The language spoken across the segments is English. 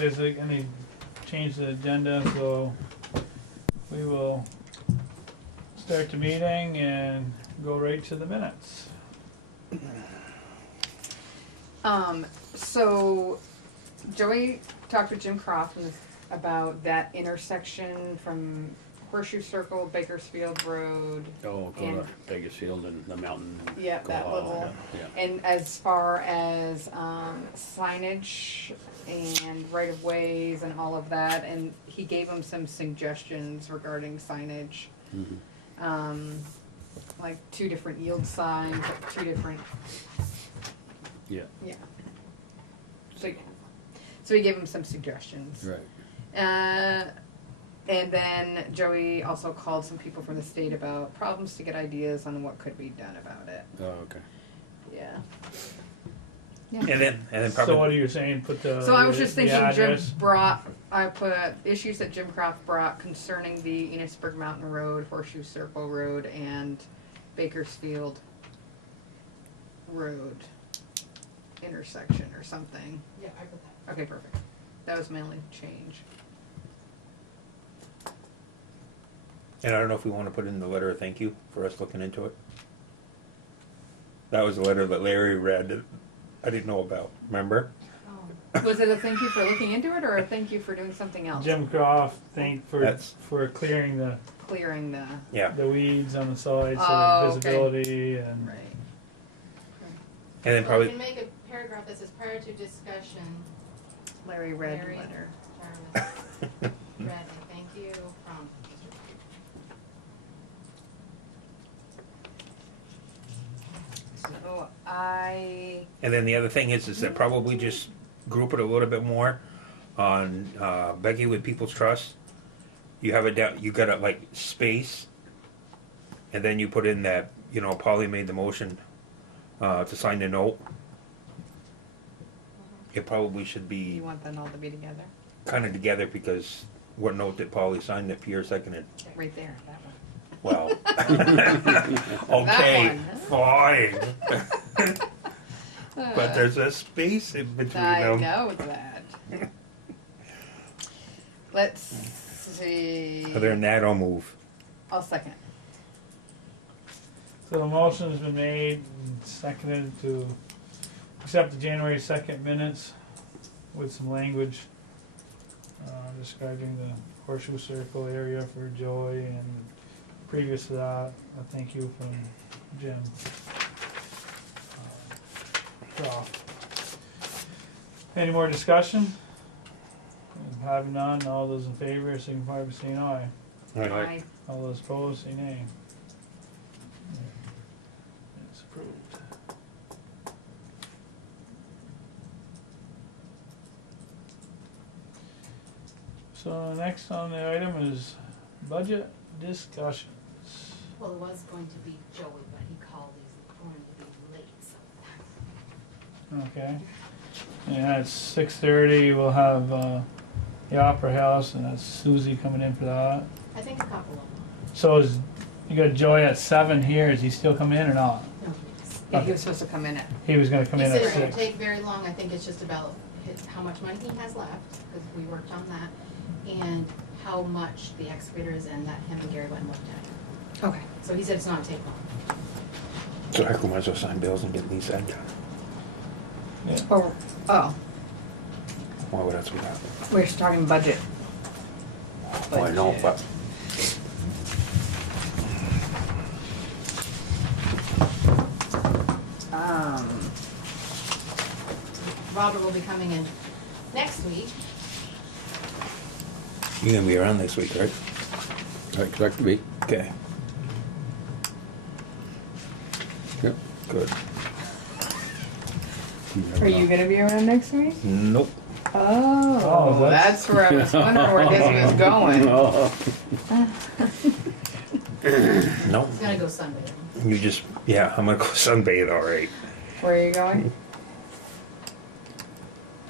there's any change to the agenda, so we will start the meeting and go right to the minutes. So Joey talked with Jim Croft about that intersection from Horseshoe Circle, Bakersfield Road. Oh, go to Bakersfield and the mountain. Yeah, go that all, little. yeah. And as far as signage and right of ways and all of that, and he gave him some suggestions regarding signage. Mm-hmm. Like 2 different yield signs, like 2 different. Yeah. Yeah. So he gave him some suggestions. Right. And then Joey also called some people from the state about problems to get ideas on what could be done about it. Oh, okay. Yeah. And then probably. So what are you saying, put the So I was just thinking address? I put issues that Jim Croft brought concerning the Enosburgh Mountain Road, Horseshoe Circle Road, and Bakersfield Road intersection or something. Yeah, I put that. Okay, perfect. That was my only change. And I don't know if we want to put in the letter of thank you for us looking into it. That was the letter that Larry read that I didn't know about. Remember? Oh, Was it a thank you for looking into it, or a thank you for doing something else? Jim Croft, That's- for clearing the Clearing the Yeah. weeds on the sides, so Oh, the okay. visibility and. right. And then well, probably. we can make a paragraph that says prior to discussion, Larry read Larry. letter. Jarvis read a thank you from Mr. So I And then the other thing is that probably just group it a little bit more on Becky with People's Trust. You have it down. You got it like space, and then you put in that Polly made the motion to sign the note. It probably should be you want them all to be together? kind of together because what note that Polly signed that Pierre seconded. Right there, that one. Well, okay, fine. But there's a space in between I them. know that. Let's see. Other than that, I'll move. I'll second. So the motion's been made and seconded to accept the January 2nd minutes with some language describing the Horseshoe Circle area for Joy, and previous to that, a thank you from Jim Croft. Any more discussion? Having none, all those in favor signify by saying aye. Aye. All those opposed, say nay. It's approved. So next on the item is budget discussions. Well, it was going to be Joey, but he called, he's going to be late, so. Okay. And at 6:30, we'll have the Opera House, and that's Susie coming in for that. I think a couple of them. So you got Joy at 7 here. Is he still coming in or not? No, please. Yeah, he was supposed to come in at. He was going to come He in said at it won't 6. take very long. I think it's just about how much money he has left, because we worked on that, and how much the excavator is in that him and Gary went and looked at. Okay. So he said it's not take long. So I might as well sign bills and get these signed done. Yeah. Oh, Why would else we have? we're talking budget. Well, I know, but Robert will be coming in next week. you're gonna be around this week, right? I expect to be. Okay, Yep. good. Are you gonna be around next week? Nope. Oh, Oh, that's where I was wondering where this was going. Nope. He's gonna go sunbathing. You just, yeah, I'm gonna go sunbathe, all right. Where are you going?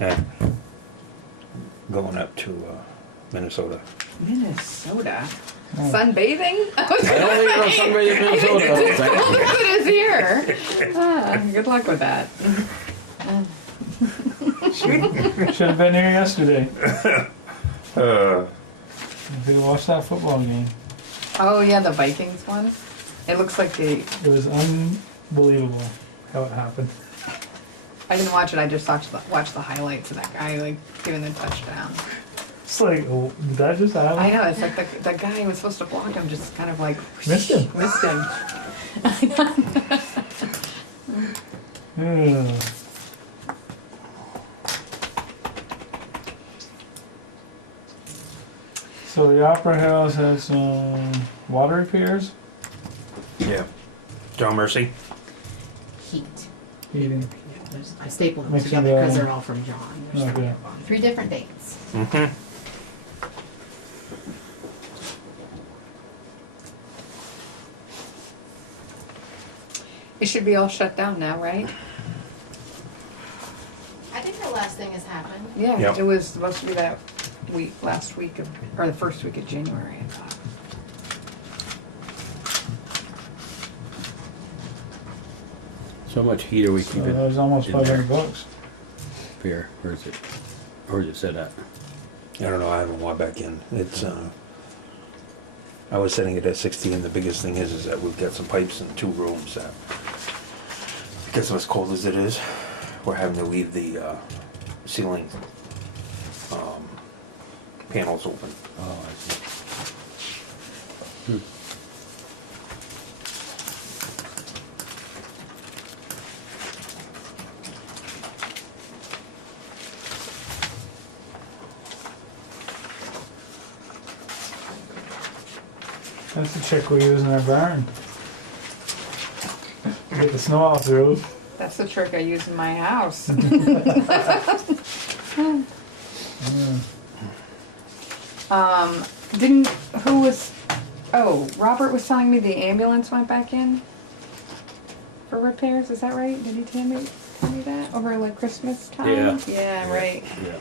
Yeah. Going up to Minnesota. Minnesota. Oh. Sunbathing? I don't think you're on sunbathe in Minnesota. It is here. Good luck with that. Should have been here yesterday. Uh, If you watched that football game, Oh, yeah, the Vikings one. It looks like they, it was unbelievable how it happened. I didn't watch it, I just watched the highlights of that guy, like, giving the touchdown. It's like, oh, did that just happen? I know, it's like the guy who was supposed to block him just kind of like. Missed him. Missed him. Yeah. So the Opera House had some water repairs, yeah. John Mercy. Heat. heating. I stapled them Mixing together because the- they're all from John. There's Okay. three of them. 3 different dates. Mm-hmm. It should be all shut down now, right? I think the last thing has happened. Yeah, Yep. it was supposed to be that week, last week of, or the first week of January, I thought. So much heat are we So keeping that was almost in there? $500. here? Where's it? Where's it set at? I don't know, I haven't walked back in. It's, I was setting it at 60, and the biggest thing is that we've got some pipes in 2 rooms that, because of as cold as it is, we're having to leave the, ceiling, panels open. Oh, I see. That's the trick we use in our barn. Get the snow off the roof. That's the trick I use in my house. Who was, Robert was telling me the ambulance went back in for repairs, is that right? Did he tell me that over like Christmas time? Yeah. Yeah, right. Yeah,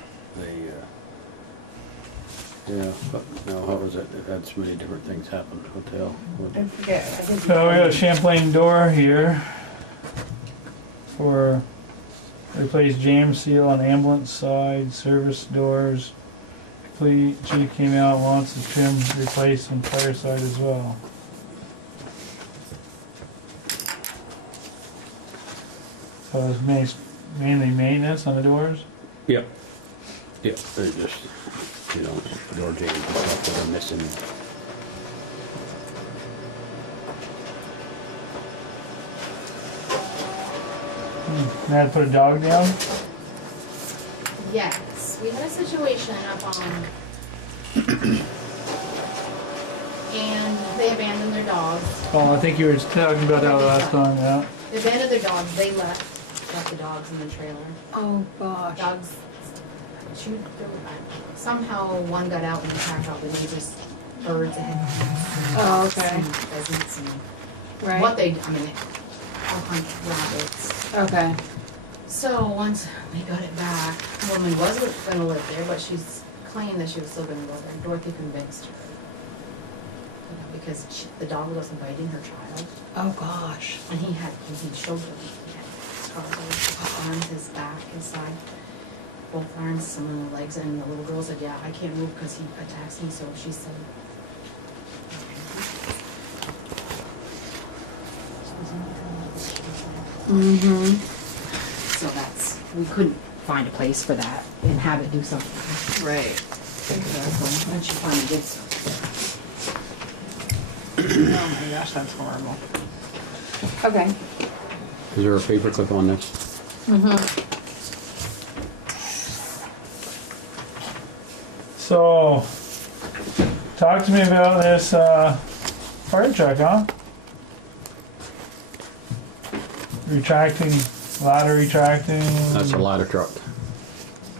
yeah, but no, what was it? It had so many different things happen. Hotel. I forget, I think. he So we told got a me. Champlain door here for replace jam seal on ambulance side, service doors. Complete, chief came out, wants the trim replaced on fire side as well. So it's mainly maintenance on the doors? Yep. Yep, they're just, you know, door jams and stuff that are missing. They had to put a dog down? Yes, we had a situation up on, and they abandoned their dogs. Oh, I think you were talking about that last time, yeah. They abandoned their dogs, they left the dogs in the trailer. Oh, gosh. Dogs, somehow one got out and attacked all the neighbors' birds and Oh, okay. and pheasants and Right. what they, I mean, all kinds of rabbits. Okay. So once we got it back, the woman wasn't gonna live there, but she's claimed that she was still gonna go there. Dorothy convinced her. You know, because the dog wasn't biting her child, Oh, gosh. and he showed her, he had scars on his arms, his back, his side, both arms, some of the legs, and the little girl said, yeah, I can't move because he attacks me, so she said. Mm-hmm. So we couldn't find a place for that and have it do something. Right. Exactly. And she finally did so. Oh my gosh, that's horrible. Okay. Is there a paperclip on this? Mm-hmm. So, talk to me about this fire truck, huh? Retracting, ladder retracting. That's a ladder truck.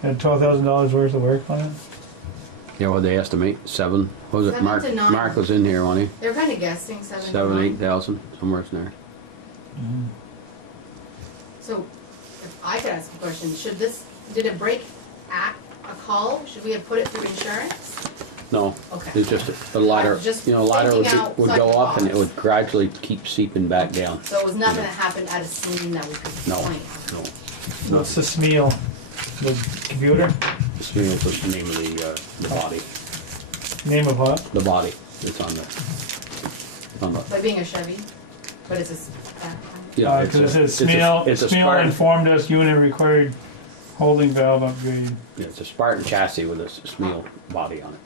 Had $12,000 worth of work on it. Yeah, what they estimate? 7? What was it? 7 Mark. to 9. Mark was in here, wasn't They're kinda guessing 7 to 7, 9. 8,000, somewhere in there. So, if I could ask a question, did it break at a call? Should we have put it through insurance? No, Okay. it's just the ladder. Just You know, ladder would, thinking would outside go the up and it box. would gradually keep seeping back down. So it was nothing that happened at a scene that we could No, point no. What's the SMEAL? The computer? Smeel was the name of the body. Name of what? The body. It's on the. By being a Chevy, but it's a, Yeah, Because it says it's Smeel, a Smeel Spartan. informed us unit required holding valve upgrade. Yeah, it's a Spartan chassis with a Smeel body on it.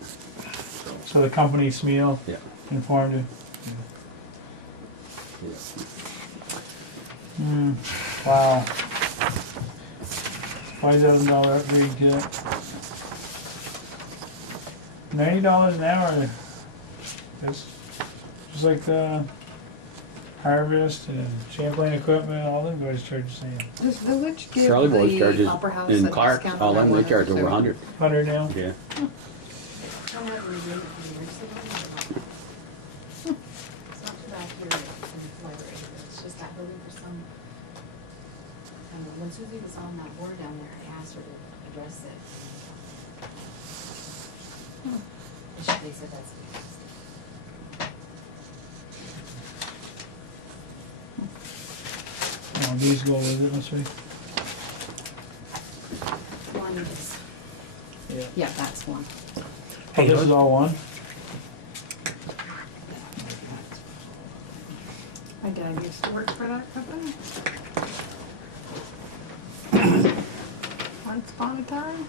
So the company Smeel Yeah. informed you. Yeah. Wow. $5,000 upgrade kit. $90 an hour. That's just like the Harvest and Champlain Equipment, all them guys charge the same. Does Village give Charlie Boys the charges Opera House in a Clark, discount all on them, that they one? charge over So- 100. 100 now? Yeah. it's not too bad here in the library, it's just that building for some, when Susie was on that board down there, I asked her to address it. They said that's. Oh, these go with it, must be? One is, Yeah. Yeah, that's one. Oh, this is all one? My dad used to work for that company. Once upon a time.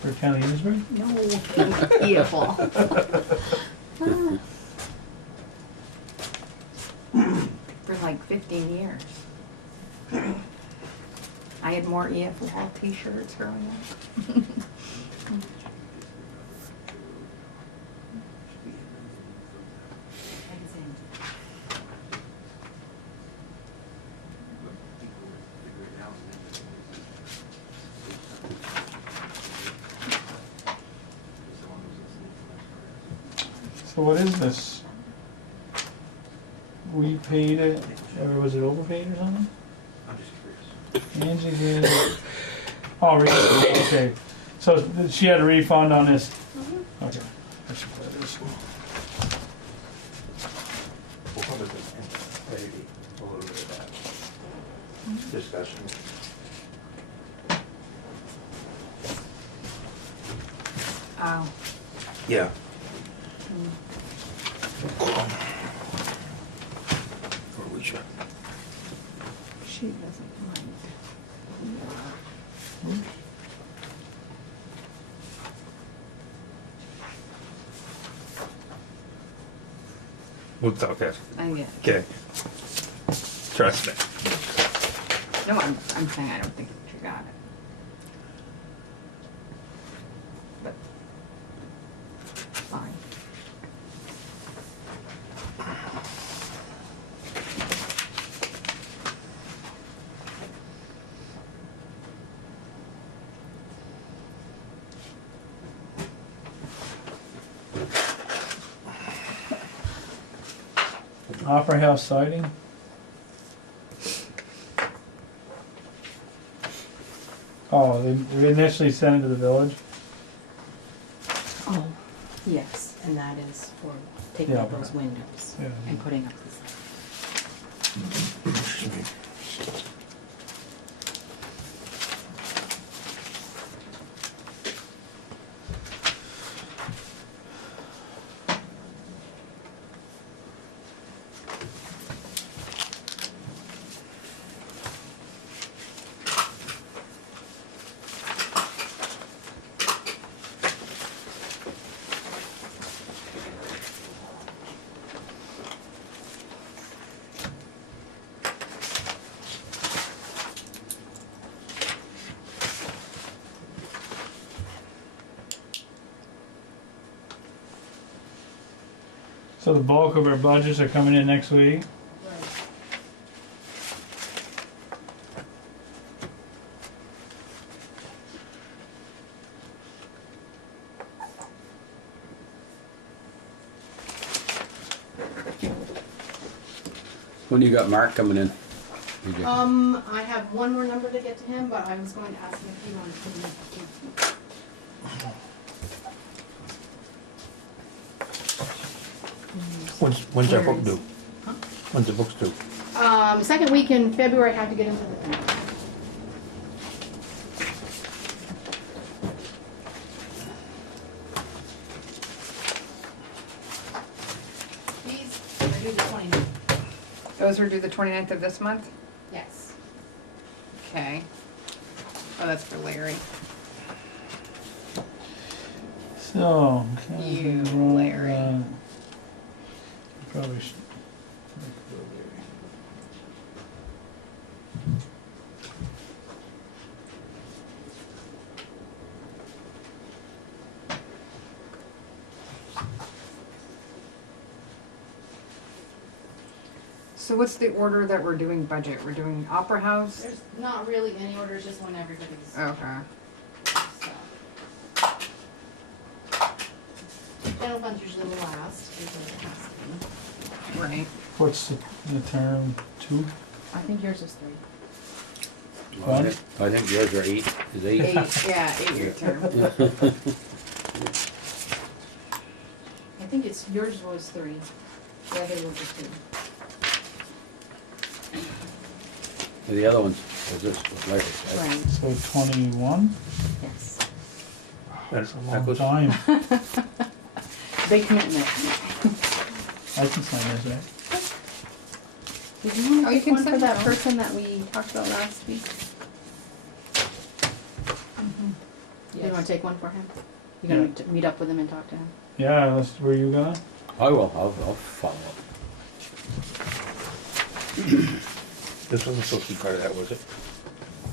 For County Enosburgh? No, beautiful. For like 15 years. I had more EF Wall t-shirts growing up. So what is this? We paid it, or was it overpaid or something? I'm just curious. Angie did. Oh, okay. So she had a refund on this? Okay. That's what that is. We'll come to this maybe a little bit of that discussion. Oh. Yeah. Or we should. She doesn't mind. We'll talk after. Yeah. Okay. Trust me. No, I'm saying I don't think she got it. But, fine. Opera House siding? Oh, they initially sent it to the village? Oh, yes, and that is for taking Yeah. out those windows Yeah. and putting up this. So the bulk of our budgets are coming in next week? When you got Mark coming in? You get- I have one more number to get to him, but I was going to ask him if he wanted to. When's our book Where due? is- When's the books due? Second week in February, I have to get him to the thing. due the 29th. Those are due the 29th of this month? Yes. Okay. Oh, that's for Larry. So. You, Camping, Larry. Probably should. So what's the order that we're doing budget? We're doing Opera House? There's not really any orders, just when everybody's. Okay. General fund's usually the last, because it has to be. Right. What's the term, 2? I think yours is 3. I think yours are 8, is 8? 8, yeah, 8-year term. I think it's, yours was 3, the other was a 2. The other ones, is this, was Larry said. Right, So 21? yes. That's a That long goes- time. Big commitment. I can sign this, right? Did you want Oh, to you pick can one for send that it. person that we talked about last week? You want to take one for him? You gonna meet up with him and talk to him? Yeah, were you gonna? I will, I'll follow up. This wasn't supposed to be part of that, was it?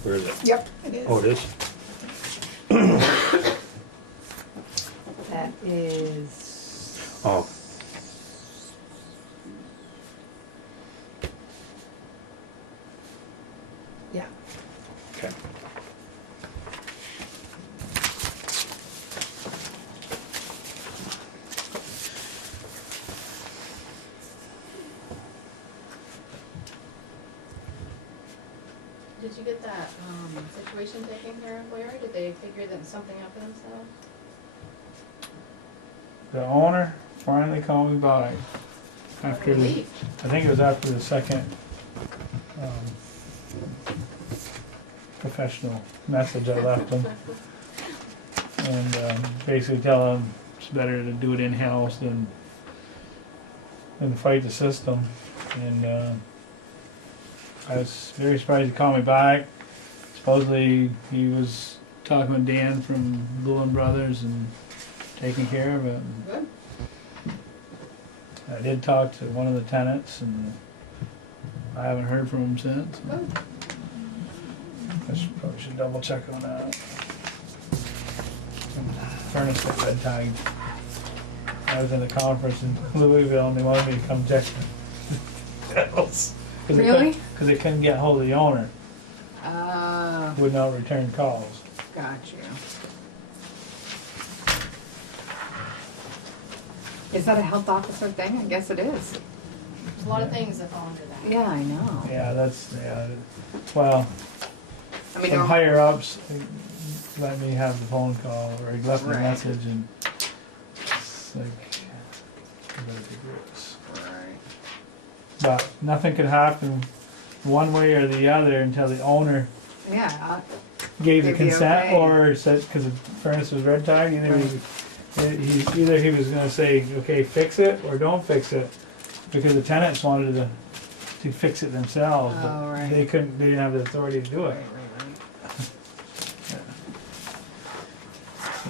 Where is it? Yep, it is. Oh, it is? That is. Oh, Yeah. okay. Did you get that, situation taken care of, Larry? Did they figure that something out for themselves? The owner finally called me back after the, Relief. I think it was after the second um, professional message I left him. And basically tell him it's better to do it in-house than fight the system. And I was very surprised he called me back. Supposedly he was talking with Dan from Blue Brothers and taking care of it. Good. I did talk to one of the tenants, and I haven't heard from him since. Good. Probably should double check on that. Furnace got red tagged. I was in a conference in Louisville, and they wanted me to come check it. Really? Because they couldn't get hold of the owner. Would not return calls. Got you. Is that a health officer thing? I guess it is. There's a lot of things that fall under that. Yeah, I know. Yeah. Well, I mean, some don't- higher ups let me have the phone call, or he left me a Right. message, and it's like, I better be groups. But nothing could happen one way or the other until the owner Yeah, gave the Gave the consent, okay. or said, because the furnace was red tagged, either he was gonna say, okay, fix it, or don't fix it, because the tenants wanted to fix it themselves, Oh, but right. they didn't have the authority to do it. So,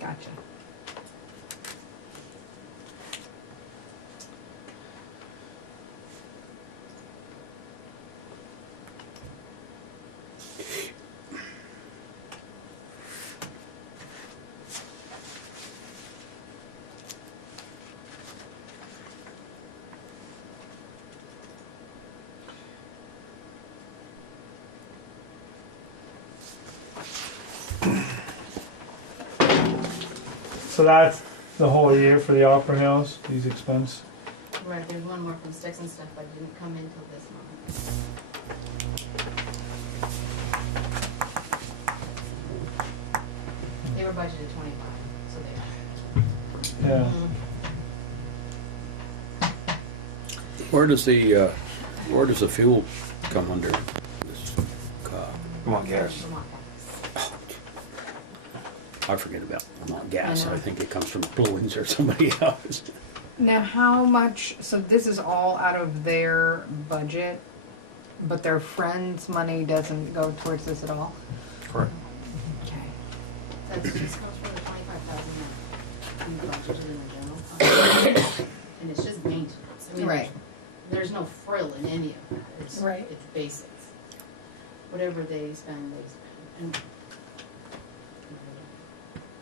Gotcha. so that's the whole year for the Opera House, these expense. Right, there's one more from Sticks and Stuff, but didn't come in till this month. They were budgeted 25, so they are. Yeah. Where does the fuel come under this car? Come on, gas. Vermont gas. I forget about Vermont Gas, I know. I think it comes from Blowings or somebody else. Now, how much, so this is all out of their budget, but their friend's money doesn't go towards this at all? Correct. Okay. That's just comes from the 25,000 you budgeted in the general fund. And it's just maintenance. I mean, Right. There's no frill in any of that. It's, Right. it's basics. Whatever they spend, they spend. And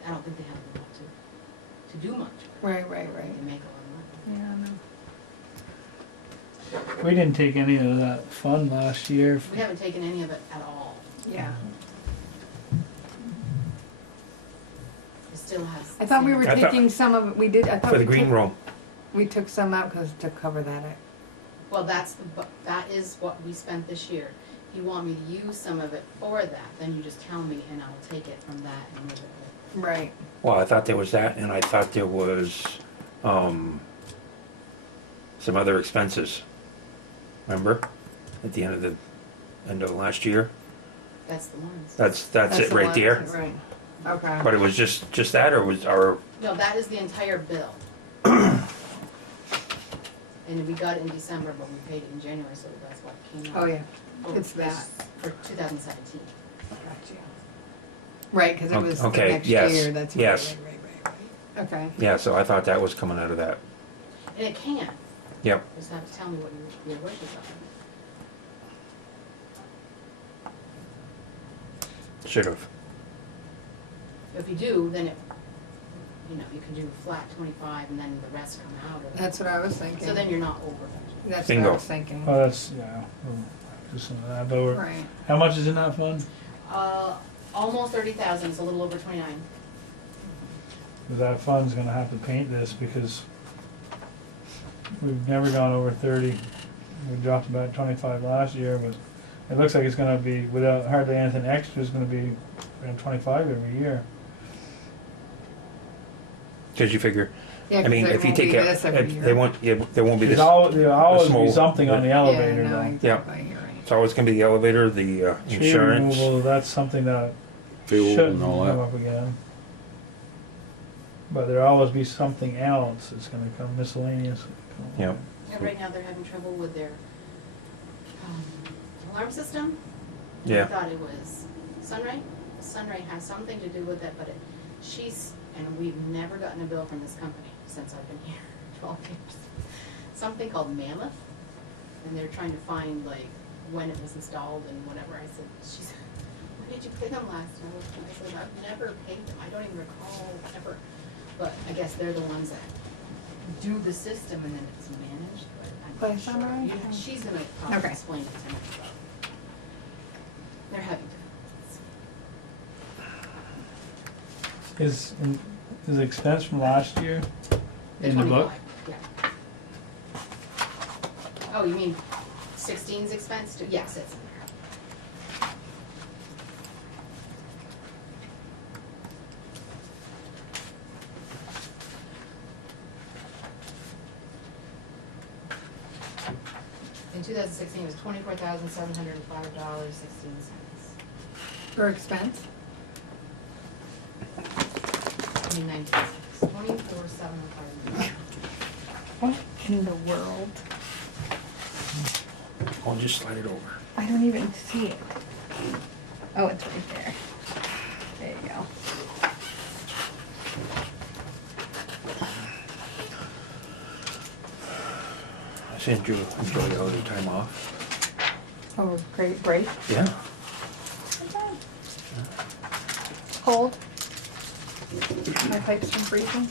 I don't think they have enough to do much. Right. They make a lot of money. Yeah, I know. We didn't take any of that fund last year. We haven't taken any of it at all. Yeah. It still has. I thought we were I thought- taking some of it, we did, I thought For the we green took, room. we took some out because to cover that. Well, that is what we spent this year. If you want me to use some of it for that, then you just tell me and I'll take it from that and move it over. Right. Well, I thought there was that, and I thought there was, some other expenses. Remember? At the end of last year? That's the ones. That's it the right one- there? Right. Okay. But it was just that, or No, that is the entire bill. And we got it in December, but we paid it in January, so that's what came out. Oh, yeah. Oh, It's that. For 2017. Gotcha. Right, because it was the Okay, next yes, year, that's right, yes. right. Okay. yeah, so I thought that was coming out of that. And it can. Yep. Just have to tell me what your wishes are. Should have. If you do, then it, you can do flat 25 and then the rest come out of it. That's what I was thinking. So then you're not over budget. That's what I Bingo. was thinking. Well, that's, yeah, we'll just some of that, but we're- Right. how much is in that fund? Almost 30,000, it's a little over 29. Because that fund's gonna have to paint this because we've never gone over 30. We dropped about 25 last year, but it looks like it's gonna be, without hardly anything extra, it's gonna be around 25 every year. Because you figure, Yeah, I 'cause mean, there if you won't be take this out, every there year. won't be this. There'll always small- be something on the elevator Yeah, no, though. exactly, you're right. It's always gonna be the elevator, the Tree insurance. removal, that's something that Fuel shouldn't and all come that. up again. But there'll always be something else that's gonna come miscellaneous. Yeah. Yeah, right now they're having trouble with their alarm system. I Yeah. thought it was Sunray. Sunray has something to do with it, but and we've never gotten a bill from this company since I've been here, 12 years. Something called Mammoth, and they're trying to find like when it was installed and whatever. I said, she said, where did you pay them last time? And I said, I've never paid them. I don't even recall ever. But I guess they're the ones that do the system and then it's managed, but I'm By not sure. Sunray? Yeah, she's gonna probably Okay. explain it to me. They're having difficulties. Is expense from last year in the book? 25, yeah. Oh, you mean 16's expense too? Yes, it's in there. In 2016, it was $24,705.16. For expense? I mean, 24,705. What in the world? I'll just slide it over. I don't even see it. Oh, it's right there. There you go. I said you enjoy all the time off. Oh, great break. Yeah. Cold. My pipes from freezing.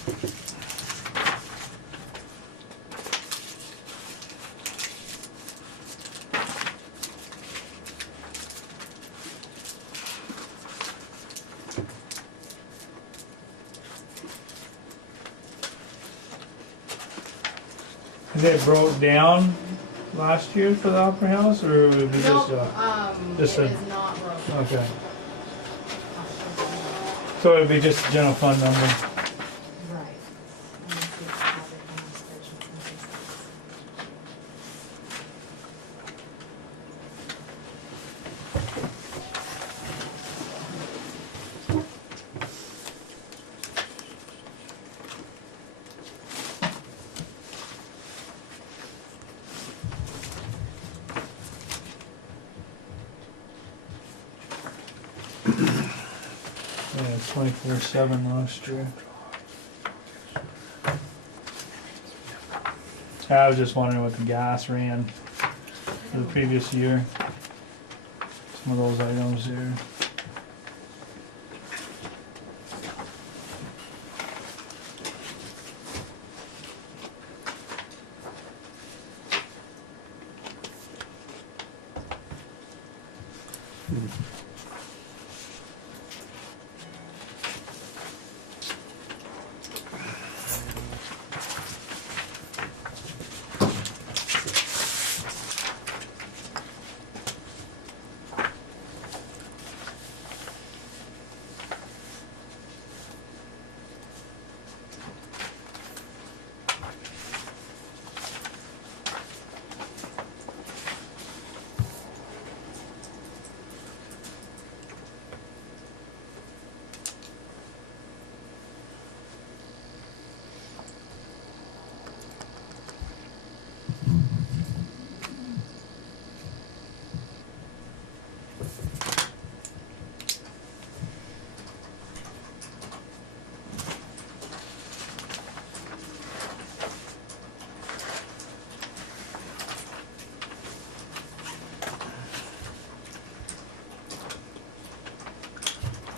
Is it broke down last year for the Opera House, or would it be just, No, it just a- is not broken. okay. So it'd be just a general fund number? Right. Let me see if I have it on the spreadsheet someplace. 24/7 last year. I was just wondering what the gas ran for the previous year. Some of those items there.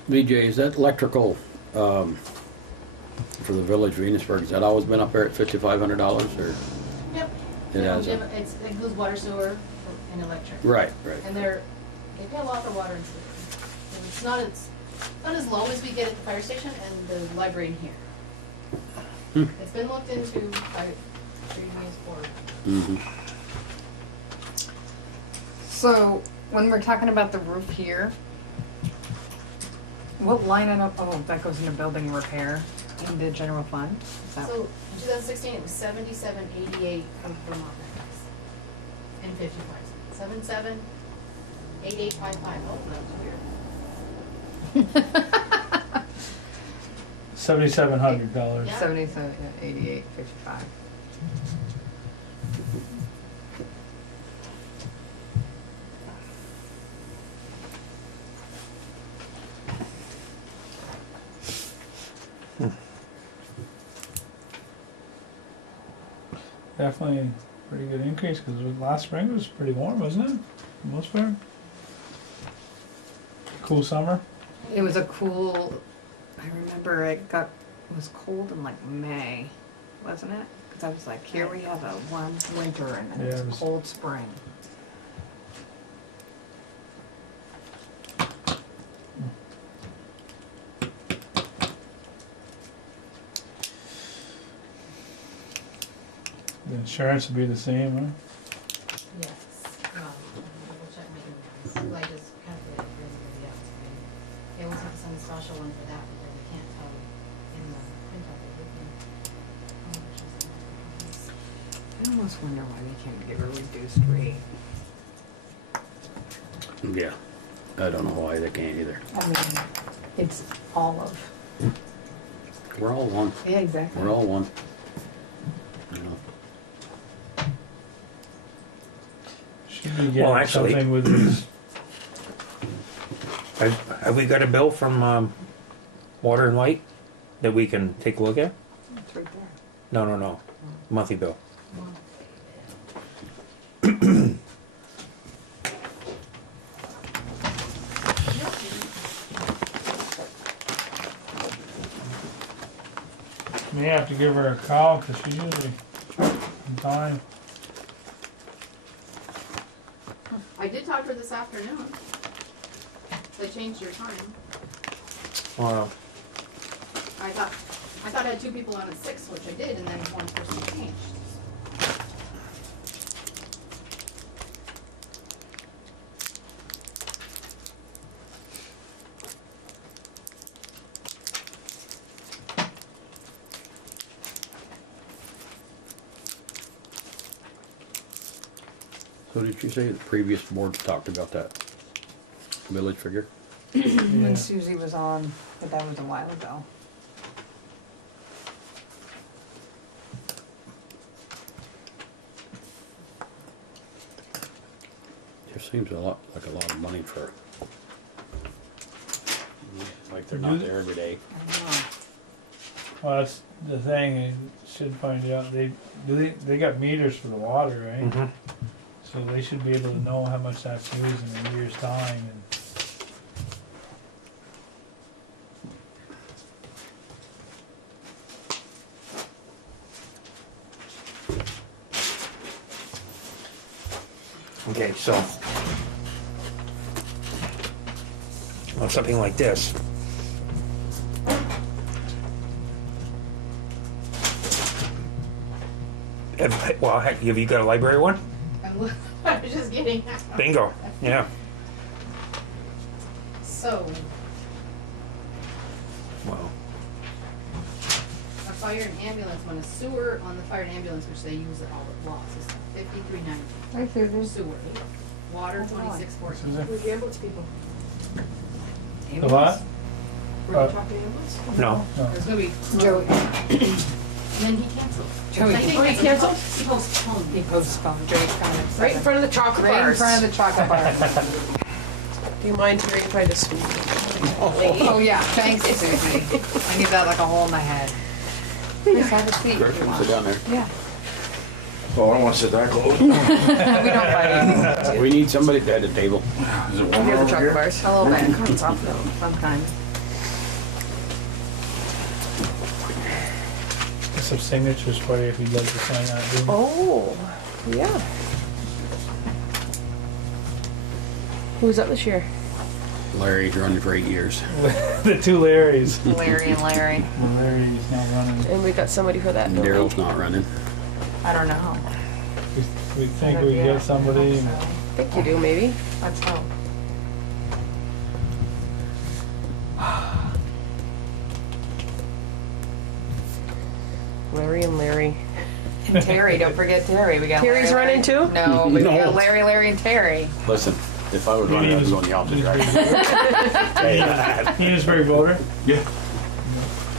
BJ, is that electrical, for the village of Enosburgh, has that always been up there at $5,500 or? Yep. It has. It includes water, sewer, and electric. Right, right. And they pay a lot for water and sewer. And it's not as low as we get at the fire station and the library in here. It's been looked into by previous board. Mm-hmm. So, when we're talking about the roof here, what line item, oh, that goes into building repair in the general fund? Is that- So, in 2016, it was 7788 from Vermont Metals. And 55 cents. 778855. Oh, that was weird. $7,700. Yeah. 77, yeah, 88, 55. Definitely a pretty good increase because last spring was pretty warm, wasn't it? For the most part. Cool summer. It was a cool, I remember it was cold in like May, wasn't it? Because I was like, here we have a warm winter and then Yeah, it's it a was- cold spring. The insurance would be the same, huh? Yes. Double check my emails. I just calculated it as everybody else. They always have to send a special one for that because we can't tell in the printout everything. I almost wonder why they can't give a reduced rate. Yeah. I don't know why they can't either. I mean, it's olive. We're all one. Yeah, exactly. We're all one. You know. Should be getting Well, actually- something with these. Have we got a bill from Water and Light that we can take a look at? It's right there. No. Monthly bill. May have to give her a call because she's usually on time. I did talk to her this afternoon. They changed your time. Well, I thought I had two people on at 6, which I did, and then one person changed. So did you say the previous board talked about that village figure? Yeah. When Susie was on, but that was a while ago. Just seems like a lot of money for. I Like they're not there every day. Well, that's the thing, you should find out, they got meters for the water, right? Mhm. So they should be able to know how much that's used in a year's time and. Okay, so on something like this, well, heck, have you got a library one? I was just kidding. Bingo. Yeah. So, Well, a fire and ambulance, when a sewer on the fire and ambulance, which they use it all at loss, is $53.90. Right through this. Sewer. Water, $26.14. Susan? We're ambulance people. The what? Were you talking ambulance? no. There's gonna be. Joey. And then he canceled. Joey. I think Oh, he they canceled? He postponed. He postponed, Joey's coming at Right in 7. front of the chocolate Right in bars. front of the chocolate bar. Do you mind hearing if I just? Oh, yeah, thanks, Susie. I need that like a hole in my head. Chris, have a seat if you Sit want. down there. Yeah. Oh, I don't want to sit that close. We don't fight. We need somebody at the table. Is it warmer Near the over chocolate here? bars. A little bit, It's off though. sometimes. Get some signatures for you if you'd like to sign that, dude. Oh, yeah. Who's up this year? Larry's running for 8 years. The two Larrys. Larry and Larry. Larry's not running. And we got somebody for that. And don't we? Daryl's not running. I don't know. We think we get somebody. and- I think you do, maybe. Let's hope. Larry and Larry. And Terry, don't forget Terry. We got Terry's Larry, running too? No, but we No. got Larry, and Terry. Listen, if I was running, I was going the opposite direction. Hey, Enosburgh voter. Yeah.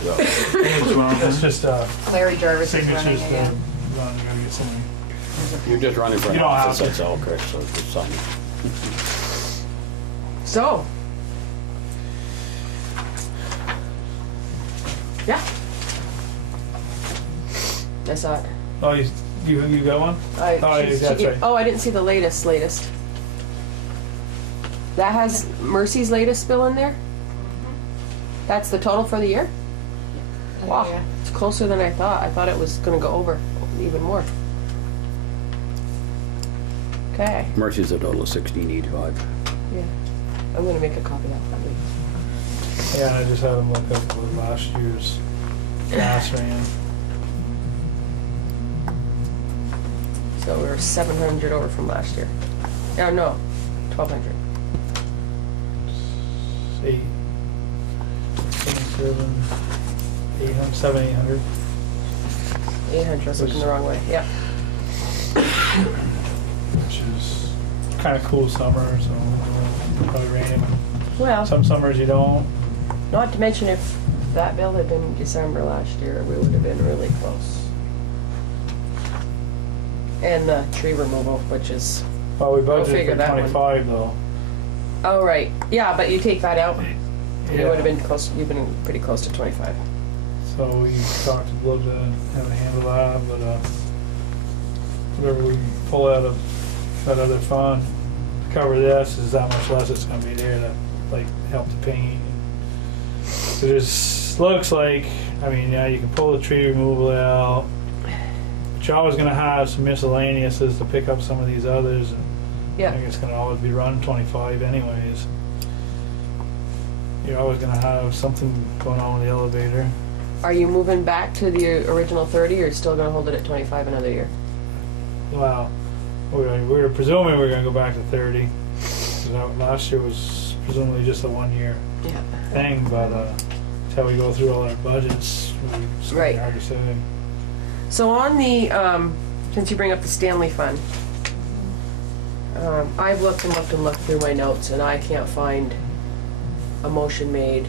That's just Larry Jarvis is running signatures to again. run. You gotta get somebody. You're just running for an You don't have office, to. that's all, Chris, so just sign it. So. Yeah. I saw it. Oh, you got one? I, Oh, she's- that's right. Oh, I didn't see the latest. That has Mercy's latest bill in there? That's the total for the year? Wow, Yeah. it's closer than I thought. I thought it was gonna go over even more. Okay, Mercy's a total of 1685. yeah. I'm gonna make a copy of that. Yeah, I just had them look up what last year's gas ran. So we were 700 over from last year. Oh, no, 1,200. 8, 7, 800, 7, 800. 800, I was looking the wrong way, yeah. Which is kind of cool summer, so probably rain. Well, Some summers you don't. not to mention if that bill had been December last year, we would have been really close. And the tree removal, which is, Well, we We'll budgeted figure for that one. 25 though. oh, right, yeah, but you take that out, it Yeah. would have been close, you've been pretty close to 25. So we talked to Blue to have a handle that, but whatever we pull out of that other fund to cover this is that much less it's gonna be there to like help the paint. It just looks like, I mean, yeah, you can pull the tree removal out, but you're always gonna have some miscellaneouses to pick up some of these others. And I Yeah, think it's gonna always be run 25 anyways. You're always gonna have something going on with the elevator. are you moving back to the original 30, or still gonna hold it at 25 another year? Wow. We were presuming we were going to go back to 30. 'Cause last year was presumably just a 1 year Yeah. thing, but until we go through all our budgets, it's gonna be Right. hard to say. So on the, since you bring up the Stanley Fund, I've looked and looked and looked through my notes, and I can't find a motion made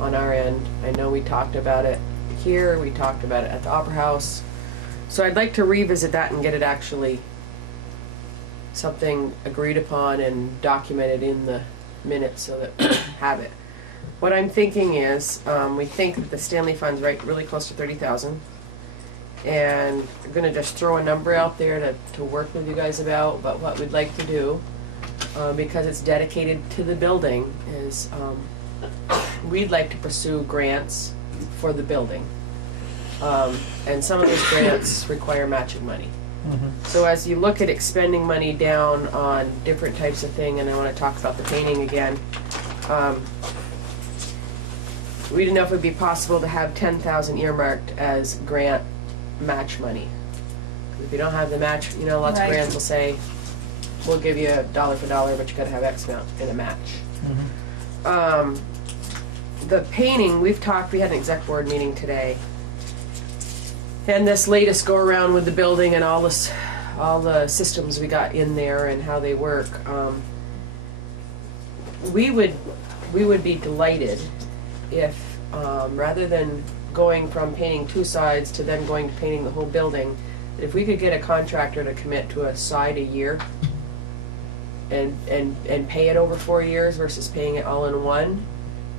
on our end. I know we talked about it here, we talked about it at the Opera House. So I'd like to revisit that and get it actually something agreed upon and documented in the minutes so that we have it. what I'm thinking is, we think that the Stanley Fund's right, really close to 30,000. And we're gonna just throw a number out there to work with you guys about, but what we'd like to do, because it's dedicated to the building, is, we'd like to pursue grants for the building. And some of those grants require matching money. So as you look at expending money down on different types of thing, and I wanna talk about the painting again, we didn't know if it would be possible to have 10,000 earmarked as grant match money. 'Cause if you don't have the match, you know, lots of Right. grants will say, we'll give you dollar for dollar, but you gotta have X amount in a match. The painting, we had an exec board meeting today. And this latest go around with the building and all the systems we got in there and how they work, we would be delighted if, rather than going from painting two sides to then going to painting the whole building, that if we could get a contractor to commit to a side a year and pay it over 4 years versus paying it all in one,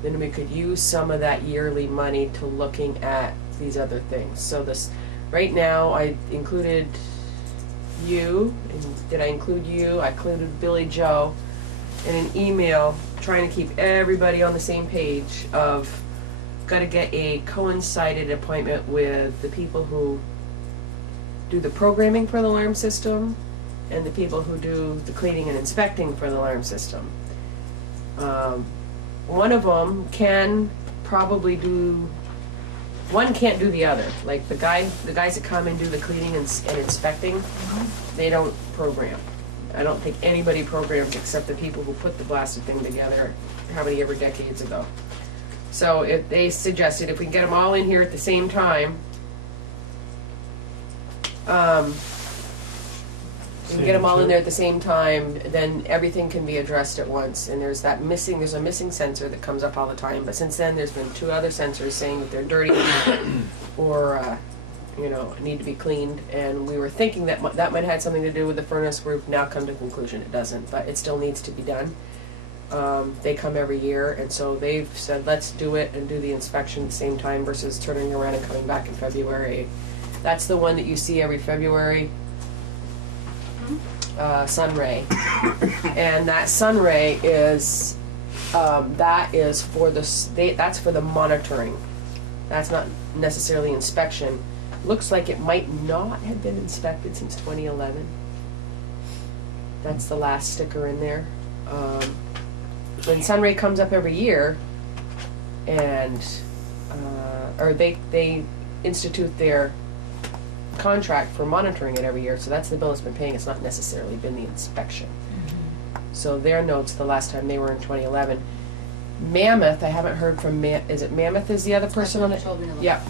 then we could use some of that yearly money to looking at these other things. So this, right now, I included you, and did I include you? I included Billy Joe in an email trying to keep everybody on the same page of gotta get a coincided appointment with the people who do the programming for the alarm system and the people who do the cleaning and inspecting for the alarm system. One of them can probably do, one can't do the other. Like the guys that come and do the cleaning and inspecting, they don't program. I don't think anybody programs except the people who put the blasted thing together how many ever decades ago. So if they suggested if we can get them all in here at the same time, we can get them all in there at the same time, then everything can be addressed at once. And there's a missing sensor that comes up all the time. But since then, there's been 2 other sensors saying that they're dirty or need to be cleaned. And we were thinking that that might have had something to do with the furnace. We've now come to the conclusion it doesn't, but it still needs to be done. They come every year, and so they've said let's do it and do the inspection at the same time versus turning around and coming back in February. That's the one that you see every February. Sunray, and that Sunray is that's for the monitoring. That's not necessarily inspection. Looks like it might not have been inspected since 2011. That's the last sticker in there. When Sunray comes up every year, and or they institute their contract for monitoring it every year, so that's the bill it's been paying. It's not necessarily been the inspection. So their notes the last time they were in 2011. Mammoth, I haven't heard from is it Mammoth is the other person on it? Yeah.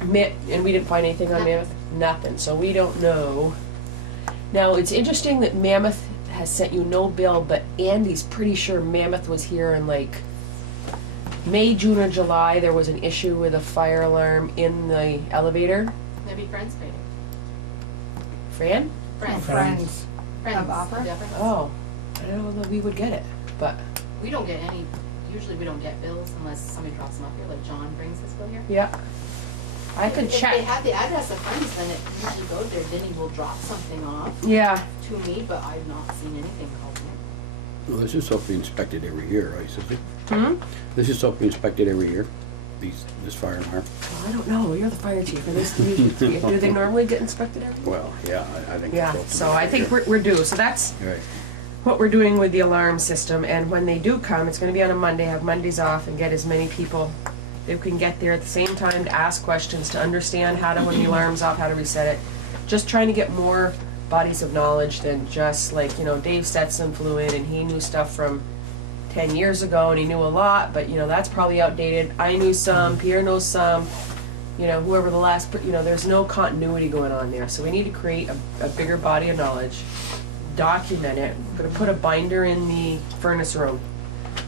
And we didn't find anything on Mammoth? Nothing. So we don't know. Now it's interesting that Mammoth has sent you no bill, but Andy's pretty sure Mammoth was here in like May, June, or July. There was an issue with a fire alarm in the elevator. Maybe Friends paid it. Fran? Friends. Friends. Of opera? Yeah, Friends. Oh, I don't know that we would get it, but We don't get any, usually we don't get bills unless somebody drops them up here, like John brings his bill here. yeah. I could If they check. have the address of Friends, then it usually goes there, then he will drop something off Yeah. to me, but I've not seen anything called him. Well, this is supposed to be inspected every year, right, Susie? Hmm? This is supposed to be inspected every year, this fire alarm. Well, I don't know. You're the fire chief. Do they normally get inspected every year? Well, yeah, I think. Yeah. So I think we're due. So that's Right. what we're doing with the alarm system. And when they do come, it's going to be on a Monday. Have Mondays off and get as many people who can get there at the same time to ask questions, to understand how to, when the alarm's off, how to reset it. Just trying to get more bodies of knowledge than just like, Dave Stetson flew in and he knew stuff from 10 years ago and he knew a lot, but that's probably outdated. I knew some, Pierre knows some, whoever the last, there's no continuity going on there. So we need to create a bigger body of knowledge, document it. I'm going to put a binder in the furnace room.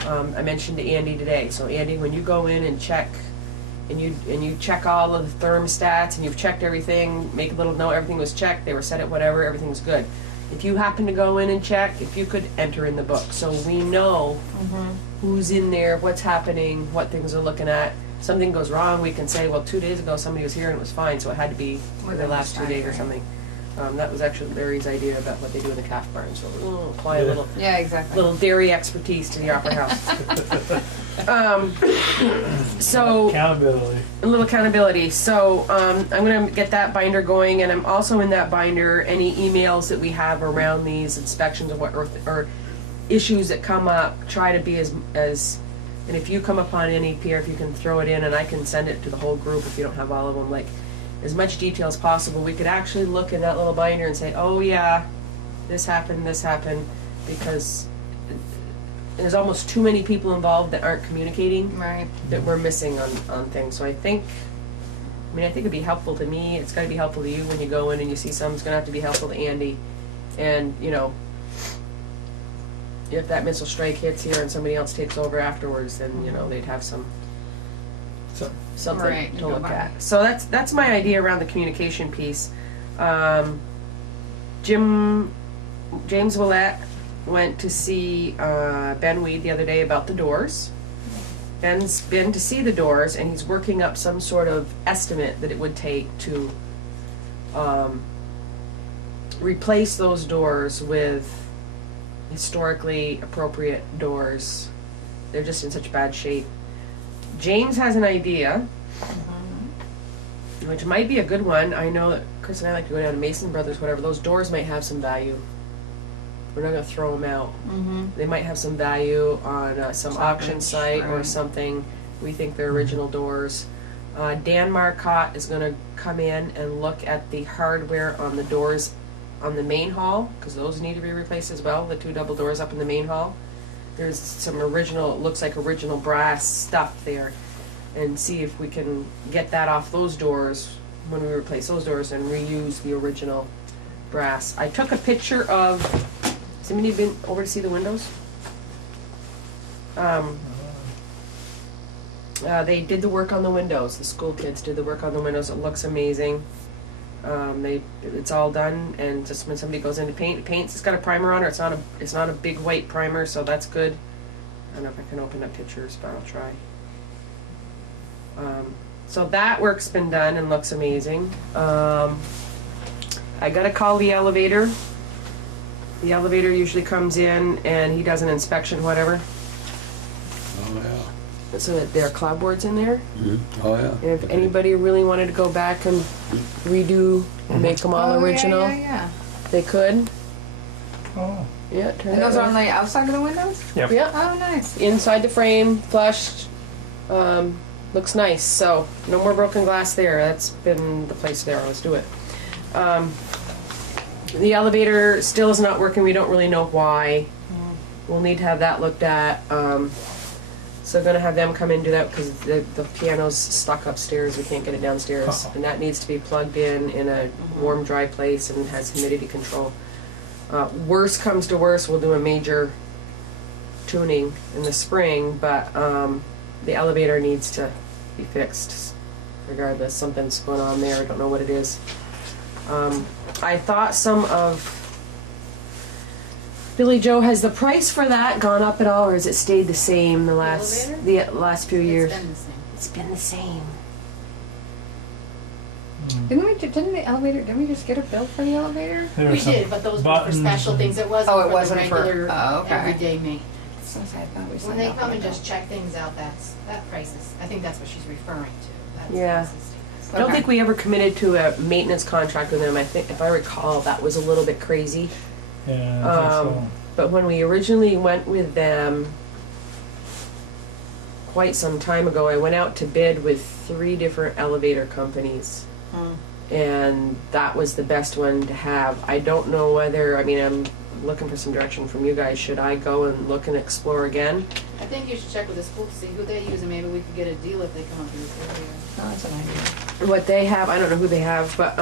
I mentioned to Andy today. So Andy, when you go in and check, and you check all of the thermostats and you've checked everything, make a little note, everything was checked, they were set at whatever, everything was good. If you happen to go in and check, if you could enter in the book, so we know who's in there, what's happening, what things they're looking at. Something goes wrong, we can say, well, 2 days ago somebody was here and it was fine, so it had to be for the Within last this 2 days or timeframe. something. That was actually Larry's idea about what they do in the calf barn, so we'll apply a little Yeah, exactly. little dairy expertise to the Opera House. So Accountability. a little accountability. So I'm gonna get that binder going, and I'm also in that binder any emails that we have around these inspections or issues that come up. Try to be as and if you come upon any, Pierre, if you can throw it in, and I can send it to the whole group if you don't have all of them. Like as much detail as possible. We could actually look in that little binder and say, oh yeah, this happened, because there's almost too many people involved that aren't communicating, Right. that we're missing on things. So I think it'd be helpful to me. It's gotta be helpful to you when you go in and you see something. It's gonna have to be helpful to Andy. And, if that missile strike hits here and somebody else takes over afterwards, then, they'd have something Right, to you look go by. at. So that's my idea around the communication piece. James Willett went to see Ben Weed the other day about the doors. Ben's been to see the doors, and he's working up some sort of estimate that it would take to replace those doors with historically appropriate doors. They're just in such bad shape. James has an idea, which might be a good one. I know that Chris and I like to go down to Mason Brothers, whatever. Those doors might have some value. We're not going to throw them out. Mm-hmm. They might have some value on some auction site or right. something. We think they're original doors. Dan Marcotte is going to come in and look at the hardware on the doors on the main hall, because those need to be replaced as well, the 2 double doors up in the main hall. There's some original, it looks like original brass stuff there, and see if we can get that off those doors when we replace those doors and reuse the original brass. I took a picture of, has anybody been over to see the windows? They did the work on the windows. The school kids did the work on the windows. It looks amazing. It's all done, and just when somebody goes in to paint, it's got a primer on it. It's not a big white primer, so that's good. I don't know if I can open up pictures, but I'll try. So that work's been done and looks amazing. I gotta call the elevator. The elevator usually comes in and he does an inspection, whatever. Oh, yeah. So that there are clapboards in there. Oh, yeah. And if anybody really wanted to go back and redo and make them all original, Yeah. they could. Oh, Yeah, turn And it those are on around. the outside of the windows? Yep. Yeah, Oh, nice. inside the frame, flushed. Looks nice. So no more broken glass there. That's been the place there. Let's do it. The elevator still is not working. We don't really know why. We'll need to have that looked at. So gonna have them come in and do that because the piano's stuck upstairs. We can't get it downstairs, and that needs to be plugged in a warm, dry place and has humidity control. Worst comes to worst, we'll do a major tuning in the spring, but the elevator needs to be fixed regardless. Something's going on there. I don't know what it is. I thought some of Billy Joe, has the price for that gone up at all, or has it stayed the same the last few years? It's been the same. It's been the same. Didn't we just get a bill for the elevator? there We are some did, but those were for buttons special and- things. It wasn't Oh, it for wasn't the for- regular, oh, okay. everyday maintenance. So I thought we When signed they off come on and it. just check things out, that price is, I think that's what she's referring to. That's Yeah. price is- I don't Okay. think we ever committed to a maintenance contract with them. I think, if I recall, that was a little bit crazy. Yeah, I think so. But when we originally went with them, quite some time ago, I went out to bid with 3 different elevator companies. And that was the best one to have. I don't know whether, I'm looking for some direction from you guys. Should I go and look and explore again? I think you should check with the school to see who they use, and maybe we could get a deal if they come up in this area. Oh, that's an idea. What they have, I don't know who they have, but,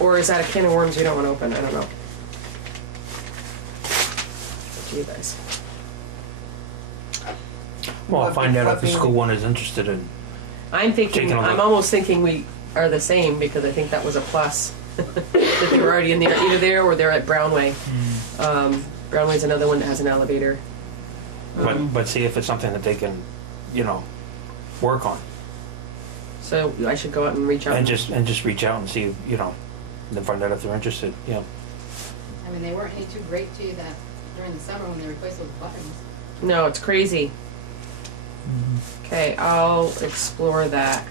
or is that a can of worms we don't want to open? I don't know. Up to you guys. Well, I'll find out if the school one is interested in. I'm Taking a look. I'm almost thinking we are the same because I think that was a plus. That they were already in there, either there or they're at Brownway. Brownway's another one that has an elevator. But see if it's something that they can, you know, work on. So I should go out and reach out. And just reach out and see, you know, and find out if they're interested, you know. I mean, they weren't any too great to you that during the summer when they replaced those buttons. No, it's crazy. Okay, I'll explore that.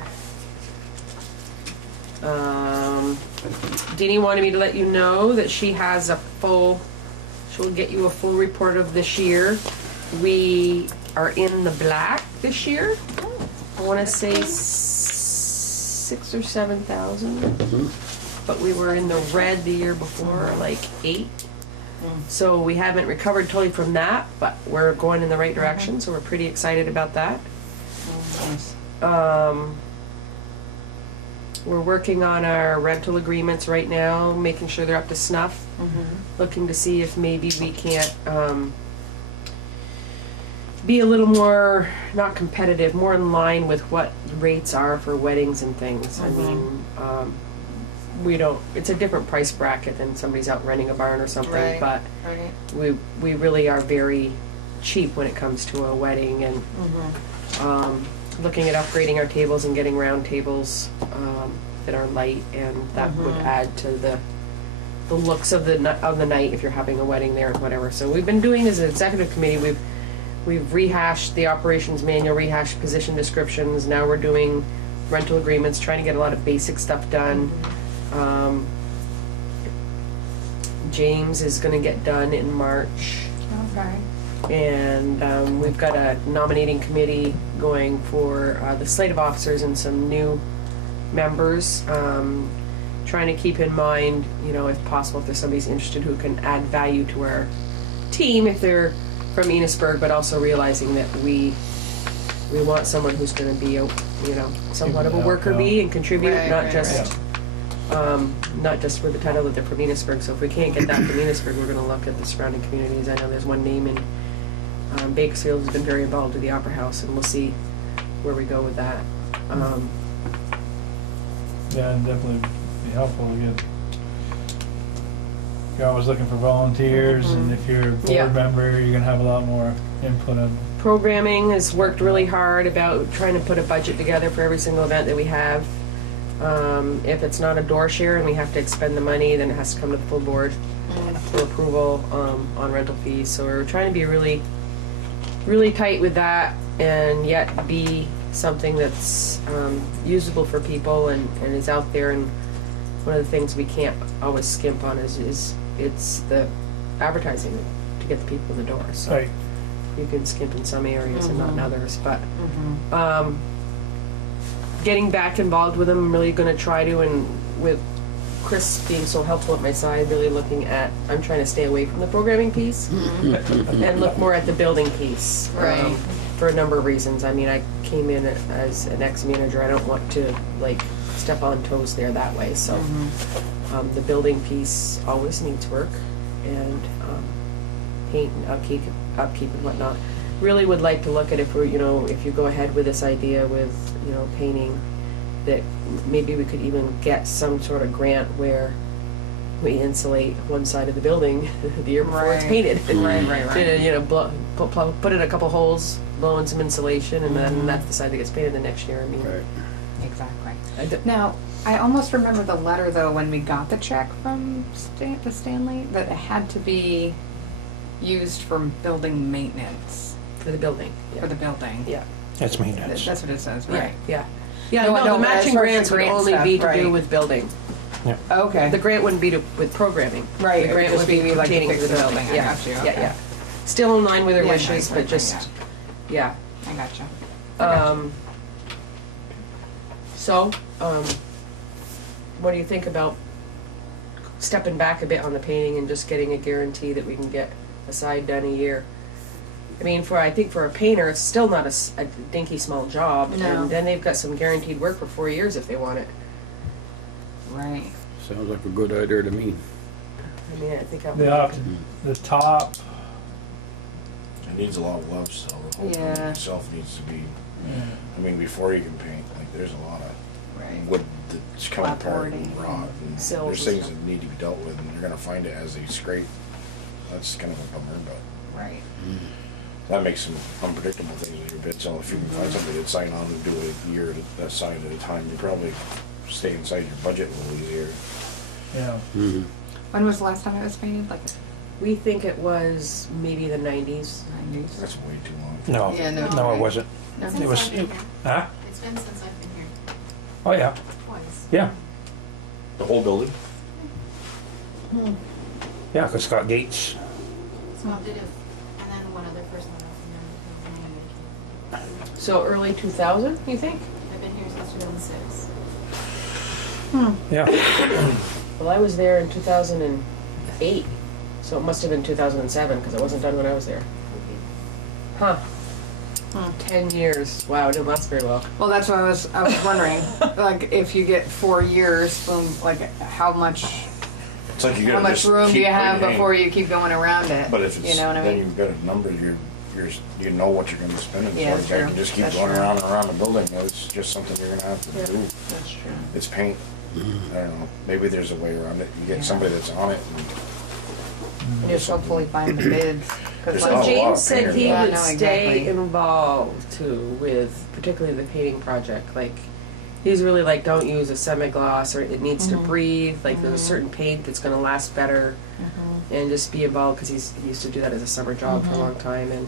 Deanie wanted me to let you know that she has she'll get you a full report of this year. We are in the black this year. I want to say 6 or 7,000, but we were in the red the year before, like 8. So we haven't recovered totally from that, but we're going in the right direction, so we're pretty excited about that. We're working on our rental agreements right now, making sure they're up to snuff. Looking to see if maybe we can't be a little more, not competitive, more in line with what rates are for weddings and things. I mean, it's a different price bracket than somebody's out renting a barn or something, Right, but right. we really are very cheap when it comes to a wedding, and looking at upgrading our tables and getting round tables that are light, and that would add to the looks of the night if you're having a wedding there and whatever. So we've been doing as an executive committee, we've rehashed the operations manual, rehashed position descriptions. Now we're doing rental agreements, trying to get a lot of basic stuff done. James is going to get done in March. Okay. And we've got a nominating committee going for the slate of officers and some new members. Trying to keep in mind, you know, if possible, if there's somebody's interested who can add value to our team, if they're from Enosburgh, but also realizing that we want someone who's going to be, you know, somewhat of a worker bee and contribute, Right, not right, just. Not just for the title that they're from Enosburgh. So if we can't get that from Enosburgh, we're going to look at the surrounding communities. I know there's one name in Bakersfield who's been very involved with the Opera House, and we'll see where we go with that. Yeah, it'd definitely be helpful to get. You're always looking for volunteers, and if you're a board member, you're gonna have a lot more input on. Programming has worked really hard about trying to put a budget together for every single event that we have. If it's not a door share and we have to expend the money, then it has to come to the full board for approval on rental fees. So we're trying to be really, really tight with that, and yet be something that's usable for people and is out there. And one of the things we can't always skimp on is it's the advertising to get the people in the door. So Right. you can skimp in some areas and not in others, but. Getting back involved with them, I'm really going to try to, and with Chris being so helpful at my side, really looking at, I'm trying to stay away from the programming piece and look more at the building piece. Right. For a number of reasons. I mean, I came in as an ex-manager. I don't want to, like, step on toes there that way. So the building piece always needs work, and paint and upkeep and whatnot. Really would like to look at if you go ahead with this idea with, painting, that maybe we could even get some sort of grant where we insulate one side of the building the year before it's painted. Right. Put in a couple holes, blow in some insulation, and then that's the side that gets painted the next year. I mean, Exactly. Now, I almost remember the letter though when we got the check from the Stanley that it had to be used for building maintenance for the building. Yeah. for the building. Yeah. That's maintenance. That's what it says, right? Yeah. No, No, no, the matching as far as grants the would grant only stuff, be to right. do with building. Okay. The grant wouldn't be with programming. Right, The it grant would would just be be like to pertaining fix to the the building. building. I Yeah. got you, Yeah, okay. yeah. Still in line with their Yeah, wishes, right, but just, yeah. I gotcha. So, what do you think about stepping back a bit on the painting and just getting a guarantee that we can get a side done a year? I mean, I think for a painter, it's still not a dinky small job, No. and then they've got some guaranteed work for 4 years if they want it. Right. Sounds like a good idea to me. I mean, I think The top. It needs a lot of love still. The whole Yeah. building itself needs to be, I mean, before you can paint, like, there's a lot of Right. wood that's coming apart Clapboarding. and rot. And Sills there's and things stuff. that need to be dealt with, and you're gonna find it as they scrape. That's kind of a bummer, but Right. That makes some unpredictable things in your bid, so if you can find somebody that sign on and do it a year at a sign at a time, you probably stay inside your budget a little easier. Yeah. Mhm. When was the last time it was painted? Like We think it was maybe the 90s. 90s? That's way too long. No, Yeah, no. no, it wasn't. No. Since It was, I've been here. huh? It's been since I've been here, Oh, yeah, twice. yeah, The whole building? yeah, because Scott Gates, So I did it, and then one other person that I was in there. So early 2000, you think? I've been here since 2006. yeah. Well, I was there in 2008, so it must have been 2007 because it wasn't done when I was there. Huh. 10 years. Wow, it didn't last very well. Well, that's what I was wondering. Like, if you get 4 years from, like, how much It's like you how gotta much just room do keep you have paying. before you keep going around it? But if it's, you know what I then mean? you've got a number, you know what you're gonna spend, and Yeah, so you true. can just keep That's going true. around and around the building, it's just something you're gonna have to Yeah. do. That's true. It's paint, I don't know, maybe there's a way around it, you get Yeah. somebody that's on it, And just hopefully find the bids. 'Cause There's So not a lot James of said painters. he Yeah, would no, stay exactly. involved too with particularly the painting project. Like he's really like, don't use a semi-gloss or it needs to breathe. Like there's a certain paint that's going to last better, and just be involved because he used to do that as a summer job for a long time. And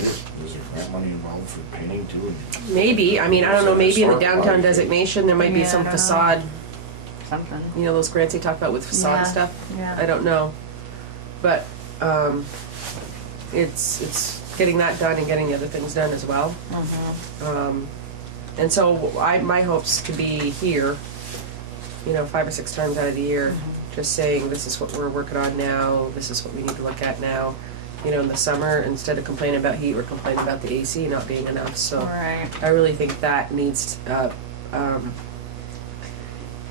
is there grant money involved for painting too? maybe, I mean, I don't know, maybe in the Historic downtown body. designation there might be Yeah, I some don't know. facade. Something. You know those grants they talk about with facade Yeah. stuff. Yeah. I don't know, but it's getting that done and getting the other things done as well. And so my hopes to be here, 5 or 6 times out of the year, just saying this is what we're working on now, this is what we need to look at now. In the summer, instead of complaining about heat, we're complaining about the AC not being enough. So Right. I really think that needs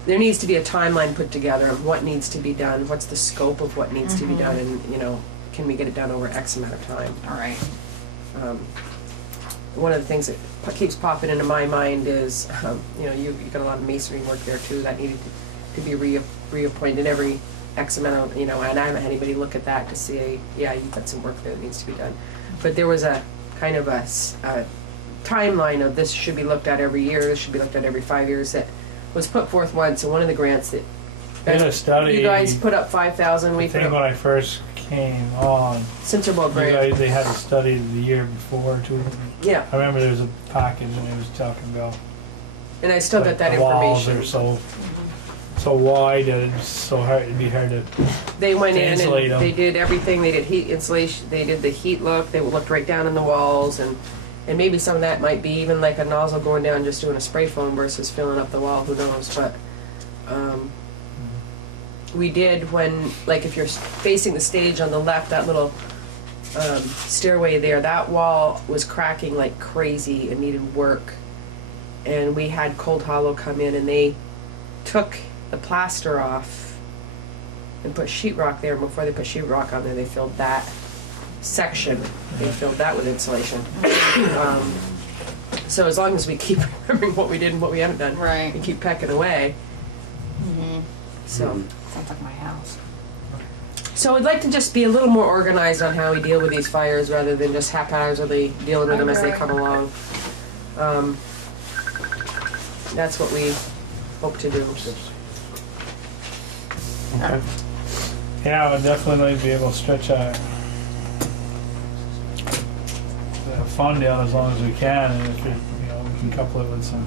there needs to be a timeline put together of what needs to be done, what's the scope of what needs to be done, and can we get it done over X amount of time. All right. One of the things that keeps popping into my mind is, you got a lot of masonry work there too that needed to be reappointed every X amount of, and I haven't had anybody look at that to say, yeah, you've got some work there that needs to be done. But there was a kind of a timeline of this should be looked at every year, this should be looked at every 5 years that was put forth once, and one of the grants that Did a study. you guys put up 5,000, we I put think when up I first came on, Centerville you grant. guys, they had a study the year before too. Yeah, I remember there was a package and it was talking about and I still got like, that the walls information. are so wide that it's so hard. It'd be hard to. They went to in insulate and 'em. they did everything. They did heat insulation. They did the heat look. They looked right down in the walls, and maybe some of that might be even like a nozzle going down, just doing a spray foam versus filling up the wall. Who knows? But we did when, like, if you're facing the stage on the left, that little stairway there, that wall was cracking like crazy and needed work. And we had Cold Hollow come in and they took the plaster off and put sheetrock there. And before they put sheetrock on there, they filled that section. They filled that with insulation. So as long as we keep remembering what we did and what we haven't done, Right. and keep pecking away. So, Sounds like my house. so I'd like to just be a little more organized on how we deal with these fires rather than just haphazardly dealing with them as they come along. That's what we hope to do. Okay. Yeah, I would definitely be able to stretch out the fund down as long as we can, and if we can couple it with some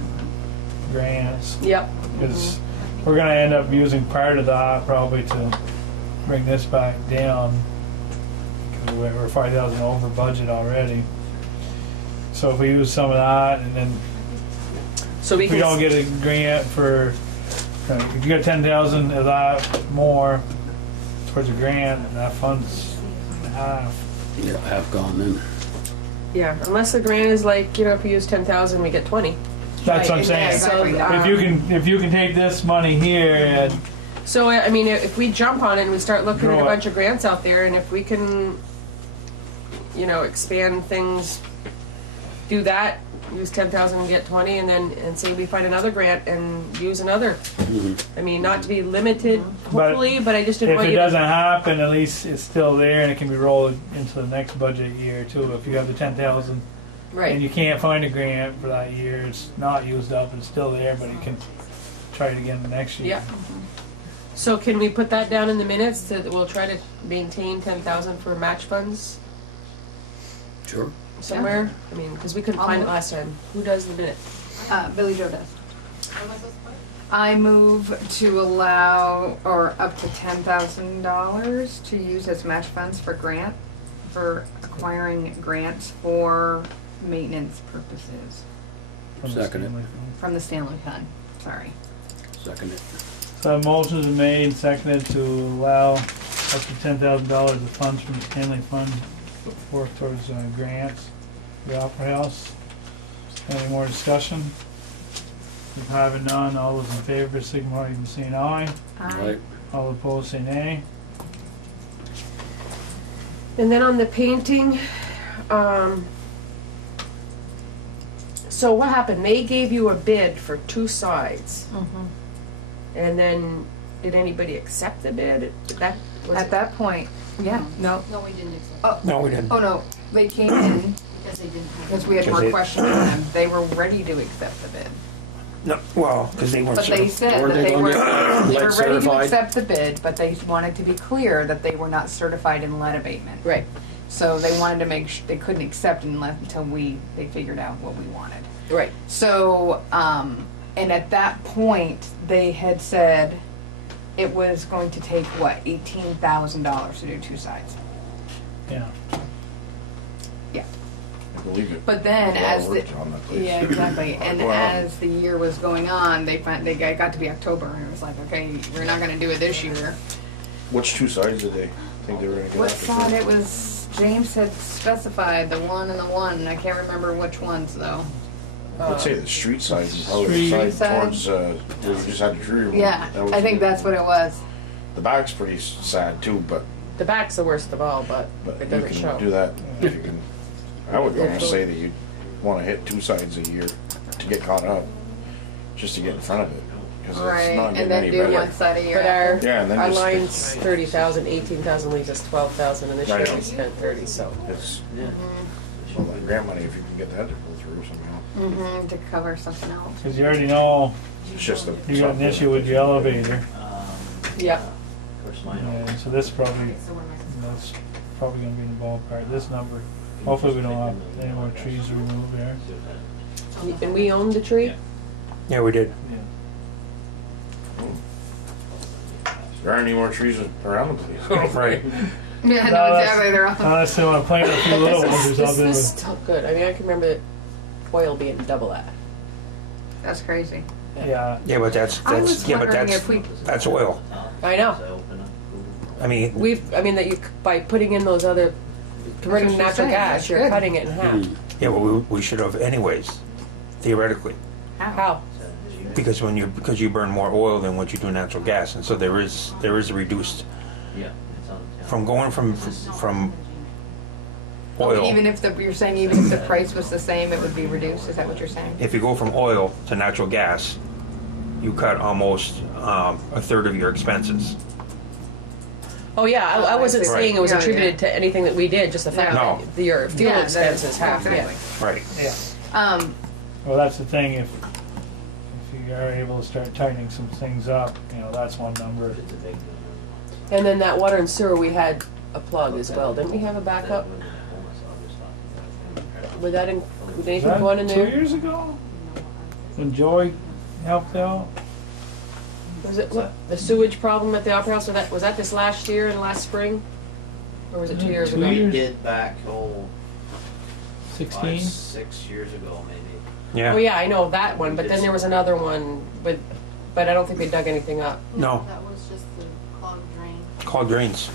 grants, Yep. because we're gonna end up using part of that probably to bring this back down, because we're 5,000 over budget already. So if we use some of that, and then So we if we can. don't get a grant for, if you get 10,000 of that more towards a grant, and that fund's half. Yeah, half gone then. Yeah, unless the grant is like, if we use 10,000, we get 20. That's what I'm Right, saying. exactly. If you can take this money here and So I mean, if we jump on it and we start looking at a Grow it. bunch of grants out there, and if we can, expand things, do that use 10,000 and get 20, and then, and say we find another grant and use another. I mean, not to be limited, hopefully, but I just didn't If want it you to. doesn't happen, at least it's still there and it can be rolled into the next budget year too. If you have the 10,000 and Right, you can't find a grant for that year, it's not used up, it's still there, but it can try it again the next year. yeah. So can we put that down in the minutes, that we'll try to maintain 10,000 for match funds Sure. somewhere? I mean, because we couldn't find it last time. Who does the minutes? Billy Joe does. What am I supposed to put? I move to allow, or up to $10,000 to use as match funds for acquiring grants for maintenance purposes From the Second it. Stanley Fund. from the Stanley Fund, sorry. Second it. So motions are made and seconded to allow up to $10,000 of funds from the Stanley Fund put forth towards grants for the Opera House. Any more discussion? If having none, all those in favor signify by saying aye. Right. All opposed say nay. And then on the painting, so what happened? They gave you a bid for 2 sides, and then did anybody accept the bid? That was At that point, yeah, no, No, we didn't accept No, we didn't. oh no, they came in because they didn't have. because we had Because more it- questions on them. They were ready to accept the bid. No, well, because they weren't. But they said Weren't that they they were, gonna they get were lead ready to certified? accept the bid, but they wanted to be clear that they were not certified in lead abatement. right. So they wanted to make they couldn't accept until they figured out what we wanted. Right. So, and at that point, they had said it was going to take, what, $18,000 to do 2 sides. Yeah. I believe it. But then Well as the, worked on that place. yeah, exactly, and Wow. as the year was going on, they got to be October, and it was like, okay, we're not gonna do it this year. Which 2 sides did they think they were gonna get? What after? side it was, James had specified, the 1 and the 1, and I can't remember which ones though. I'd say the street side, and probably Street the side side? towards, where you just had the tree removed. Yeah, That was I think the- that's what it was. The back's pretty sad too, but The back's the worst of all, but you it doesn't show. can do that. If you can, I would almost say that you'd wanna hit 2 sides a year to get caught up, just to get in front of it. Cause it's Right, not and getting then any do better. one side a year But after. Yeah, and then our just- line's 30,000, 18,000 leaves us 12,000, and this year Right. we spent 30, so. It's, well, that grant money, if you can get that to pull through somehow. To cover something else. Because you already know It's just a. you got an issue with your elevator. Yeah. And so this probably, So what am I supposed to that's probably gonna be in the ballpark, this number. Hopefully we don't have any more trees to remove there. And we own the tree? Yeah, we did. Yeah. There aren't any more trees around the place. Right. Yeah, no, No, exactly, they're all. Unless they wanna plant a few little ones or This something. is but- still good. I mean, I can remember oil being double that. That's crazy. Yeah, Yeah, but that's I was yeah, but wondering that's if we, that's oil. I know. I mean, That you, by putting in those other, converting That's what natural she's saying, gas, that's you're good. cutting it in half. yeah, but we should have anyways, theoretically, How? because because you burn more oil than what you do natural gas, and so there is a reduced from going from oil. even if you're saying even if the price was the same, it would be reduced, is that what you're saying? If you go from oil to natural gas, you cut almost a third of your expenses. Oh, yeah, I wasn't Right. saying it was Yeah, attributed yeah. to anything that we did, just the fact No. that your fuel Yeah, expenses half, yeah. exactly. Right. yeah. Well, that's the thing, if you are able to start tightening some things up, you know, that's one number. And then that water and sewer, we had a plug as well. Didn't we have a backup? Would that include Was anything that going in 2 there? years ago? When Joy helped out? Was it what, the sewage problem at the Opera House? Was that this last year and last spring? Or was it 2 years 2 ago? years. We did back, 16? 6 years ago, maybe. Yeah. Oh, yeah, I know that one, but then there was another one, but I don't think they dug anything up. No. That was just the clogged drain. Called drains. The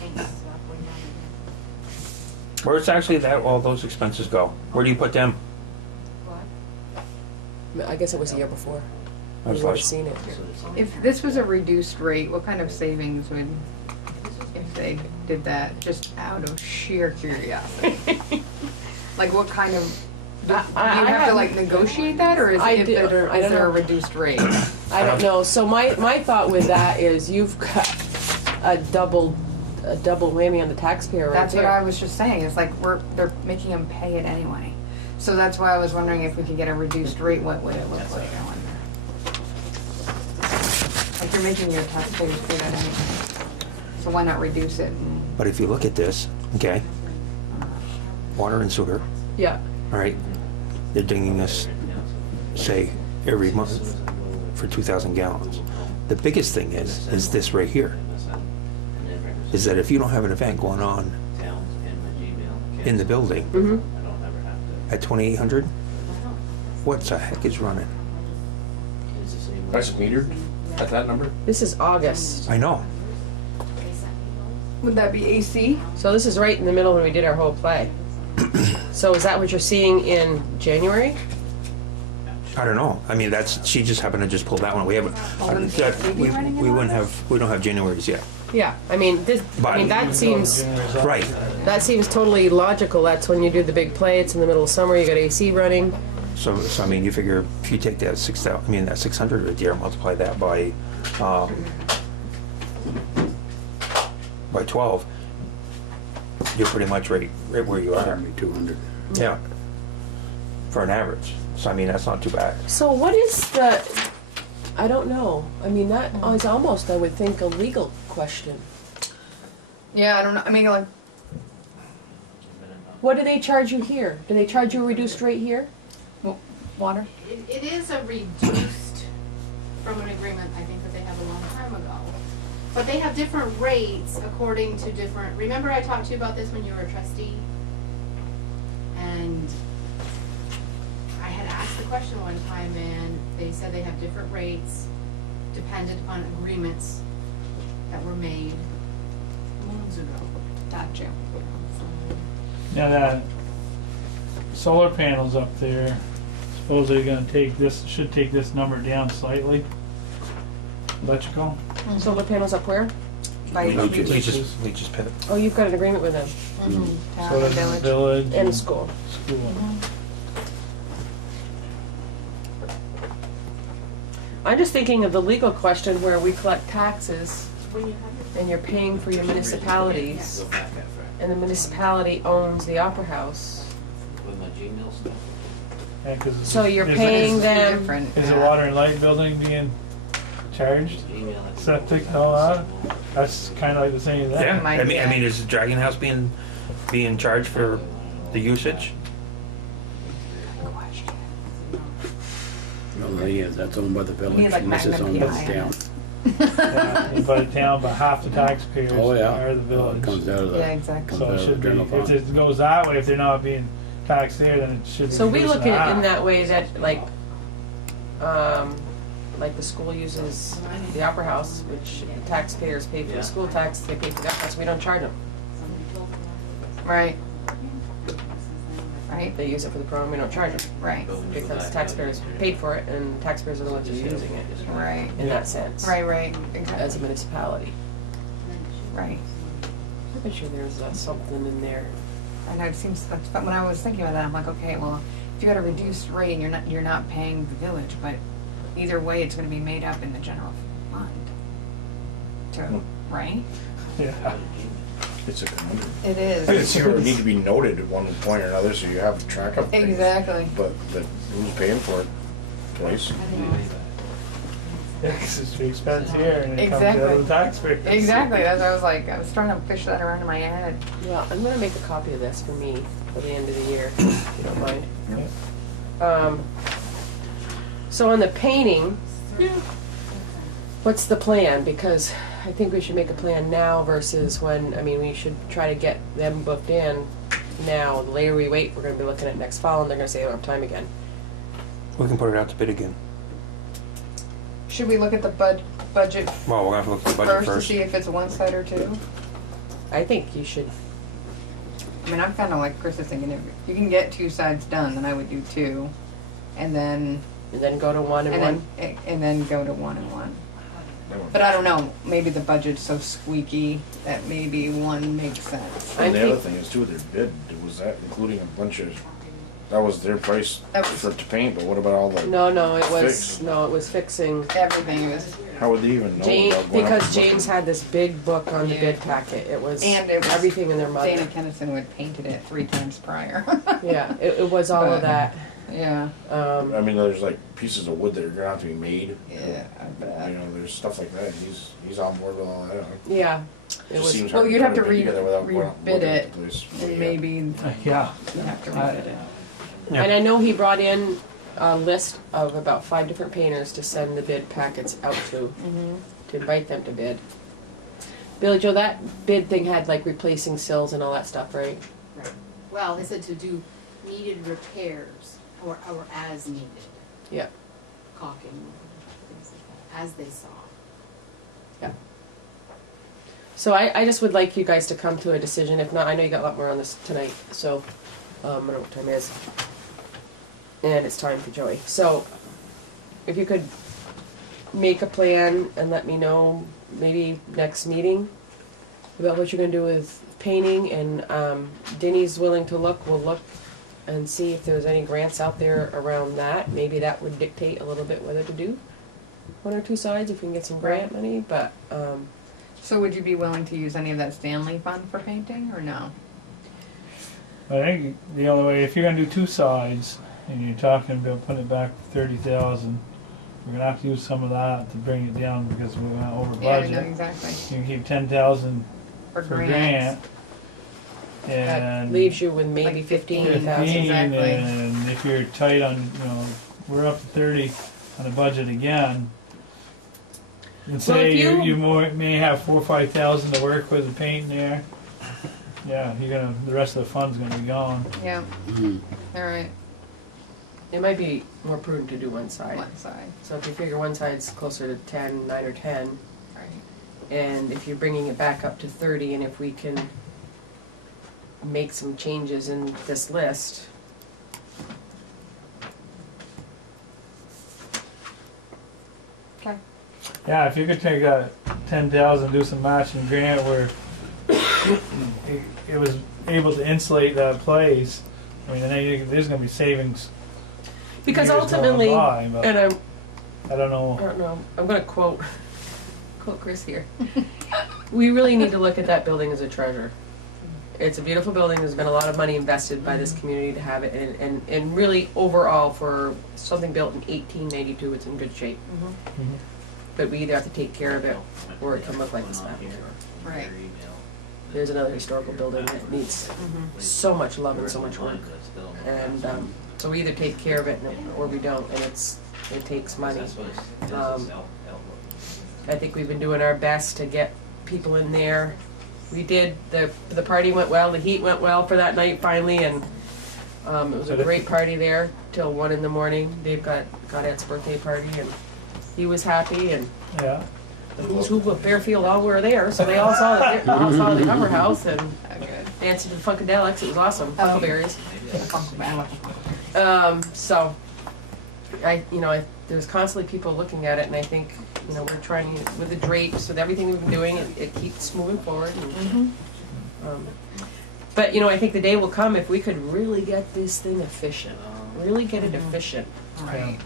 paint stuff way down in here. Where's actually that all those expenses go? Where do you put them? What? I guess it was the year before. I We was would like, have seen it. If this was a reduced rate, what kind of savings would, if they did that, just out of sheer curiosity? Like what kind of Do you have to like negotiate that, or is I it, do- there, I is don't there a know. reduced rate? I don't know. So my thought with that is you've got a double whammy on the taxpayer right That's there. what I was just saying. It's like they're making them pay it anyway. So that's why I was wondering if we could get a reduced rate. What would it look like? I wonder. Like you're making your taxpayers pay that anyway. So why not reduce it? But if you look at this, okay, water and sewer, Yeah. all right, they're dinging us, say, every month for 2,000 gallons. The biggest thing is this right here, is that if you don't have an event going on in the building Mm-hmm. at 2,800, what the heck is running? That's metered at that number? This is August. I know. Would that be AC? So this is right in the middle when we did our whole play. So is that what you're seeing in January? I don't know. I mean, she just happened to just pull that one. We haven't, wouldn't that, they be running in we wouldn't August? have, we don't have January's yet. Yeah. I mean, But- that seems Right. totally logical. That's when you do the big play. It's in the middle of summer. You got AC running. So I mean, you figure if you take that 6,000, I mean, that 600 right there, multiply that by 12, you're pretty much right where you are. 200. Yeah. For an average. So I mean, that's not too bad. So what is the? I don't know. I mean, that is almost, I would think, a legal question. Yeah, I don't know. I mean, like, What do they charge you here? Do they charge you a reduced rate here? water. It is a reduced from an agreement, I think, that they have a long time ago. But they have different rates according to different, remember I talked to you about this when you were a trustee? And I had asked the question one time and they said they have different rates dependent upon agreements that were made moons ago. Gotcha. Now that solar panels up there, supposedly gonna take this, should take this number down slightly. Electrical. Solar panels up where? By Leach's Pit. Oh, you've got an agreement with them Town So and does the village. village. and the school. School. I'm just thinking of the legal question where we collect taxes When you have and you're paying for your municipalities and the municipality owns the Opera House. Yeah, 'cause So you're is- paying is- them. Different. Is the water and light building being charged? Septic and all that? That's kinda like the same thing. Yeah. Might I be. mean, is the Dragon House being charged for the usage? No, yeah, that's owned by the village. Need, like, and this is Magnum owned by PI the town. Yeah, it's by the town, but half the taxpayers Oh, yeah. are the It village. comes out of the. Yeah, exactly. So it out of should the be, general if fund. it goes that way, if they're not being taxed there, then it should be. So we reduced look to at it in half. that way that like the school uses the Opera House, which taxpayers pay for the school tax, they pay for that, so we don't charge them. Right. Right. They use it for the program, we don't charge them, Right. because taxpayers paid for it and taxpayers are the ones who are using it Right. in that sense. Right. Right. As a Exactly. municipality. Right. I'm pretty sure there's something in there. I know it seems. But when I was thinking about that, I'm like, okay, well, if you got a reduced rate, and you're not paying the village, but either way, it's going to be made up in the general fund. Right. Yeah. It's a conundrum. It is. It's gonna need to be noted at one point or another, so you have track of things. Exactly. But who's paying for it twice? Yeah, 'cause it's the expense here and it comes out Exactly. of the taxpayers. Exactly. That's what I was like. I was trying to fish that around in my head. Yeah, I'm gonna make a copy of this for me for the end of the year, if you don't mind. So on the painting, what's the plan? Because I think we should make a plan now versus when, I mean, we should try to get them booked in now. The later we wait, we're gonna be looking at next fall and they're gonna say, I don't have time again. We can put it out to bid again. Should we look at the budget Well, we're gonna have to look at the budget first to first. see if it's one side or two? I think you should, I mean, I'm kind of like Chris is thinking, if you can get two sides done, then I would do two, and then go to one and one. and then go to one and one. But I don't know. Maybe the budget's so squeaky that maybe one makes sense. I And the other think- thing is too, their bid, was that including a bunch of That was their price That was- to paint, but what about all the, No, it Fix. was fixing. Everything was, how would they even know? James, without going out because and James had this big book on the Yeah. bid packet. It was And it was everything in their mother. Dana Kennison would painted it 3 times prior. Yeah, it was all of But- that. Yeah, I mean, there's like pieces of wood that are gonna have to be made. yeah, I bet. You know, there's stuff like that. He's on board with all that. Yeah, it Just was. seems Well, hard you'd put have to it together without going out and rebid looking at it. the place. And maybe you Yeah. have to I- rebid it. Yeah. And I know he brought in a list of about 5 different painters to send the bid packets out to invite them to bid. Billy Joe, that bid thing had like replacing sills and all that stuff, right? Right. Well, they said to do needed repairs or as needed. Yeah. Caulking, things like that, as they saw. So I just would like you guys to come to a decision. If not, I know you got a lot more on this tonight, so I don't know what time it is. And it's time for Joey. So if you could make a plan and let me know maybe next meeting about what you're gonna do with painting, and Denny's willing to look, we'll look and see if there's any grants out there around that. Maybe that would dictate a little bit whether to do 1 or 2 sides if we can get some grant money, but So would you be willing to use any of that Stanley fund for painting, or no? I think the only way, if you're gonna do 2 sides, and you're talking about putting it back to 30,000, we're gonna have to use some of that to bring it down because we went over Yeah, I know, budget. exactly. You can keep 10,000 For for grants. grant, and leaves you with maybe Like 15,000. 15, exactly. and if you're tight on, we're up to 30 on the budget again. And say if you- you may have 4 or 5,000 to work with the paint there. Yeah, the rest of the fund's gonna be gone. Yeah, Mhm. alright, It might be more prudent to do one side. one side, So if you figure one side's closer to 10, 9 or 10, right. and if you're bringing it back up to 30, and if we can make some changes in this list. Okay. Yeah, if you could take that 10,000, do some matching grant where it was able to insulate that place. I mean, there's gonna be savings. Because years going ultimately, by, but and I don't I know. don't know, I'm gonna quote Chris here. We really need to look at that building as a treasure. It's a beautiful building, there's been a lot of money invested by this community to have it, and really overall for something built in 1892, it's in good shape. Mhm. But we either have to take care of it, or it can look like this map. Right. There's another historical building that needs so much love and so much work. And so we either take care of it or we don't, and it takes money. I think we've been doing our best to get people in there. We did, the party went well, the heat went well for that night finally, and it was a great party there till 1 in the morning. Dave got Ed's birthday party, and he was happy, and Yeah. the who's who of Fairfield all were there, so they all saw the Hummer House and Oh, good. danced to the Funkadelics. It was awesome. Oh. Huckleberries. So, there's constantly people looking at it, and I think, we're trying with the drapes, with everything we've been doing, it keeps moving forward. And, but, I think the day will come if we could really get this thing efficient, really get it efficient. Right.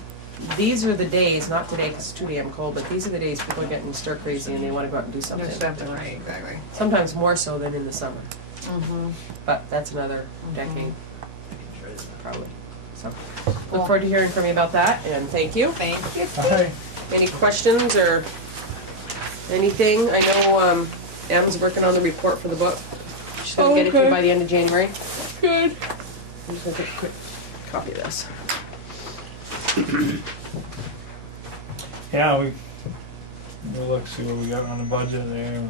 These are the days, not today because it's too damn cold, but these are the days people are getting stir crazy and they want to go out and do something. There's something, right, exactly. Sometimes more so than in the summer, Mm-hmm. but that's another decade, probably. So, look forward to hearing from you about that, and thank you. Thank you. Hi. Any questions or anything? I know Em's working on the report for the book. She's gonna get it to you by the end of January. Good. I'm just gonna take a quick copy of this. Yeah, we'll look, see what we got on the budget there.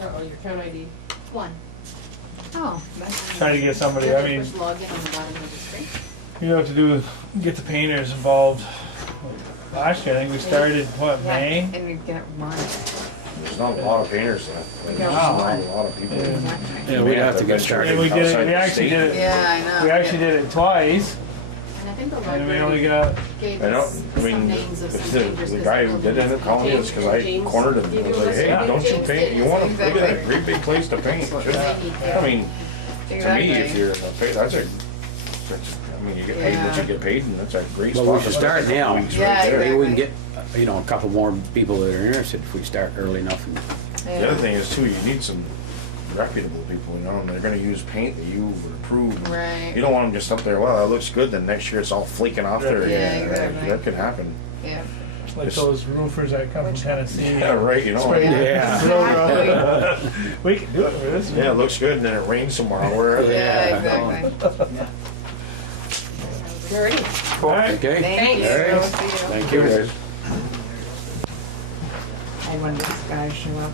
Oh, your account ID. 1. Oh, that's, Try to get somebody, I mean, Push login on the bottom of the screen. you have to do, get the painters involved. Last year, I think we started, May? and you get one. There's not a lot of painters left. There's Wow. not a lot of people. And Yeah, we'd have to get started. and we did outside it, we the actually state. did it, Yeah, I know. we actually did it twice, And I think the and we only library got, gave I know, us I some mean, names of some the painters. 'cause guy the who building did end up was calling us, cause I James, cornered him, did I you was like, listen hey, to don't you James paint, did, you wanna, exactly. look at that great big place to paint, They shouldn't need I mean, to me, if Exactly. you're in the paint, that's a, I mean, you get paid what you get paid, and that's a great spot. Well, we should start now. Weeks Yeah, right there. Maybe we can exactly. get, a couple more people that are interested if we start early enough. And The other thing is too, you need some reputable people, and they're gonna use paint that you would approve. Right. You don't want them just up there, well, that looks good, then next year it's all flaking off there Yeah, again. exactly. That could happen. Yeah. It's like those roofers that come from Tennessee. Yeah, right, you know. Spray Yeah. Exactly. We can do it for this. Yeah, it looks good, and then it rains tomorrow, wherever. Yeah, exactly. You're ready. Alright. Okay? Thank you. All right. See you. Thank you, guys. I had one of these guys show up.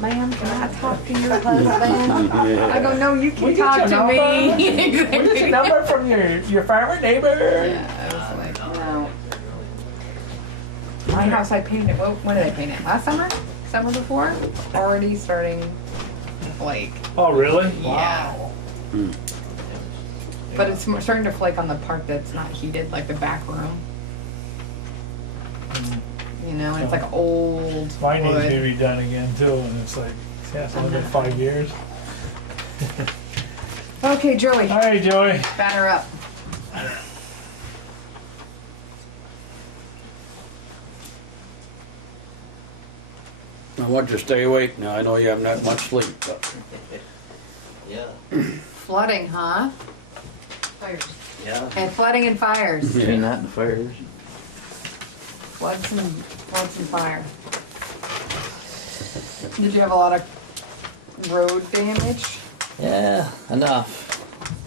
Ma'am, can I talk to your husband? I go, no, you can We get talk your to number? me. We get your number from your farmer neighbor. Yeah, I was like, no. My house, I painted, when did I paint it? Last summer? Summer before? Already starting to flake. Oh, really? Yeah. Hmm. But it's starting to flake on the part that's not heated, like the back room. You know, and it's like old Mine needs to wood. be redone again too, and it's like, yeah, it's only been 5 years. Okay, Joey, Alright, Joey. batter up. I want you to stay awake. Now, I know you haven't had much sleep, but Yeah, Flooding, huh? Fires. yeah. And flooding and fires. Between that and fires. Floods and fire. Did you have a lot of road damage? Yeah, enough.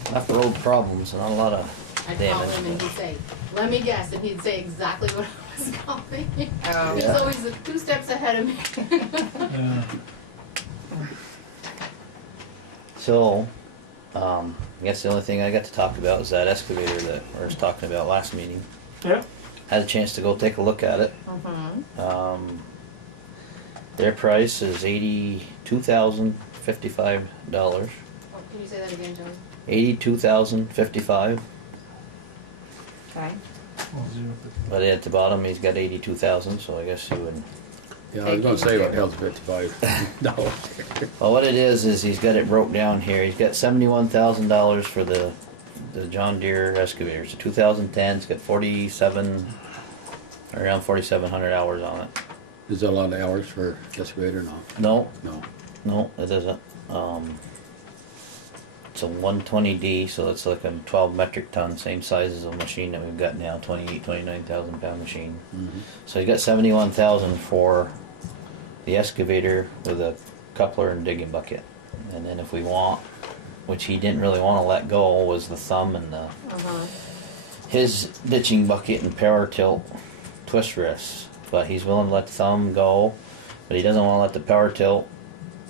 Enough road problems, not a lot of I'd call damage. him and he'd say, let me guess, and he'd say exactly what I was calling. Oh. He's Yeah. always 2 steps ahead of me. Yeah. So, I guess the only thing I got to talk about is that excavator that I was talking about last meeting. Yeah. Had a chance to go take a look at it. Mm-hmm. Their price is $82,055. Oh, can you say that again, Joey? $82,055. Okay. But at the bottom, he's got 82,000. So I guess he would. yeah, I was gonna say what the hell's $55. No. Well, what it is he's got it broke down here. He's got $71,000 for the John Deere excavator. It's a 2010. It's got around 4,700 hours on it. Is that a lot of hours for excavator? No. No, it isn't. It's a 120D, so it's like a 12 metric ton, same size as a machine that we've got now, 29,000 pound machine. Mm-hmm. So you got 71,000 for the excavator with a coupler and digging bucket. And then if we want, which he didn't really want to let go, was the thumb and his ditching bucket and power tilt twist wrists. But he's willing to let the thumb go, but he doesn't want to let the power tilt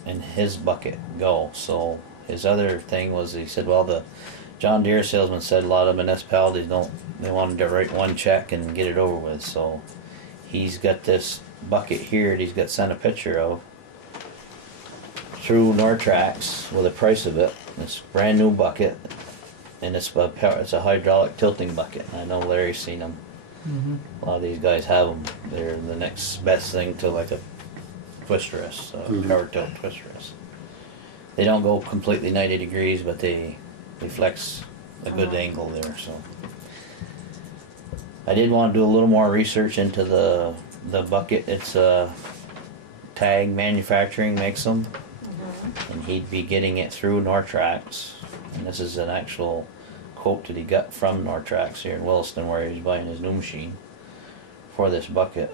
and his bucket go. So his other thing was, he said, well, the John Deere salesman said a lot of municipalities they wanted to write one check and get it over with. So he's got this bucket here that he's got sent a picture of through Nortrax with a price of it. It's a brand new bucket, and it's a hydraulic tilting bucket. I know Larry's seen them. Mm-hmm. A lot of these guys have them. They're the next best thing to like a twist wrist, power tilt twist wrist. They don't go completely 90 degrees, but they flex a good angle there. So I did want to do a little more research into the bucket. It's Tag Manufacturing makes them, and he'd be getting it through Nortrax. And this is an actual quote that he got from Nortrax here in Williston, where he's buying his new machine for this bucket.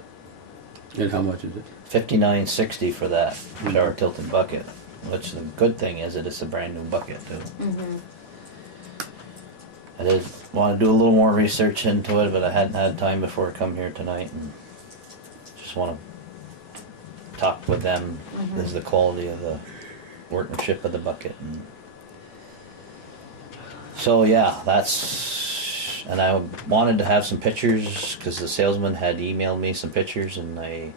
And how much is it? $59.60 for that power tilted bucket. Which the good thing is that it's a brand new bucket too. I did want to do a little more research into it, but I hadn't had time before I come here tonight, and just want to talk with them as the quality of the workmanship of the bucket. And so yeah, and I wanted to have some pictures because the salesman had emailed me some pictures, and I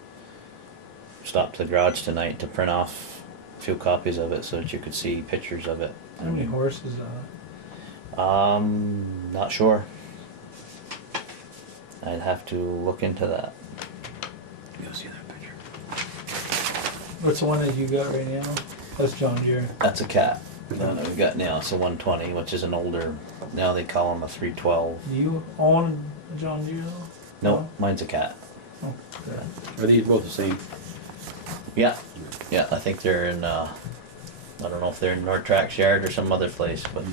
stopped to the garage tonight to print off a few copies of it so that you could see pictures of it. How many horses Not sure. I'd have to look into that. You'll see that picture. What's the one that you got right now? That's John Deere. That's a cat. No, we got now, it's a 120, which is an older, now they call them a 312. Do you own a John Deere? No, mine's a cat. Are these both the same? Yeah, yeah, I think they're in, I don't know if they're in North Track's yard or some other place, but,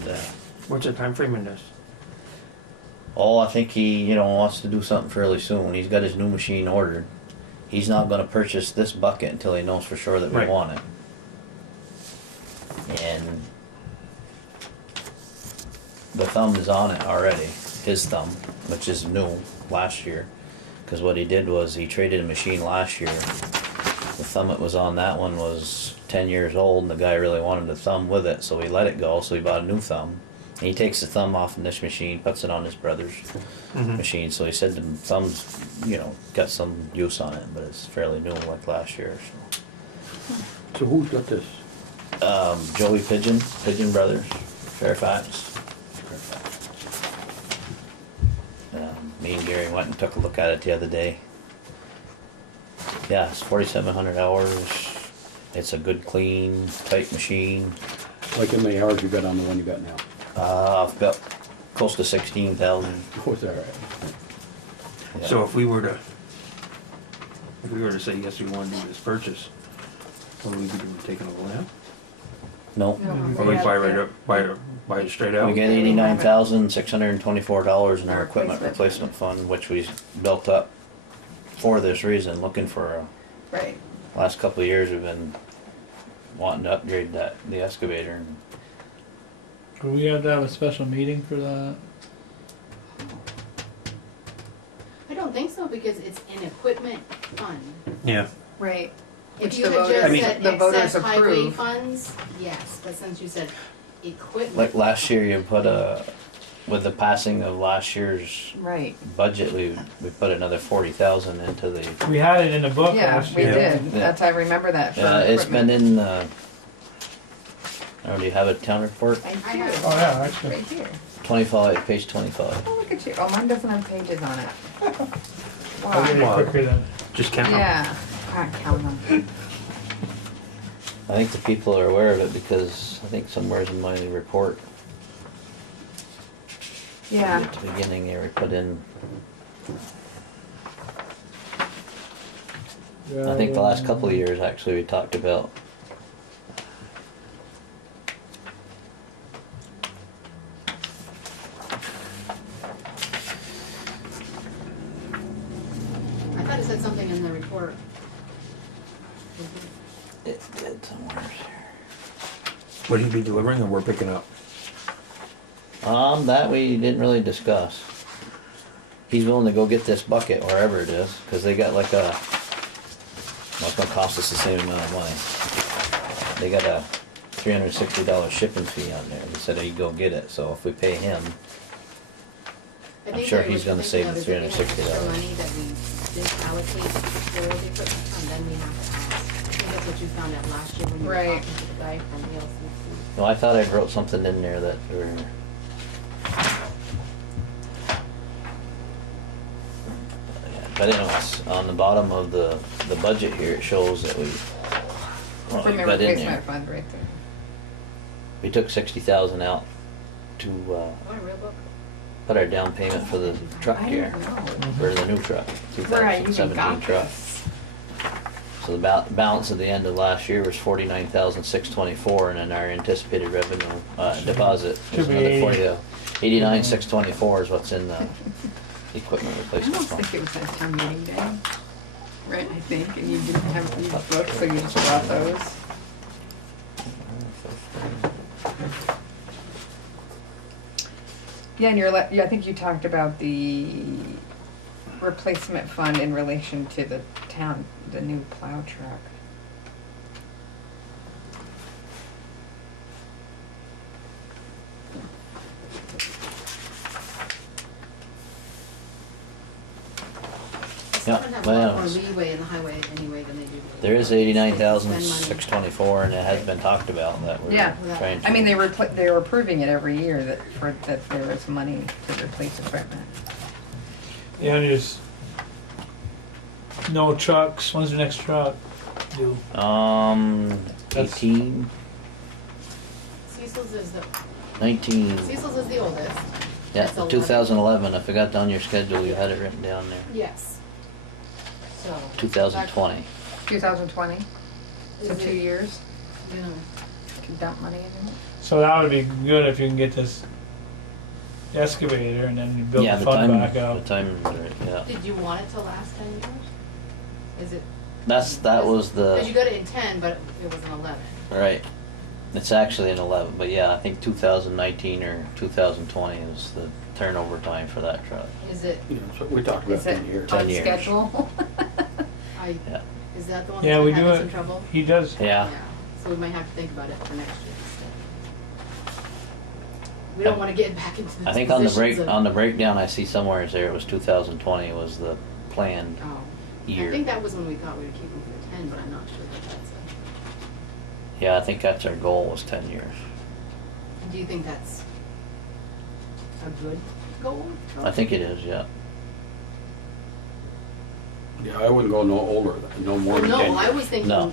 What's the time frame in this? oh, I think he, wants to do something fairly soon. He's got his new machine ordered. He's not gonna purchase this bucket until he knows for sure that we Right. want it. And the thumb is on it already, his thumb, which is new last year. Cause what he did was he traded a machine last year. The thumb that was on that one was 10 years old and the guy really wanted the thumb with it, so he let it go, so he bought a new thumb. And he takes the thumb off in this machine, puts it on his brother's machine, so he said the thumb's, got some use on it, but it's fairly new like last year, so. So who's got this? Joey Pigeon Brothers, Fairfax. Me and Gary went and took a look at it the other day. Yeah, it's 4,700 hours. It's a good, clean, tight machine. Like how many hours you got on the one you got now? I've got close to 16,000. Oh, is that right? Yeah. So if we were to say yes, we want to do this purchase, what would we be doing, taking a land? No, Or we buy right up, buy it straight out? we get $89,624 in our equipment replacement fund, which we built up for this reason, looking for a. Right. Last couple of years, we've been wanting to upgrade the excavator. And Do we have to have a special meeting for that? I don't think so, because it's an equipment fund. Yeah. Right. If Which you the had voters- just I mean- said the voters excess highway approve. funds, yes, but since you said equipment. like last year, with the passing of last year's Right. budget, we put another 40,000 into the. We had it in the book Yeah, last we year. did. Yeah. That's, I remember that for It's been equipment. in. Oh, do you have a town report? I do. have- Oh, yeah, actually. Right here. 25, page 25. Oh, look at you. Oh, mine doesn't have pages on it. I did Wow. it quicker than. Just count them. Yeah. Can't count them. I think the people are aware of it because I think somewhere in my report Yeah. at the beginning here we put in. I think the last couple of years actually we talked about. I thought it said something in the report. It did somewhere. Would he be delivering or we're picking up? That we didn't really discuss. He's willing to go get this bucket wherever it is, cause they got like a, well, it's gonna cost us the same amount of money. They got a $360 shipping fee on there. He said he'd go get it, so if we pay him, I I'm think sure what I he's was gonna save thinking the of is if we have extra $360. money that we didn't allocate for the equipment fund, then we have to ask. I think that's what you found out last year when you were Right. talking to the guy from the LCC. no, I thought I wrote something in there that we're. But anyways, on the bottom of the budget here, it shows that we, well, From we the got in replacement there. fund right there. We took 60,000 out to Want a real book? put our down payment for the truck I here, don't know. for the new truck, Where I even 2017 got truck. this. So the balance at the end of last year was 49,624, and then our anticipated revenue deposit Should is be another 80. 40. 89,624 is what's in the equipment I replacement almost fund. think it was that town meeting day. Right, I think, and you didn't have these books, so you just brought those. Yeah, and yeah, I think you talked about the replacement fund in relation to the town, the new plow truck. Yeah, Some have a well, lot more leeway in the highway anyway than they do. There is Spend money. 89,624, and it has been talked about that we're Yeah. trying to. I mean, they were approving it every year that there was money to replace equipment. Yeah, and there's no trucks. When's the next truck due? Oh. That's- 18. Season Cecil's is the, 19, Cecil's is the oldest. yeah, It's 11. 2011, if it got down your schedule, you had it written down there. Yes. So. 2020. 2020, so Is 2 it- years, Yeah. can dump money in it. So that would be good if you can get this excavator and then you build Yeah, the the fund time, back the up. time, yeah. Did you want it to last 10 years? Is it? That was Because you the, got it in 10, but it was an 11. right. It's actually an 11, but yeah, I think 2019 or 2020 is the turnover time for that truck. Is it, You know, so we talked about Is 10 years. it 10 on years. schedule? I, Yeah. is that the one Yeah, that's we been do having some it, trouble? he does, Yeah. So we might have to think about it for next year instead. We don't wanna get back into the I think on the positions of- on the breakdown, I see somewhere is there, it was 2020 was the planned Oh. I year. think that was when we thought we would keep them for 10, but I'm not sure that that's Yeah, I think that's our goal, was 10 years. do you think that's a good goal? I think it is, yeah. Yeah, I wouldn't go no older, no more Well, than 10 no, I years. was thinking No.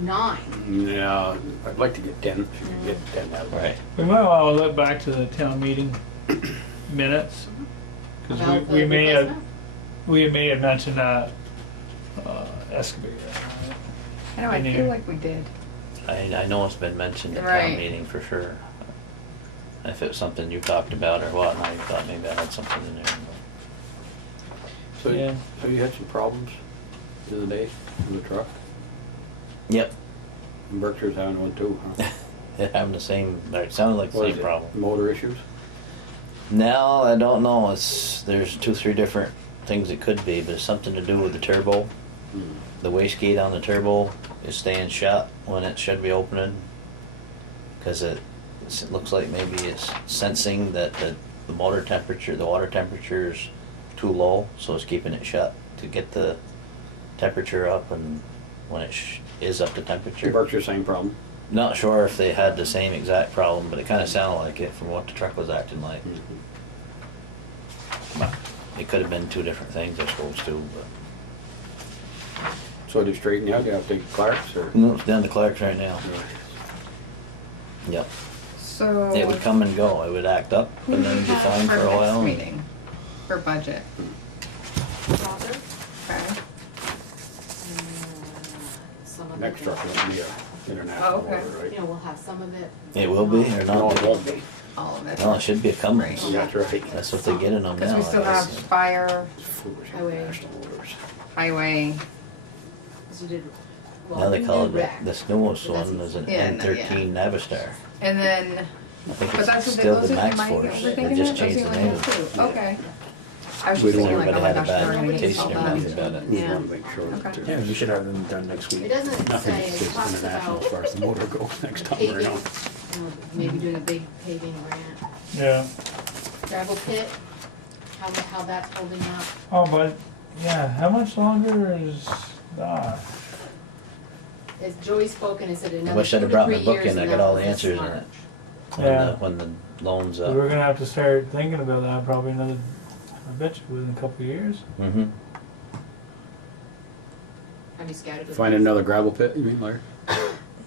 9. Yeah, I'd like to get 10, if you could get 10 out of it. Right. we might want to look back to the town meeting minutes. Cause About we the may have, replacement? we may have mentioned that, excavator. I know, I In feel here. like we did. I know it's been mentioned at town Right. meeting for sure. If it was something you talked about or what, and I thought maybe I had something in there. So, Yeah. have you had some problems the other day with the truck? Yep. And Berkshire's having one too, huh? It having the same, it sounded like the What is same it, problem. Motor issues? No, I don't know. There's 2-3 different things it could be, but it's something to do with the turbo. Hmm. The wastegate on the turbo is staying shut when it should be opening. Cause it looks like maybe it's sensing that the motor temperature, the water temperature is too low, so it's keeping it shut to get the temperature up, and when it is up to temperature. Berkshire, same problem? Not sure if they had the same exact problem, but it kinda sounded like it from what the truck was acting like. Mhm. But it could have been 2 different things, I suppose, too, but. So they straighten you out, you have to take Clark's or? No, it's down to Clark's right now. Yep. So. It would come and go. It would act up and then be fine for a Our while. next meeting for budget, Proper? okay? Some of Next it. truck will be a Oh, international okay. order, right? You know, we'll have some of it. It will be or No, not? it won't be. All of it. No, it should be a Cummins. That's right. That's what they get in them Because now. we still I have guess. fire, It's foolish, Highway. international orders. highway, 'Cause you did. well, Now they you call did it, rec. this newest But that's one is an Yeah, N13 Navistar. and then, I think but that's it's what still those the are, Max am I Force. overthinking They it? just Those changed are the the name. ones too, okay. I was We just don't thinking want like, oh everybody my had a gosh, bad they're gonna get reputation all or done. anything about it. We Yeah. want to make sure that Okay. there's Yeah, we should have them done next week. It doesn't Nothing say, it is talks international about as far as the motor goes next time paving, around. maybe doing a big paving grant. Yeah, Gravel pit, how that's holding up. oh, but, yeah, how much longer is that? As Joey spoke and he said I another wish I'd 2 have to brought 3 my book years in. I and got that all was the this answers in March. it. Yeah. When the loan's We're up. gonna have to start thinking about that probably another, I bet you within a couple of years. Mm-hmm. Have you scouted? the Find place? another gravel pit, you mean, Larry?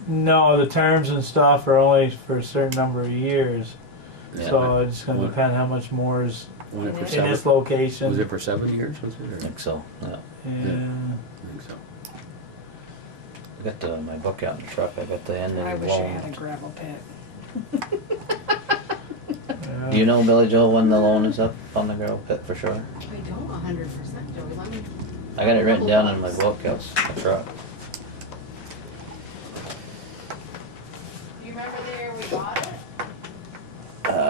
No, the terms and stuff are only for a certain number of years, so it's gonna What? depend how much more is Want it for In in 7? this location. Was it for 7 years, was it? I Or? think so, yeah. And I think so. I got my book out in the truck. I got the ending I wish I loan. had a gravel pit. yeah. Do you know, Billy Joe, when the loan is up on the gravel pit for sure? I don't 100%, Joey, let me. I got it written down in my book, it's the truck. Do you remember the year we bought it?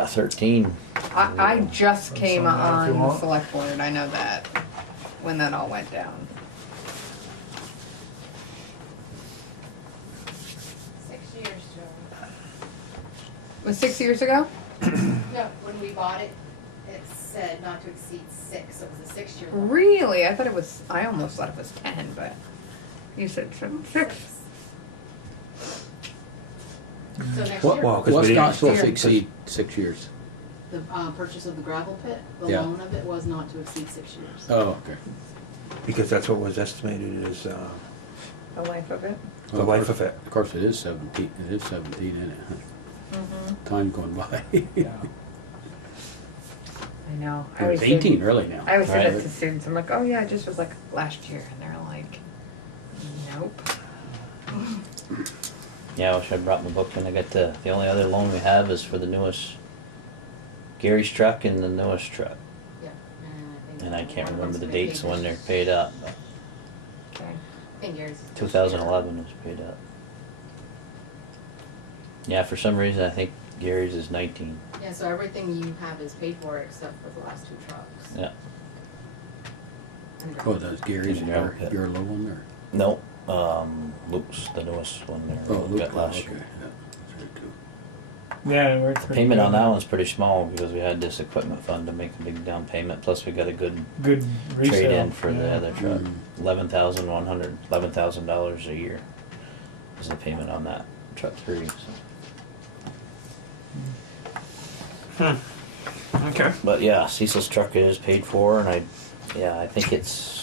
13. I just came Some of that if you on the want. select board, I know that, when that all went down. 6 years, Joey. Was 6 years ago? No, when we bought it, it said not to exceed 6, so it was a 6-year loan. Really? I thought it was, I almost thought it was 10, but you said 6. So next What, year, Well, 'cause we what's didn't- not supposed to Here. exceed 6 years? the purchase of the gravel pit, the Yeah. loan of it was not to exceed 6 years. Oh, okay. Because that's what was estimated as, The life of it? the life of it. Of course, it is 17, it is 17, isn't it? Huh? Mm-hmm. Time going by. Yeah. I know. I It's always 18 say, early now. I always say Right. that to students. I'm like, oh yeah, it just was like last year, and they're like, nope. Yeah, I wish I brought my book when I got the only other loan we have is for the newest Gary's truck and the newest truck. Yeah. And I can't one of remember them's the been dates paid when this- they're paid up, but Okay. I think yours is this 2011 was paid up. Yeah, for some reason I think Gary's is 19. year. Yeah, so everything you have is paid for except for the last 2 trucks. Yeah. And Oh, that's Gary's and Yeah. your low one there. No, Luke's the newest one there. Oh, we look, got last okay. year. Yeah, that's right too. Yeah, it worked The pretty payment good. on that one's pretty small because we had this equipment fund to make a big down payment. Plus we got a good Good resale. trade in for the yeah. other truck. Mhm. $11,000 a year is the payment on that truck 3. So. Okay. But yeah, Cecil's truck is paid for, and I think it's.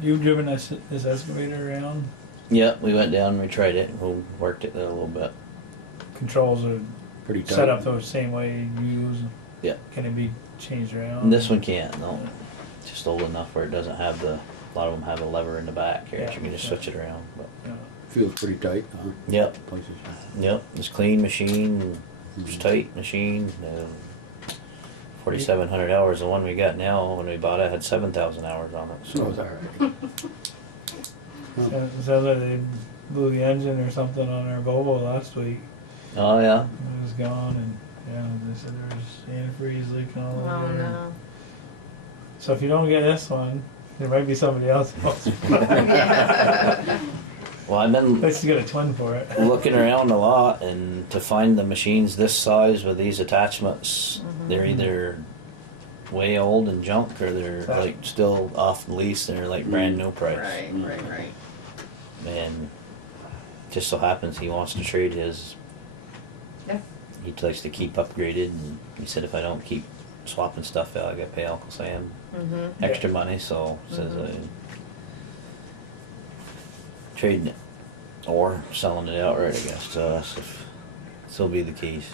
You've driven this excavator around? Yeah, we went down and we tried it. We worked it a little bit. Controls are Pretty tight. set up the same way you use. Yeah. Can it be changed around? And this one can't. No, it's just old enough where it doesn't have the. A lot of them have a lever in the back here, so you can just switch it around. But Yeah. Feels pretty tight, huh? yep, Places. yep, it's clean machine. It's tight machine. 4,700 hours. The one we got now, when we bought it, had 7,000 hours on it. So So it's all right. Sounds like they blew the engine or something on our Volvo last week. oh yeah, It was gone, and yeah, they said there was antifreeze leaking all over. Oh there. no. So if you don't get this one, there might be somebody else. Yeah. well I've been At least you get a twin for it. looking around a lot, and to find the machines this size with these attachments, they're either way old and junk, or they're like still off the lease and they're like brand new price. Right. And just so happens he wants to trade his. Yeah. He likes to keep upgraded, and he said if I don't keep swapping stuff out, I gotta pay Uncle Sam Mm-hmm. extra money. So says trading it or selling it outright, I guess, to us if still be the case.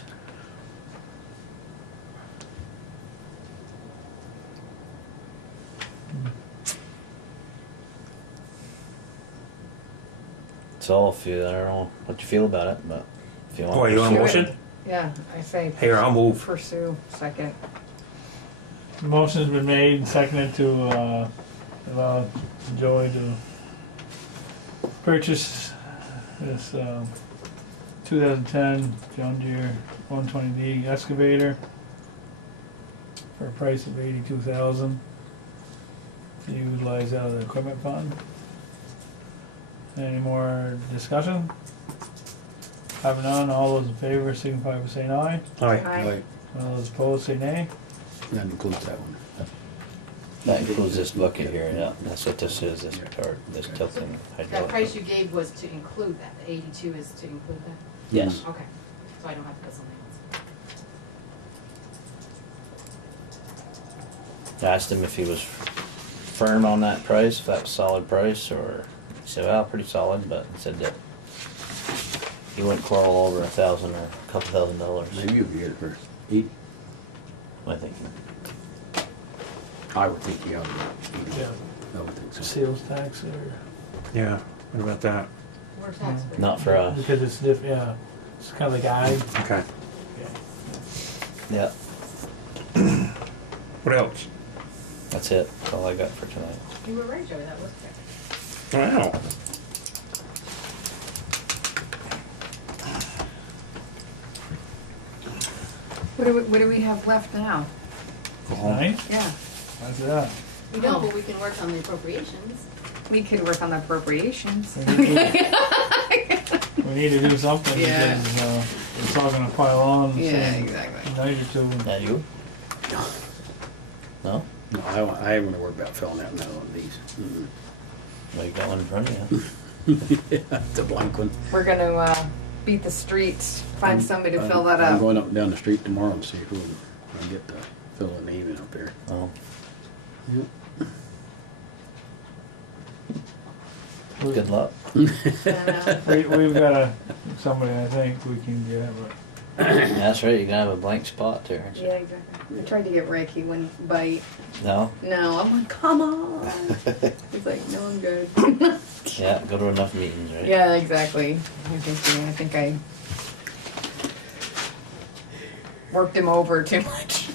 So if you, I don't know what you feel about it, but if you want, Boy, you want a Do it. motion? Yeah, I say Here, I'll move. pursue second. The motion's been made and seconded to allow Joey to purchase this 2010 John Deere 120D excavator for a price of $82,000 to utilize out of the equipment fund. Any more discussion? Having none, all those in favor signify by saying aye. Aye. Right. All those opposed say nay. That includes that one. that includes this bucket here. Yeah, that's what this is. This part, this tilting That hydraulic. price you gave was to include that, the 82 is to include that? Yes. Okay, so I don't have to put something else. I asked him if he was firm on that price, if that was solid price, or he said, well, pretty solid, but he said that he wouldn't quarrel over $1,000 or a couple $1,000. Maybe you could get it for 80. I think. I would think you ought to. Yeah. I would think so. Sales tax or Yeah. What about that? We're tax free. Not for us. because it's yeah, it's kind of like ag. Okay. Yeah, What else? that's it. That's all I got for tonight. You were right, Joey, that was quick. Wow. What do we have left now? Right? Yeah, That's that. We don't, but we can work on the appropriations. we could work on the appropriations. We need to do something Yeah. because it's all gonna pile on the Yeah, same exactly. night or two. That you? No? No, I ain't gonna worry about filling that metal on these. Mm-mm. Well, you got one in front of you. Yeah, it's a blank one. We're gonna beat the streets, find somebody to fill that I'm up. going up and down the street tomorrow and see who I can get to fill a name in up there. Oh, Yep. good luck. We've got somebody I think we can get, but That's right, you can have a blank spot there, aren't you? Yeah, exactly. I tried to get Rick, he wouldn't bite. No? No, I'm like, come on. He's like, no, I'm good. Yeah, go to enough meetings, right? Yeah, exactly. I think I worked him over too much.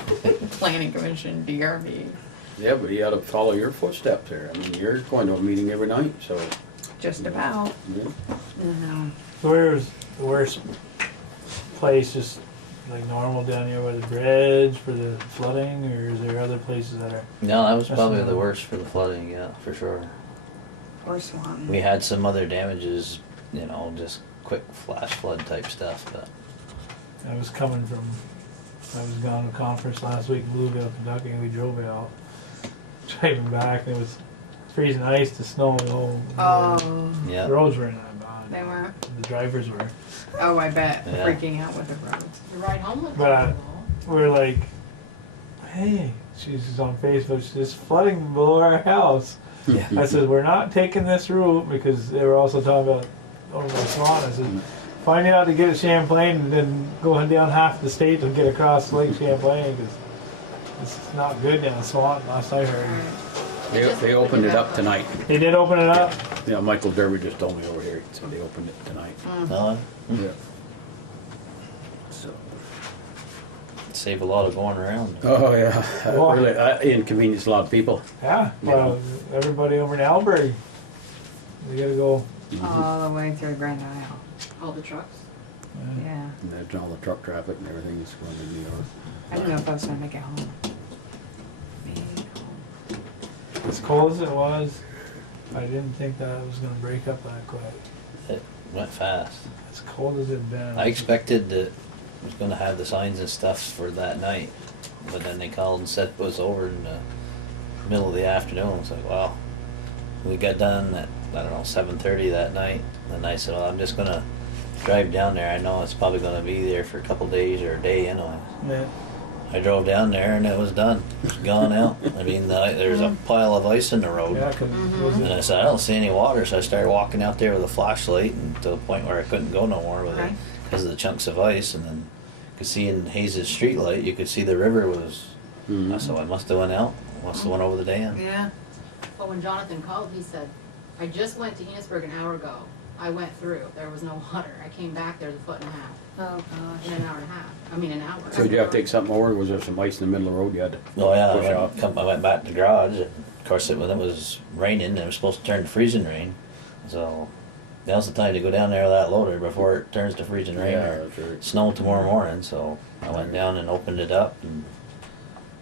Planning Commission, DRB, Yeah, but you ought to follow your footsteps there. I mean, you're going to a meeting every night, so. just about. Yeah. No. Where's the worst place, just like normal down here by the bridge for the flooding, or is there other places that are? No, that was That's probably the- the worst for the flooding, yeah, for sure. Or Swan. We had some other damages, you know, just quick flash flood type stuff, but I was coming from, I was gone to a conference last week in Louisville, Kentucky, and we drove out. Driving back, and it was freezing ice to snow. Oh, yeah. The roads were not bad. they were. The drivers were. Oh, I bet. Yeah. Freaking out with the roads. The ride home looked But awful. we were like, hey, she's on Facebook, she's just flooding below our house. Yeah. I said, we're not taking this route, because they were also talking about over by Swan. I said, finding out to get to Champlain and then going down half the state to get across Lake Champlain, because it's not good down Swan, last I heard. They opened it up tonight. They did open it up. Yeah, Michael Derby just told me over here, so they opened it tonight. No, Yeah. So. save a lot of going around. Oh, yeah. Why? Really, inconvenience a lot of people. Yeah, well, everybody over in Albury, they gotta go. All the way through Grand Isle. All the trucks. Yeah. And there's all the truck traffic and everything that's going to New York. I don't know if I was gonna make it home. Maybe home. As cold as it was, I didn't think that it was gonna break up that quick. It went fast. As cold as it'd been. I expected that it was gonna have the signs and stuff for that night, but then they called and said it was over in the middle of the afternoon. It's like, wow. We got done at, I don't know, 7:30 that night, and I said, well, I'm just gonna drive down there. I know it's probably gonna be there for a couple days or a day anyway. Yeah. I drove down there and it was done. It was gone out. I mean, there's a pile of ice in the road. Yeah, 'cause it was And I said, I don't see any water, so I started walking out there with a flashlight, and to the point where I couldn't go no more with it Right. because of the chunks of ice. And then could see in Hayes' street light, you could see the river was. Mhm. So I must have went out. Must have went over the dam. Yeah. But when Jonathan called, he said, I just went to Enosburgh an hour ago. I went through. There was no water. I came back, there was a foot and a half. Oh, In gosh. an hour and a half. I mean, an hour. So did you have to take something over? Was there some ice in the middle of the road you had to Oh yeah, push out? I went back to the garage. And of course, when it was raining, it was supposed to turn to freezing rain. So now's the time to go down there with that loader before it turns to freezing rain Yeah, or that's right. snow tomorrow morning. So I went down and opened it up and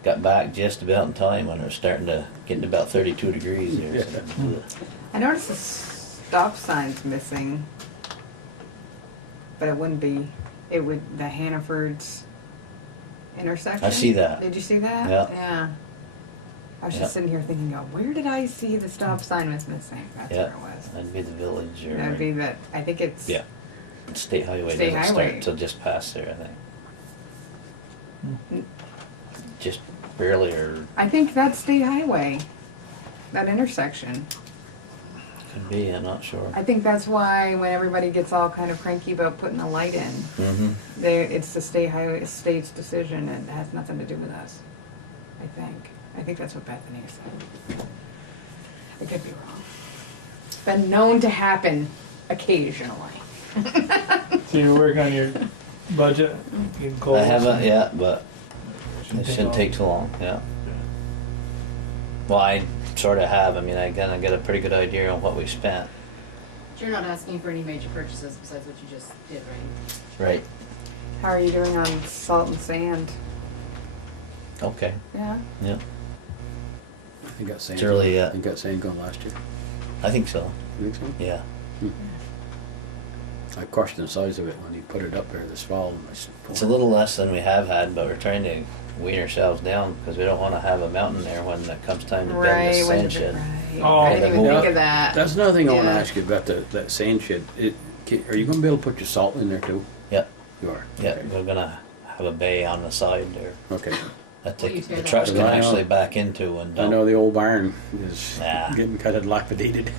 got back just about in time when it was starting to get to about 32 degrees there. So, I noticed the stop sign's missing. But it wouldn't be, it would, the Hannaford's intersection. I see that. Did you see that? Yeah. Yeah. I was Yeah. just sitting here thinking, where did I see the stop sign was missing? That's Yeah. where it was. that'd be the village or That'd be that, I think it's. yeah. State highway State doesn't highway. start till just past there, I think. Mm. Just barely, or I think that's state highway, that intersection. could be. I'm not sure. I think that's why when everybody gets all kind of cranky about putting a light in, Mm-hmm. it's the state highway, state's decision, and it has nothing to do with us. I think that's what Bethany said. I could be wrong. It's been known to happen occasionally. So you're working on your budget? Getting close? I haven't yet, but it shouldn't long. take too long. Yeah. Well, I sort of have. I mean, I gotta get a pretty good idea on what we spent. You're not asking for any major purchases besides what you just did, right? Right. How are you doing on salt and sand? Okay. Yeah? Yeah. I think got sand. It's early yet. I think got sand going last year. I think so. You think so? Yeah. I questioned the size of it when he put it up there this fall. And I said, It's a little less than we have had, but we're trying to wean ourselves down because we don't want to have a mountain there when it comes time to build Right, the when sand shed. right. Oh, I didn't even yeah. think of that. That's another thing I want to Yeah. ask you about that sand shed. Are you going to be able to put your salt in there too? Yep. You are? Yeah, Okay. we're gonna have a bay on the side there Okay. that Will you the tear that trucks up? can I know. actually back into and I dump. know the old barn is Yeah. getting kind of dilapidated.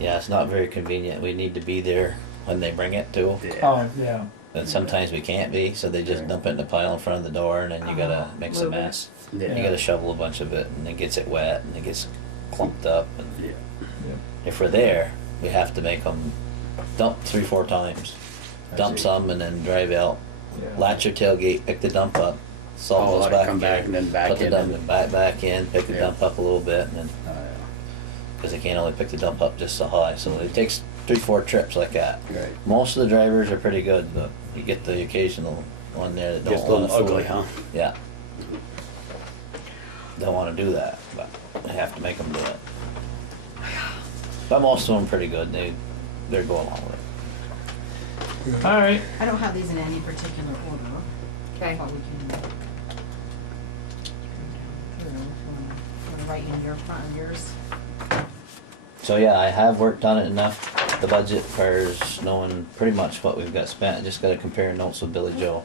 Yeah, it's not very convenient. We need to be there when they bring it too. Oh, yeah. And sometimes we can't be, so they just dump it in the pile in front of the door, and then you gotta mix a move it. mess. Yeah. You gotta shovel a bunch of it, and it gets it wet, and it gets clumped up. And Yeah. if we're there, we have to make them dump 3-4 times. Dump see. some and then drive out. Yeah. Latch your tailgate, pick the dump up. Salt Oh, goes let it back come in, back and then back put the in dump and- back in, pick the Yeah. dump up a little bit, and then Oh, because they can't only pick the dump up just so high, so it takes 3-4 trips like that. yeah. Right. Most of the drivers are pretty good, but you get the occasional one there that don't Just a want little to ugly, huh? Yeah. Don't want to do that, but they have to make them do it. But most of them are pretty good. They're going along with it. All right. I don't have these in any particular order, Okay. but we can. Wanna write in your front of yours? So yeah, I have worked on it enough. The budget requires knowing pretty much what we've got spent. I just got to compare notes with Billy Joe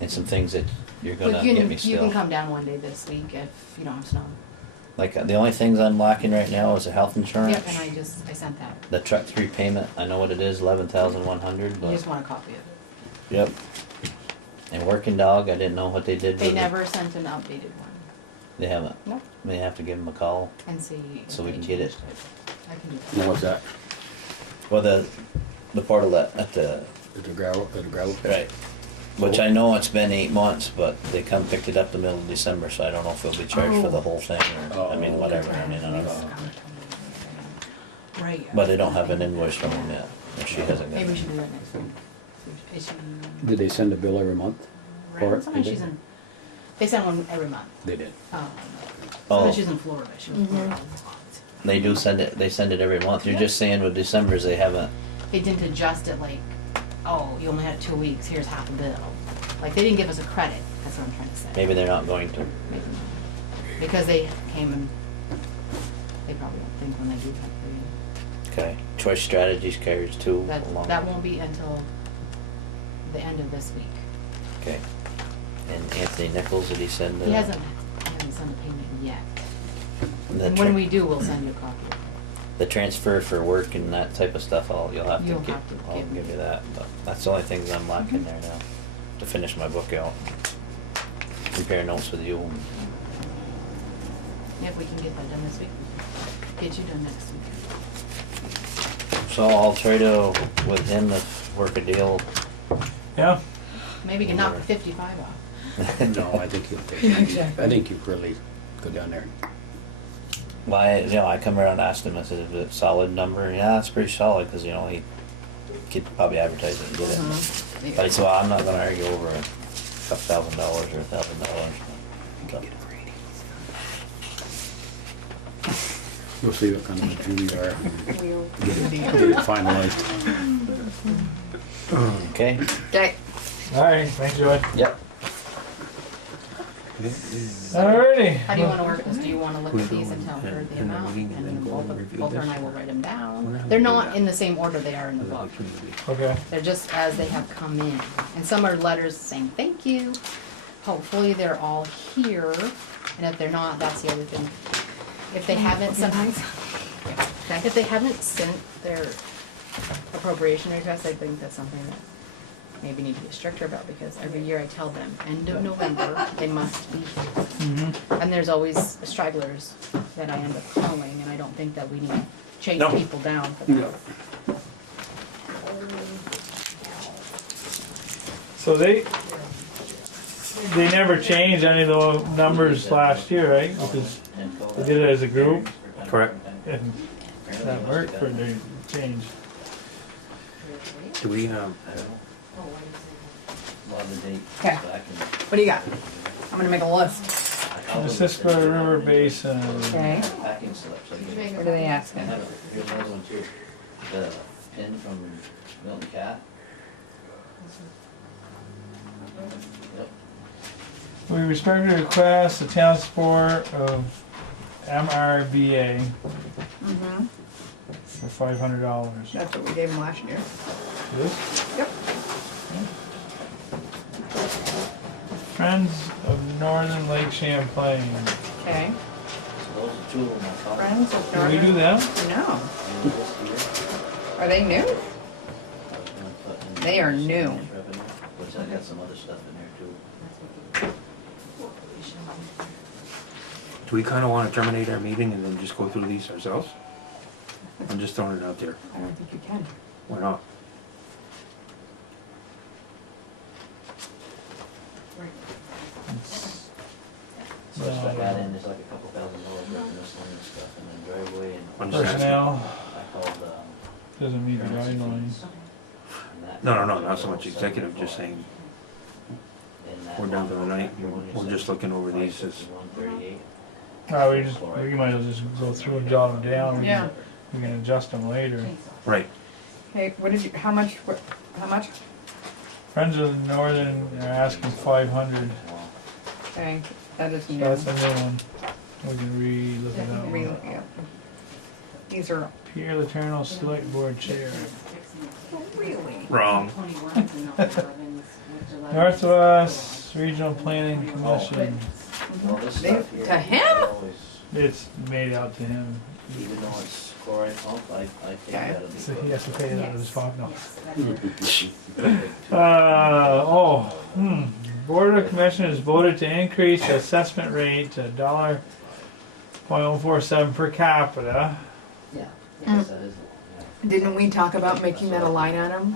and some things that you're gonna Well, get me you still. can come down one day this week if you don't have snow. Like the only things I'm lacking right now is the health insurance. Yep, and I sent that. The truck 3 payment. I know what it is, 11,100. You But just want a copy of it. yep. And working dog, I didn't know what they did. They with it. never sent an updated one. They haven't. Nope. May have to give them a call. And see. if So we they can get it. changed I can do that. Now what's that? Well, the portal at the Is it gravel? Is it gravel? right, which I know it's been 8 months, but they come picked it up the middle of December, so I don't know if we'll be charged for the whole thing or I mean whatever. I mean I don't know. Right. But they don't have an invoice from them yet. Or she hasn't got Maybe we it. should do that next week. Is she? Did they send a bill every month? For it? Sometimes Did she's they? in, they send one every month. They did. Oh. Oh. Sometimes she's in Florida. She was in Florida a lot. They do send it. They send it every month. You're just saying with December's they haven't. They didn't adjust it like, oh, you only had 2 weeks, here's half a bill. Like, they didn't give us a credit, that's what I'm trying to say. Maybe they're not going to. Maybe not. Because they came and, they probably don't think when they do that for you. Okay. Choice Strategies carries 2 along. That won't be until the end of this week. Okay. And Anthony Nichols, did he send? He hasn't sent a payment yet. The And when we do, we'll send you a copy of it. The transfer for work and that type of stuff, you'll have to You'll get, have to I'll give give me. you that, but that's the only things I'm lacking there now, to finish my book out. Compare notes with you. Yeah, if we can get that done this week, get you done next week. So I'll try to, with him, if work a deal. Yeah. Maybe you can knock the 55 off. No, I think you'll take it. Exactly. I think you really go down there. Why, I come around and asked him, I said, is it a solid number? Yeah, it's pretty solid, cause he could probably advertise it and get it. But he said, well, I'm not gonna argue over a couple $1,000 or $1,000. But We'll see what kind of a June you are. We'll- Get it finalized. Okay, Okay. All right. Thanks, Joy. yep. Alrighty. How do you wanna work this? Do you wanna look at these and tell her the amount, and then both her and I will write them down? They're not in the same order they are in the book. Okay. They're just as they have come in. And some are letters saying thank you. Hopefully they're all here, and if they're not, that's the other thing. If they haven't, sometimes, if they haven't sent their appropriation request, I think that's something that maybe need to be stricter about, because every year I tell them, end of November, they must be here. Mm-hmm. And there's always stragglers that I end up calling, and I don't think that we need to chase No. people down for that. No. So they never changed any of the numbers last year, right? Because they did it as a group, Correct. and that worked for the change. Do we, Okay. What do you got? I'm gonna make a list. Mississippi River Basin. Okay. Packing slips. What are they asking? Here's another one too. The pin from Milton Cat. Yep. We respectfully request the town support of MRBA Mm-hmm. for $500. That's what we gave them last year. This? Yep. Friends of Northern Lake Champlain. Okay. So those are 2 of them I thought. Friends of Did we Northern. do them? No. And this here, Are they new? I was gonna put in They are new. Trail got some other stuff in there too. Do we kinda wanna terminate our meeting and then just go through these ourselves? I'm just throwing it out there. I don't think you can. Why not? So I got in, there's like a couple $1,000 worth of miscellaneous stuff and then driveway and. I'm just asking. Personnel I called, doesn't meet the guidelines. and that- No, not so much executive, just saying, And that we're down to the night, one we're just looking over these as, 138. We might as well just go through and jot them down. Yeah. We can adjust them later. right, Okay, what did you, how much, how much? Friends of the Northern are asking 500. Okay, that is So new. that's a new one. We can re-look at that Really, one. yeah. These are, Pierre Letourneau, Select Board Chair. really? wrong. Northwest Regional Planning Commission. Well, this They- stuff here, to him? I always- It's made out to him. Even though it's chloride pump, I take Okay. that as So he has to pay it out of his pocket. a. Board of Commissioners voted to increase the assessment rate to $1.147 per capita. Yeah, I guess that is, yeah. Didn't we talk about making that a line item?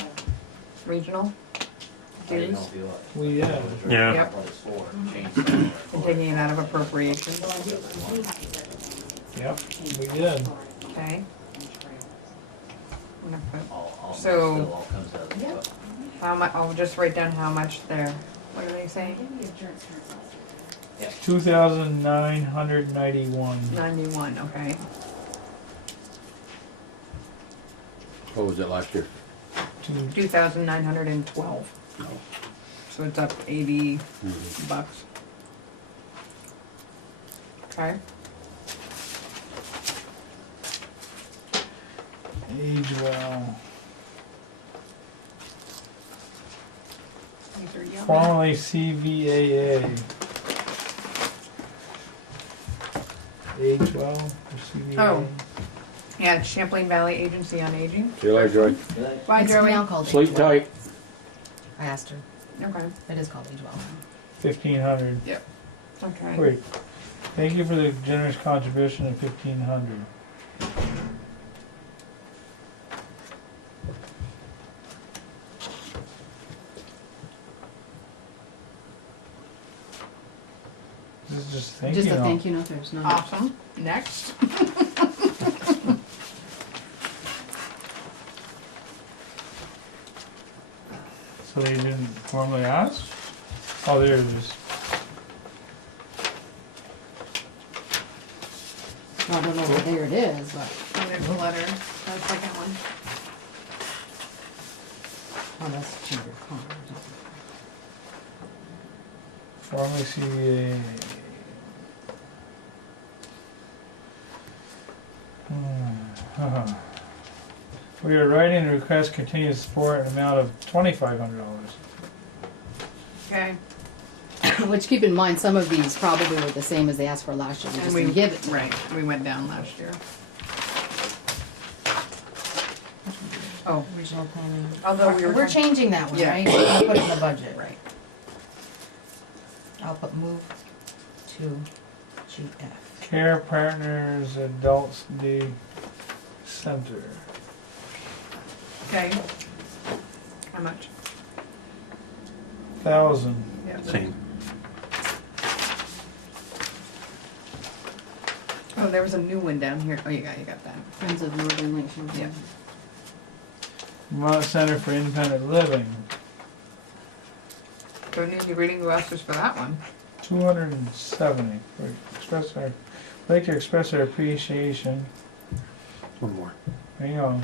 Regional? I didn't know Dues? if you. We did. Yeah. Yep. What it's for, change that. And taking it out of appropriation? Yep, we did. Okay. I'm gonna put- All So- still all comes out of the. Yep. How much, I'll just write down how much there. What are they saying? 2,991. 91, okay. What was it last year? 2,912. So it's up 80 bucks. Okay. Age well. These are yellow. Formerly CVAA. Age well or CVAA? Oh. Yeah, it's Champlain Valley Agency on Aging. See you later, Joy. Bye, It's Joey. now called Sleep Age Well. tight. I asked her. Okay. It is called Age Well. 1,500. Okay. Wait. Thank you for the generous contribution of 1,500. This is just thank Just you a note. thank you note, there's no. Awesome. Next. So they didn't formally ask? Oh, there it is. I don't know where there it is, but, And there's a letter. The second one. oh, that's Chamber of Commerce. Formally CVA. We are writing to request continued support in an amount of $2,500. Okay. Which, keep in mind, some of these probably were the same as they asked for last year, we And just we didn't give it. Right. We went down last year. Oh, Regional planning. although we were. We're changing that one, Yeah. right? I'll put it in the budget. Right. I'll put move to GF. Care Partners Adults Day Center. Okay. How much? 1,000. Yeah. Same. Oh, there was a new one down here. Oh, you got that. Friends of Northern Lake. Yeah. Vermont Center for Independent Living. Don't need to be reading the vouchers for that one. 270. We'd like to express our appreciation. One more. Hang on.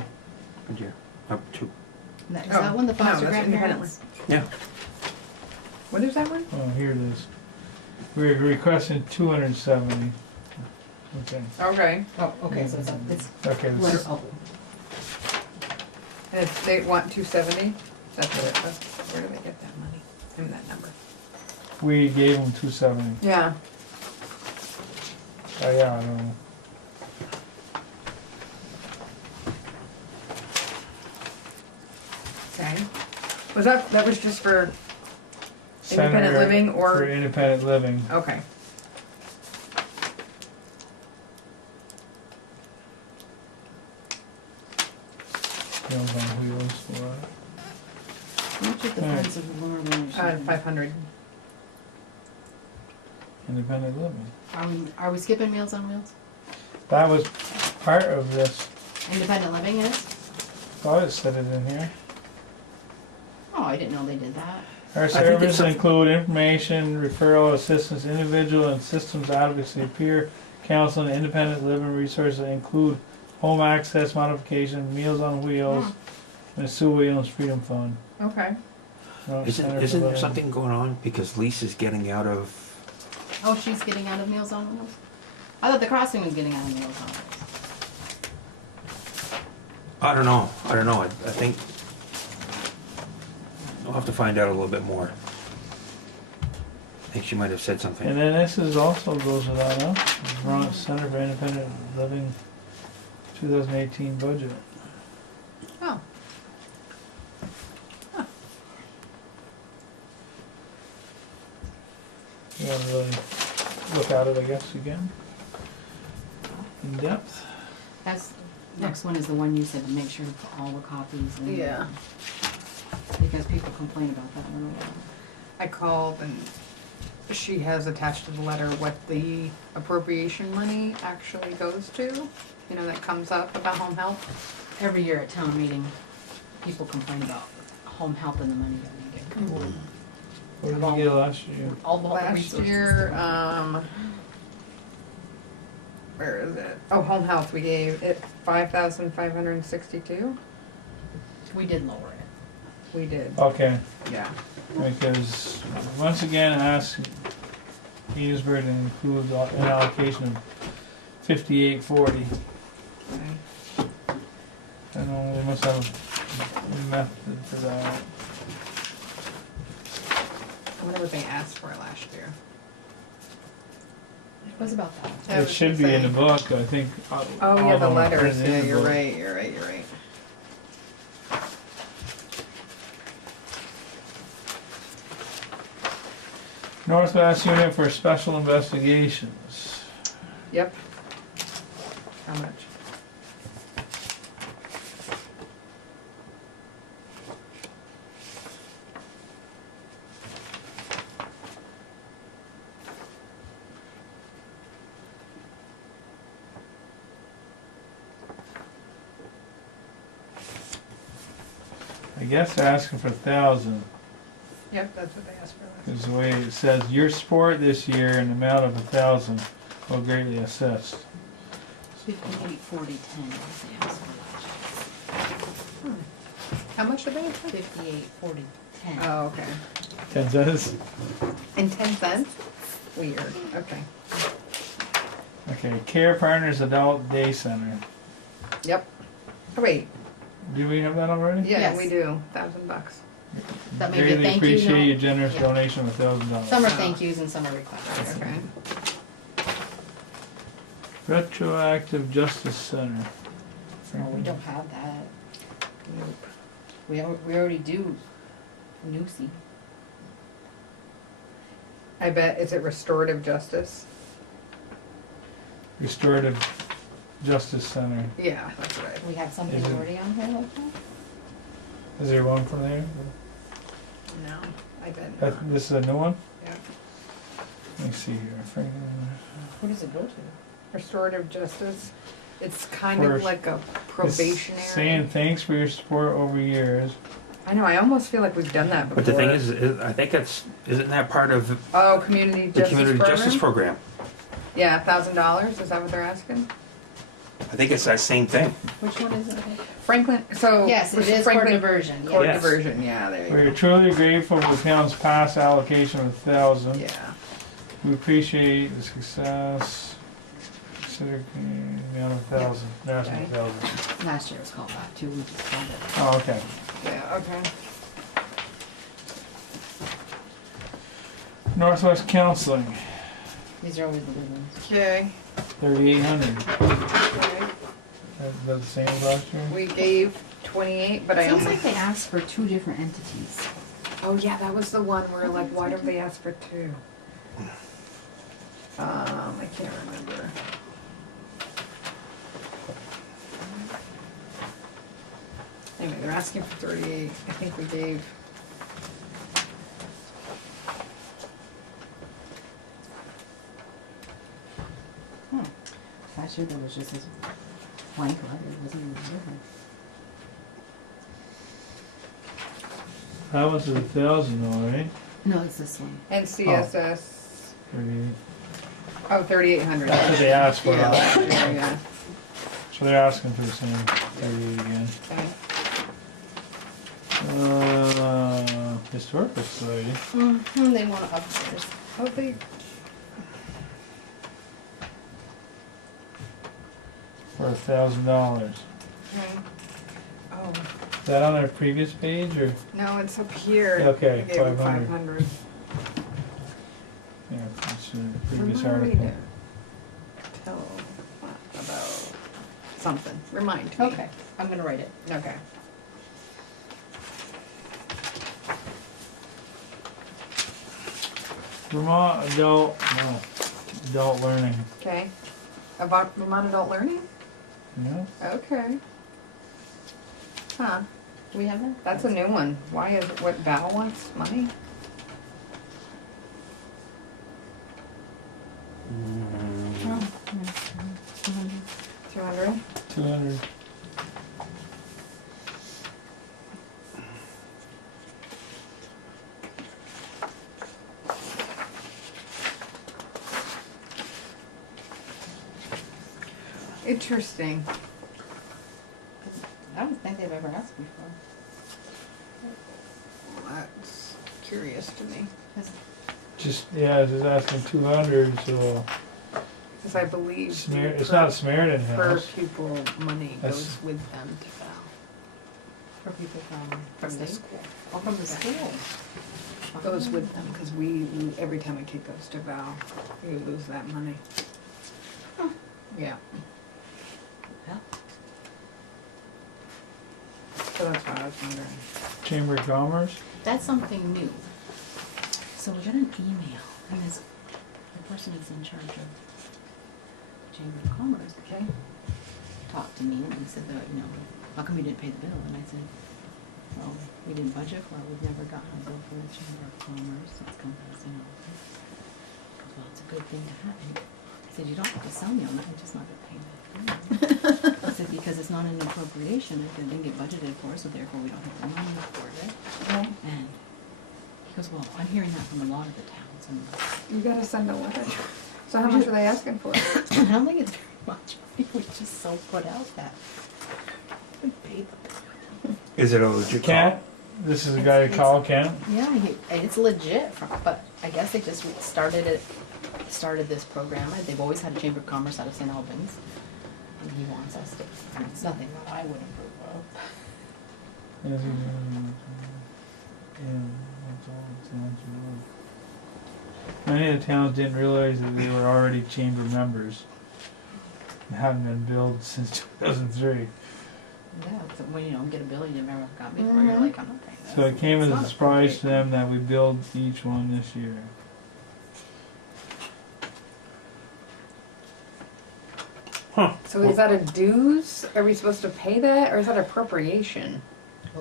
Good year. Up two. Is Oh, that one the no, foster that's grandparents? Yeah. What is that one? Oh, here it is. We're requesting 270. Okay. Okay. Oh, okay, so it's Okay. letter This, O. And it's, they want 270? That's what it was. Where do they get that money? I mean, that number. we gave them 270. Yeah. Oh yeah, I know. Okay. Was that was just for Independent living or- For independent living. Okay. Meals on Wheels for it. How much is the Alright. Friends of Laura Lynch? 500. Independent living. Are we skipping Meals on Wheels? That was part of this. Independent living is? Thought it said it in here. Oh, I didn't know they did that. Our think it's services a- include information, referral, assistance, individual and systems advocacy, peer counseling, independent living resources that include home access modification, Meals on Wheels, and the Sue Williams Freedom Fund. Okay. Center Isn't for there Living. something going on because Lisa's getting out of? Oh, she's getting out of Meals on Wheels? I thought the crossing was getting out of Meals on Wheels. I don't know. I think we'll have to find out a little bit more. I think she might have said something. And then this is also goes without us. Vermont Center for Independent Living 2018 budget. Oh. You gotta really look at it, I guess, again. In depth. That's, next one is the one you said to make sure to put all the copies in. Yeah. Because people complain about that one a lot. I called and she has attached to the letter what the appropriation money actually goes to. You know, that comes up about home health. Every year at town meeting, people complain about home health and the money that we get. What did we get last year? All the Last resources. year, where is it? Oh, home health, we gave it 5,562. We did lower it. We did, Okay, yeah. because once again, ask Enosburgh to include an allocation of 5840. Okay. I don't know, they must have a method for that. I wonder what they asked for last year. It was about that. I It was should gonna be in the say- book, I think. Oh, all yeah, of the them are letters, printed in yeah, the you're book. right, you're right, you're right. Northwest Unit for Special Investigations. Yep. How much? I guess they're asking for 1,000, Yep, that's what they asked for last year. is the way it says, your sport this year in the amount of 1,000 will greatly assist. 58, 40, 10 was the ask for last year. How much did they ask for? 58, 40, 10. Oh, okay. 10 cents? And 10 cents? Weird, okay. Okay, Care Partners Adult Day Center. Yep. Oh, wait, Do we have that already? yeah, Yes. we do, $1,000. That may be a Greatly thank you appreciate note. your generous Yeah. donation of $1,000. Some are thank yous and some are requests. Okay. Retroactive Justice Center. No, we don't have that. Nope. We already do Newsy. I bet, is it restorative justice? Restorative Justice Center. Yeah, that's right. We have something Is it- already on here like that? Is there one from there? No, I bet not. This is a new one? Yeah. Let me see here. Who does it go to? Restorative justice, it's kind For- of like a It's probationary. saying thanks for your support over years. I know, I almost feel like we've done that before. But the thing is, I think isn't that part of Oh, community the justice community program? justice program? Yeah, $1,000, is that what they're asking? I think it's that same thing. Which one is it? Franklin, so. Yes, it is court Franklin diversion. Court Yes. diversion, yeah, there you We're truly grateful for the town's past allocation of go. $1,000. Yeah, We appreciate the success. Consider the amount of $1,000. They're asking Okay. $1,000. Last year it was called that too, we just called it. Oh, okay. yeah, okay. Northwest Counseling, These are always the good ones. Okay, 3,800. okay. That's the same as last year? We gave 28, but I Seems only, like they asked for two different entities. Oh yeah, that was the one where like, why don't they ask for two? I can't remember. Anyway, they're asking for 38. I think we gave. Last year there was just this blank letter, it wasn't even written. That was 1,000 though, right? No, it's this one. NCSS. 38. Oh, 3,800. That's what they asked for. Yeah, yeah. So they're asking for the same 38 again. Okay. Historical Society. Mm-hmm, they want it upstairs. Oh, they. For $1,000. Okay. Oh, Is that on our previous page or? no, it's up here. Okay, They gave them 500. 500. Yeah, it's the previous Remind me article. to tell about something. Remind me. Okay, I'm gonna write it. Okay. Vermont adult learning. Okay. About Vermont adult learning? Yeah. Okay. Huh. Do we have that? That's a new one. Why is it what Val wants money? Oh, yeah. 200. 200? 200. Interesting. I don't think they've ever asked before. That's curious to me. Just, yeah, just asking 200, so Because I believe it's not a Samaritan per house. pupil money That's- goes with them to Val. For people from From the state? school. Oh, from the school. Goes with them, because we, every time a kid goes to Val, we lose that money. Yeah. Yeah. So that's why I was wondering. Chamber of Commerce. That's something new. So we got an email, and the person who's in charge of Chamber of Commerce, Okay. talked to me and said that, how come you didn't pay the bill? And I said, well, we didn't budget for it, we've never gotten a bill for the Chamber of Commerce, it's come to us, well, it's a good thing to have. And I said, you don't have to sell me on that, I'm just not gonna pay that bill. I said, because it's not an appropriation, it didn't get budgeted for, so therefore we don't have the money for it. Okay. And he goes, well, I'm hearing that from a lot of the towns, and You gotta send a letter. So how much are they asking for? I don't think it's very much. We were just so put out that we paid the bill. Is it a legit Kent. call? This is a guy to call Kent. Yeah, it's legit, but I guess they just started this program. They've always had a Chamber of Commerce out of St. Albans. And he wants us to, it's nothing that I would approve of. Yeah, that's all it sounds like. Many of the towns didn't realize that they were already chamber members. And haven't been billed since 2003. Yeah, so when get a bill you never got before, you're like, I'm not paying that. So it came as It's a not surprise to appropriate. them that we billed each one this year. Huh. So is that a dues? Are we supposed to pay that, or is that appropriation? The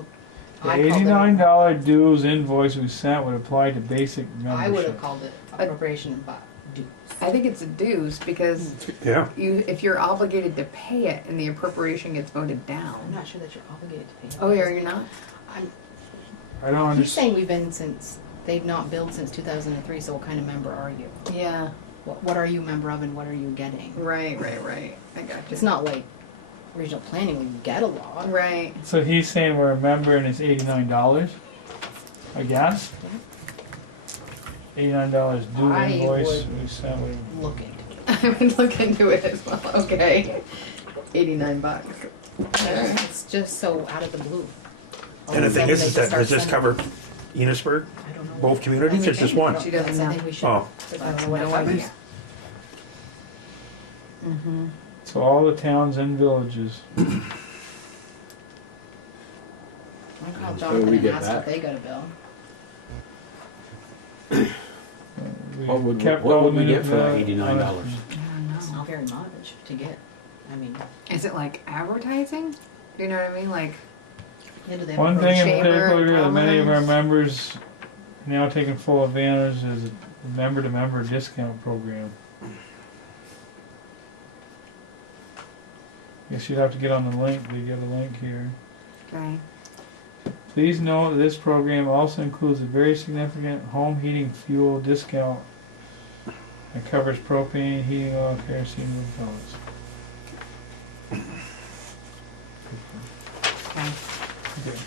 I called it- $89 dues invoice we sent would apply to basic I would have membership. called it appropriation, but dues. I think it's a dues, because Yeah. if you're obligated to pay it and the appropriation gets voted I'm down. not sure that you're obligated to pay it. Oh, yeah, you're not? I don't He's understand. saying they've not billed since 2003, so what kind of member are you? Yeah, What are you a member of and what are you getting? right. I got you. It's not like regional planning, we get a lot. Right. So he's saying we're a member and it's $89, I guess? $89 due I invoice would- we sent. Look into I would look into it as well. Okay. $89. it. It's just so out of the blue. All And of the a thing sudden is they that, does this start cover Enosburgh? I don't know. Both communities or just one? She doesn't know. I think we should. Oh. That's what it what was. we- Mm-hmm. So all the towns and villages. I called So we Jonathan and get asked that. if they got a bill. kept what all would the we get for that municipal- $89? It's not very much to get, I mean, Is it like advertising? Do you know what I mean? Like, yeah, do they have One a thing in Chamber particular that many of our Commons. members now taking full advantage is the member-to-member discount program. Guess you'd have to get on the link, we get a link here. okay. Please note that this program also includes a very significant home heating fuel discount that covers propane, heating oil, kerosene, and pellets. Okay. Okay.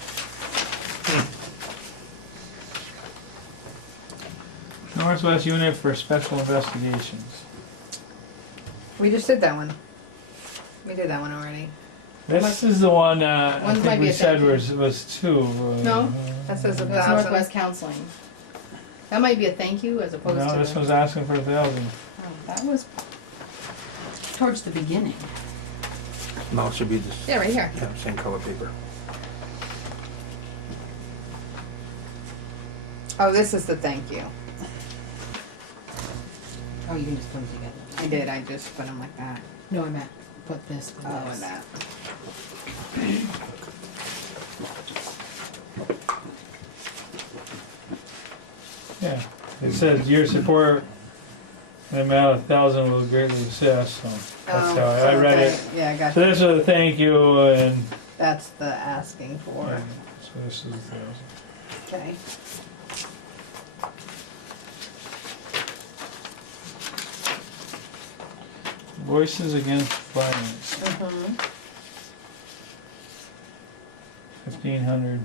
Northwest Unit for Special Investigations. We just did that one. We did that one already. This is the one I One's might think be we a said thank was two. No, That says it's 1,000. Northwest Counseling. That might be a thank you as opposed to. No, this one's asking for 1,000. Oh, that was towards the beginning. No, it should be this, Yeah, right here. yeah, same color paper. Oh, this is the thank you. Oh, you can just put them together. I did. I just put them like that. No, I meant put this with Oh, this. and that. Yeah. It says your support an amount of 1,000 will greatly assist. So that's how I read okay. it. Yeah, I got So this was a thank you, and That's the asking for. yeah, so this is 1,000. Okay. Voices Against Violence, Mm-hmm. 1,500.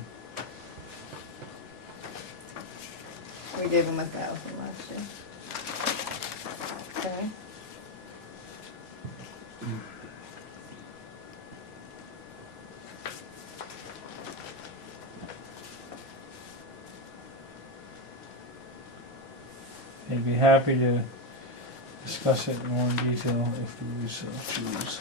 We gave them 1,000 last year. Okay. They'd be happy to discuss it more in detail if we so choose.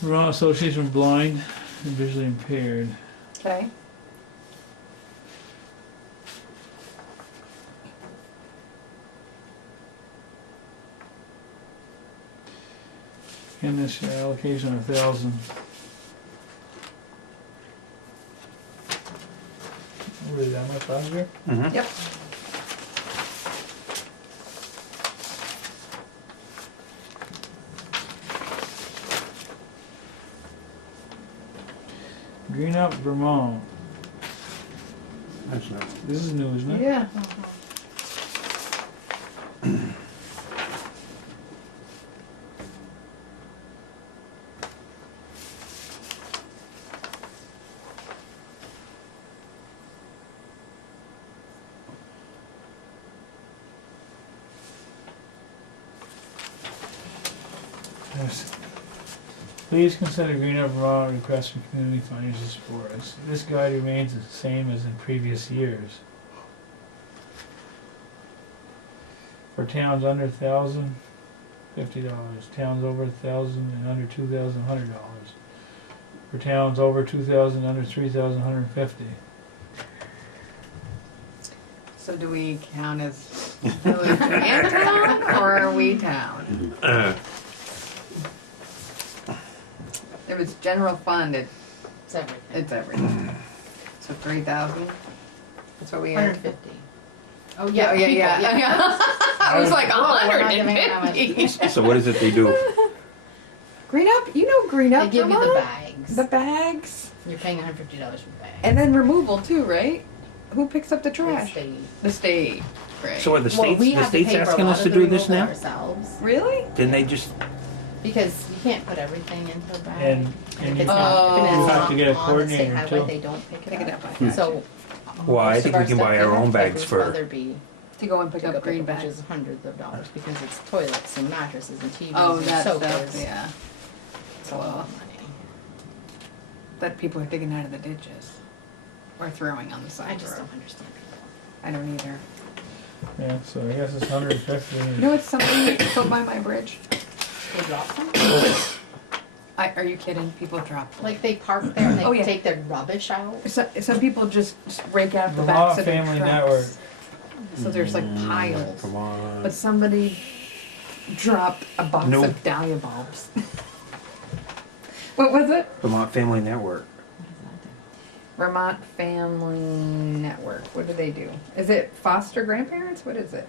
Vermont Association of Blind and Visually Impaired. Okay. In this allocation of 1,000. What is that much last year? Mm-hmm. Yep. Green Up Vermont. That's not. This is new, isn't it? Yeah. Yes. Please consider Green Up Vermont request for community financial support. This guide remains the same as in previous years. For towns under 1,000, $50. Towns over 1,000 and under 2,000, $100. For towns over 2,000 under 3,000, $150. So do we count as village and town, or are we town? If it's general fund, It's everything. it's everything. So 3,000. That's what we had. 150. Oh, Yeah, yeah, yeah, people, yeah. I was like Oh, we're not giving that much. 150. So what is it they do? Green Up, you know Green Up. They give you the Vermont? bags. The bags, You're paying $150 for the bag. and then removal too, right? Who picks up the It's trash? the- The state. Right. So are the Well, states, we the have to states pay for a asking lot us of to the do this removal now? ourselves, Really? Didn't they just, because you can't put everything into a bag. And if you it's not, if it's have not to get a on the state coordinator, highway, too. they don't pick Pick it it up. up. I So. Well, I most think of we can stuff buy in our own Norfolk bags would for- rather be To go and pick up green which bags. is hundreds of dollars because it's toilets and mattresses and TVs Oh, and that sofas. stuff. Yeah. It's a lot of money. That people are digging out of the ditches or throwing on the side I of the just road. don't understand people. I don't either. Yeah, so I guess it's 150. You know what's something you can put by my bridge? They drop them? Are you kidding? People drop. Like they park there and they Oh, yeah. take their rubbish out. Some people just rake out the Vermont backs of their Family trucks. Network. So there's like piles. Come on. But somebody dropped a box Nope. of dahlia bulbs. What was it? Vermont Family Network. Vermont Family Network. What do they do? Is it foster grandparents? What is it?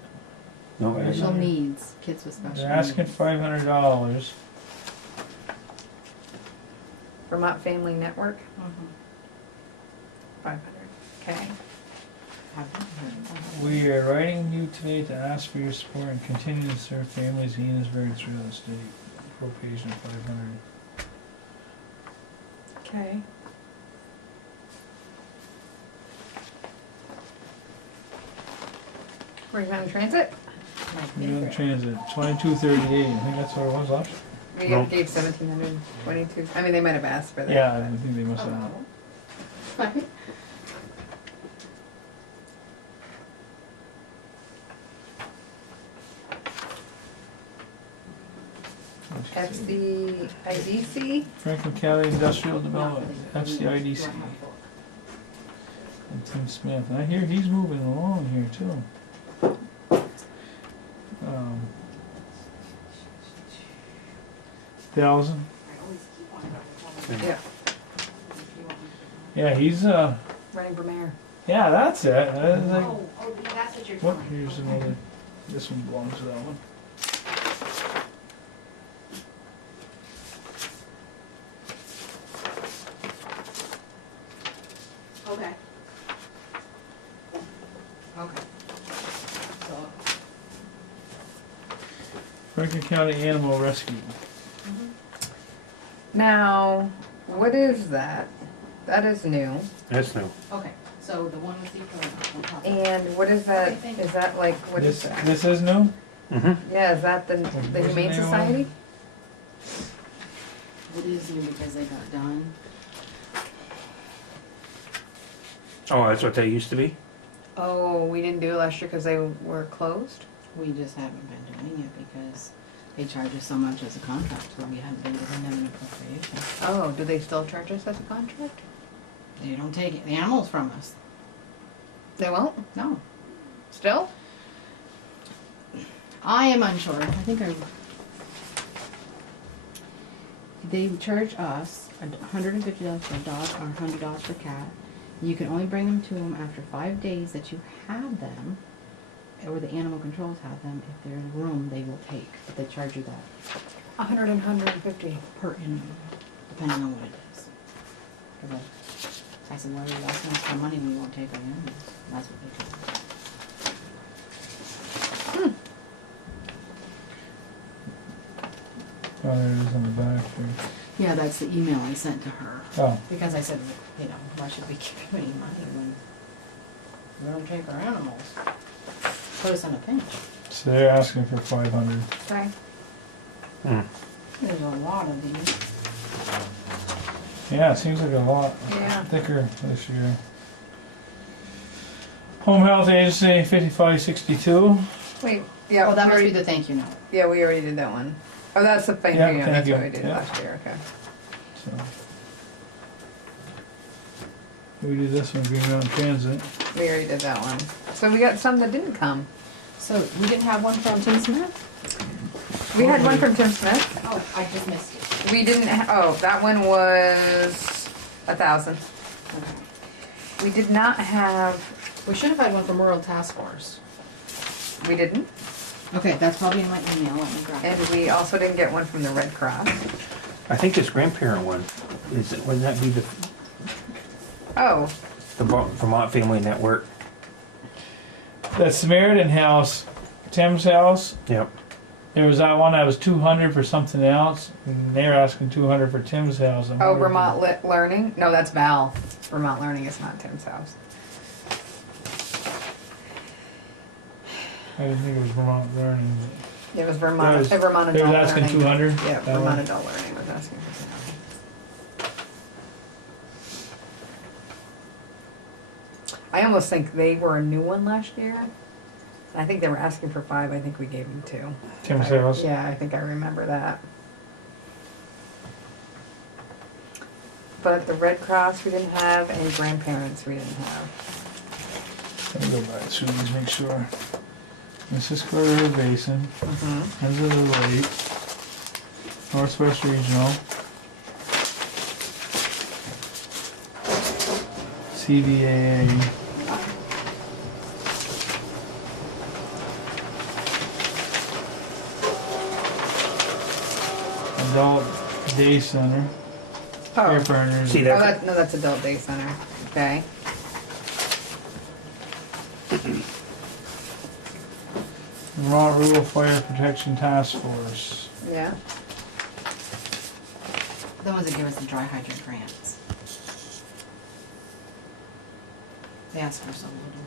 No, Special needs, kids with special They're asking needs. $500. Vermont Family Network. Mhm. 500. Okay. We are writing you today to ask for your support and continue to serve families in Enosburgh through the state. Appropriation 500. Okay. Were you on transit? You're on transit, 2238. I think that's what it was last. We No. gave 1,722. I mean, they might have asked for that. Yeah, I think they must Oh. have. That's the IDC. Franklin County Industrial Development. That's the IDC. And Tim Smith. I hear he's moving along here too. $1,000. Yeah. Yeah, he's Running for mayor. yeah, that's it. I was like, Oh, yeah, that's what you're what? telling me. Here's another. This one belongs to that one. Okay. Okay. So, Franklin County Animal Rescue. Now, what is that? That is new. That's new. okay, so the one with the on top. And what is that? Is that like, what is This that? this is new. Mm-hmm. Yeah, is that the Where's Humane the new Society? It is new because they got done. Oh, that's what they used to be? Oh, we didn't do it last year because they were closed? We just haven't been doing it because they charge us so much as a contract, so we haven't been giving them an appropriation. Oh, do they still charge us as a contract? They don't take the animals from us. They won't? No. Still? I am unsure. I think they charge us $150 for a dog or $100 for a cat. You can only bring them to them after 5 days that you have them, or the animal controls have them. If there's room, they will take, but they charge you that 100 and 150. per animal, depending on what it is. For the- I said, well, you're asking us for money, we won't take our animals. That's what they charge. Oh, there it is on the back there. Yeah, that's the email I sent to her. Oh, Because I said, you know, why should we give you any money when we don't take our animals? Put us in a pinch. so they're asking for 500. Okay. Hmm. There's a lot of these. Yeah, it seems like a lot Yeah. thicker this year. Home Health Agency 5562. Wait, yeah. Oh, that we must be already- the thank you note. Yeah, we already did that one. Oh, that's the thing. Yeah, Yeah, thank that's you. what we did Yeah. last year. Okay. So we did this one, Green Mountain Transit. We already did that one. So we got some that didn't come. So we didn't have one from Tim Smith? We had one from Tim Smith. Oh, I just missed it. We didn't. Oh, that one was 1,000. Okay. We did not have. We should have had one from Rural Task Force. We didn't, Okay, that's probably in my email. Let me grab and it. we also didn't get one from the Red Cross. I think this grandparent one, wouldn't that be the Oh, Vermont Family Network? The Samaritan House, Tim's house. Yep. There was that one that was 200 for something else, and they were asking 200 for Tim's house. I'm oh, wondering- Vermont Learning. No, that's Val. Vermont Learning is not Tim's house. I didn't think it was Vermont Learning. It was Vermont. They Vermont They Adult were asking Learning. 200. Yeah, that Vermont one. Adult Learning was asking for 200. I almost think they were a new one last year. I think they were asking for 5. I think we gave them 2. Tim's house. Yeah, I think I remember that. but the Red Cross we didn't have, and grandparents we didn't have. Let me go back through these, make sure. Missisquoi River Basin, Mm-hmm. Ends of the Lake, Northwest Regional, CVAA, Adult Day Center, Care Oh, Partners. See oh, that? no, that's Adult Day Center. Okay. Vermont Rural Fire Protection Task Force. Yeah. The ones that give us the dry hydrant grants. They ask for so little.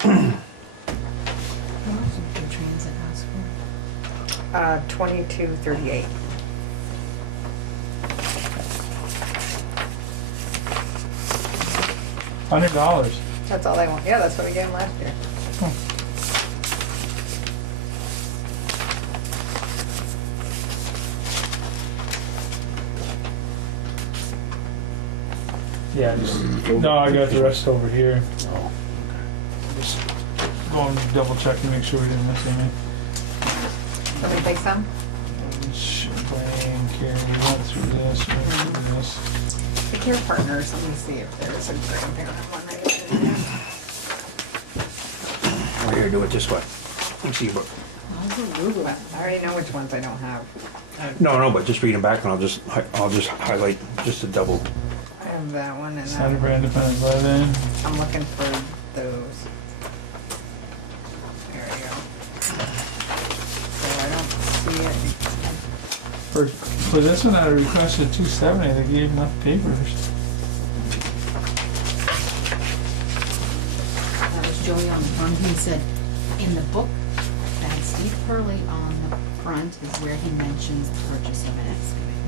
How much did the transit ask for? 2238. $100. That's all they want. Yeah, that's what we gave them last year. Yeah, just, no, I got the rest over here. Oh, Just going to double check and make sure we didn't miss anything. Let me take some. Champlain, Carrie, we went through this, we went through this. The Care Partners, let me see if there's a grandparent one. I didn't have. We're here, do it this way. Let me see your book. Google it. I already know which ones I don't have. No, but just read them back and I'll just highlight just a double. I have that one and Center that. for Independent Living. I'm looking for those. There we go. So I don't see it. For this one, I requested 270, they gave enough papers. That was Joey on the front. He said, in the book, that had Steve Purley on the front is where he mentions the purchase of an excavator.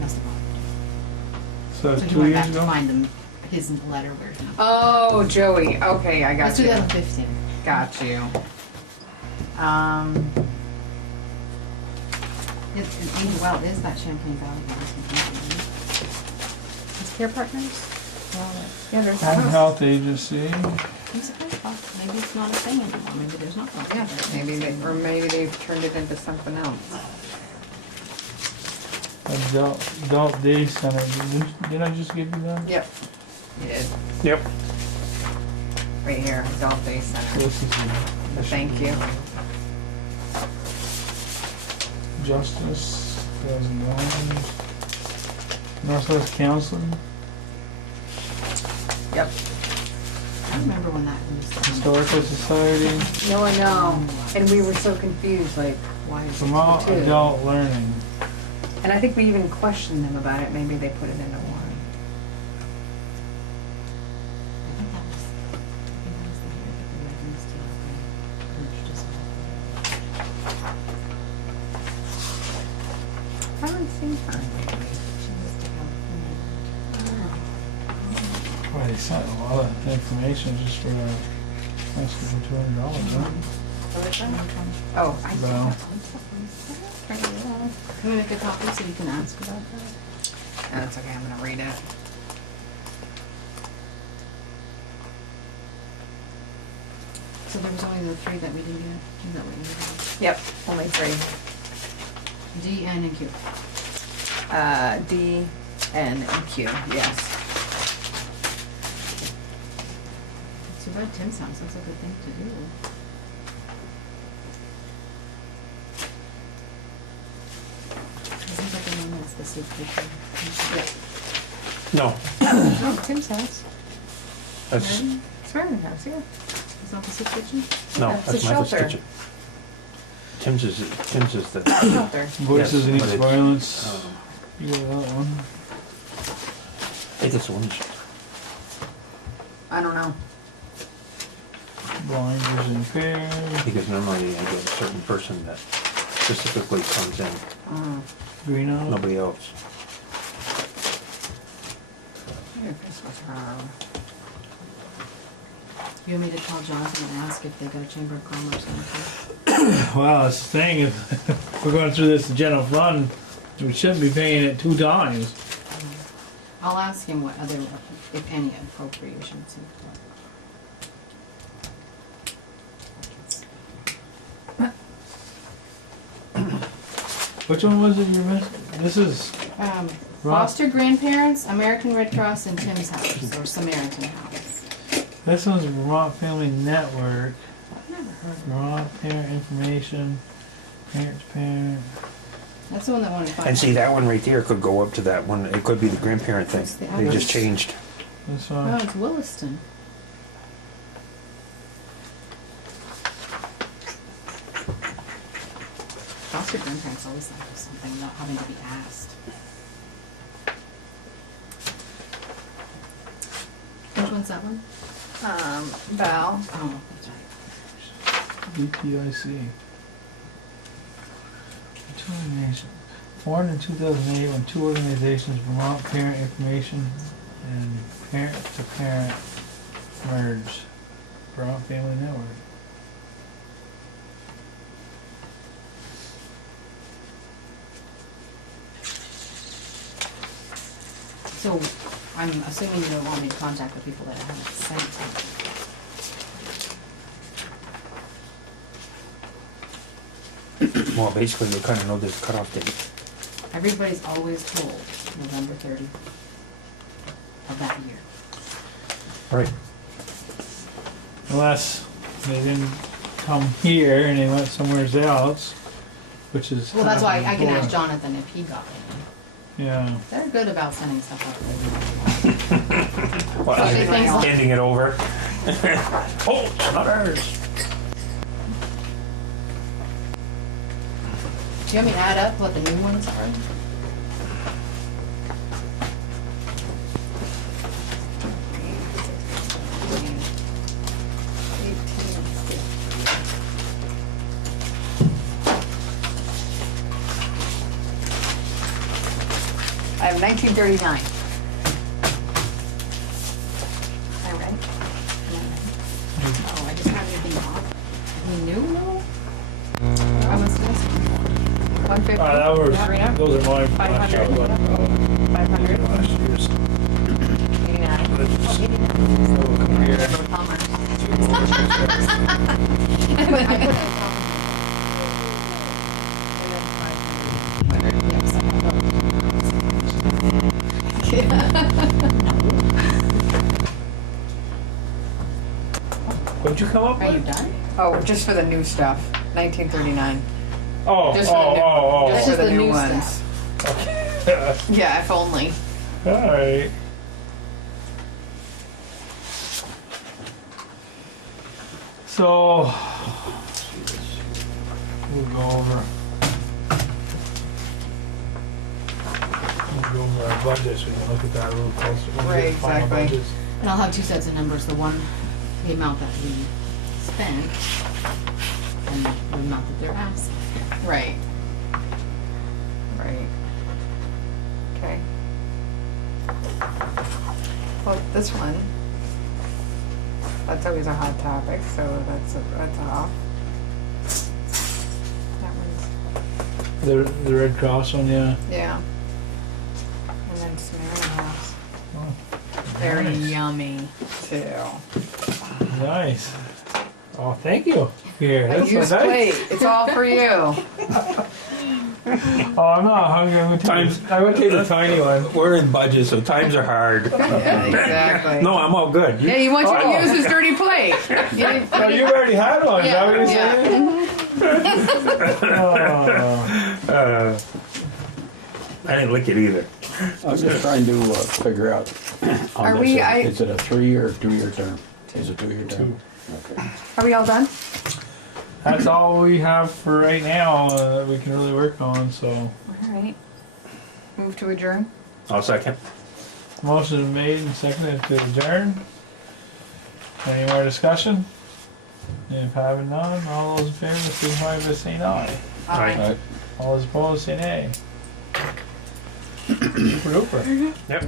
Must have gone. So So that's he 2 went years back to ago? find them, his letter where he. Oh, Joey. Okay, I got That's you. 2015. Got you. Well, it is that Champlain Valley. Is Care Partners? Well, Yeah, there's Home that. Health Agency, I'm surprised, well, maybe it's not a thing anymore, maybe there's not. Yeah, maybe they've turned it into something else. Adult Day Center, didn't I just give you that? Yep. You did. Yep. Right here, Adult Day Center. This is Thank you. Justice, $1,000. Northwest Counseling, Yep. I remember when that was. Historical Society, No, I know. And we were so confused, like, why is it Vermont two? Adult Learning. And I think we even questioned them about it. Maybe they put it into one. I think that was the year that the Redlands deal merged us all. I haven't seen her. She was the California. Boy, they sent a lot of information just for less than $200, huh? Oh, I Well. Can we make a copy so you can ask about that? No, it's okay. I'm gonna read it. So there was only the three that we didn't get, is that what you Yep, only three. did? D, N, and Q. D, N, and Q. Yes. Too bad Tim's house, that's a good thing to do. Isn't that the one that's the soup kitchen? No, Oh, Tim's house. that's, Swearing house, yeah. It's not the soup kitchen? no, That's that's a Memphis shelter. Kitchen. Tim's is the, Shelter. Voices Yes, Against but it's- Violence, oh, you got that one. I think that's the one. I don't know. Blind Vision Impaired, Because normally I get a certain person that specifically comes in, Green Out, nobody else. Maybe this was her. You want me to call Jonathan and ask if they got a Chamber of Commerce on Well, that's the thing, if we're going through this general fund, we shouldn't be paying it 2 times. it? I'll ask him what other, if any, appropriations he's Which one was it you missed? This is, got. Foster grandparents, American Red Cross, and Tim's House, or Samaritan House. this one's Vermont Family Network, I've never heard of it. Vermont Parent Information, Parents Parent. That's the one that wanted to find. And see, that one right there could go up to that one. It could be the grandparent thing. What's the They just others? changed. This Oh, one, it's Williston. Foster grandparents always thought it was something without having to be asked. Which one's that one? Val. Oh, that's right. BPIC. Determination. Formed in 2008 when 2 organizations, Vermont Parent Information and Parent to Parent, merged. Vermont Family Network. So, I'm assuming you don't want me to contact the people that I haven't sent to. Well, basically, they kind of know this cutoff date. Everybody's always told November 30th of that year. Right. Unless they didn't come here and they went somewhere else, which is. Well, that's why I can ask happened Jonathan if he got it. before. Yeah. They're good about sending stuff out. Well, Especially things like- handing it over. Oh, it's not ours. Do you want me to add up what the new ones are? I have 1939. Am I right? Oh, I just have everything off. Any new? I was guessing. 150. That was, Sabrina? those are mine. 500. 500. Last year's. 89. But what'd you come up Are you with? done? Oh, just for the new stuff. 1939. Oh, Just for the new, oh. just for Just the the new new ones. stuff. Yeah, if only. Alright. So, we'll go over. We'll go over our budget so we can look at that a little closer. When we Right, get the final exactly. budgets. And I'll have 2 sets of numbers, the one, the amount that we spent, and the amount that they're asking. Right. Right. Okay. Well, this one, that's always a hot topic, so that's off. That one's, The Red Cross one, yeah. yeah. And then Samaritan House. Oh, Very nice. yummy, too. Nice. Oh, thank you. Here, A that's so used nice. plate, it's all for you. Oh, I'm not hungry. I'm gonna take the tiny one. We're in budget, so times are hard. Yeah, exactly. No, I'm all good. Yeah, he wants you Oh. to use his dirty plate. You- Oh, you already had one. Is that what you're Yeah. saying? Oh. I didn't lick it either. I was just trying to figure out. on Are this, we- Is it a 3-year or 2-year term? Is it 2-year term? Okay. Are we all done? That's all we have for right now that we can really work on. So, All right. Move to adjourn. I'll second. motion is made and seconded to adjourn. Any more discussion? If having none, all those in favor, signify by saying aye. Aye. All those opposed, say nay. Super duper. Yep.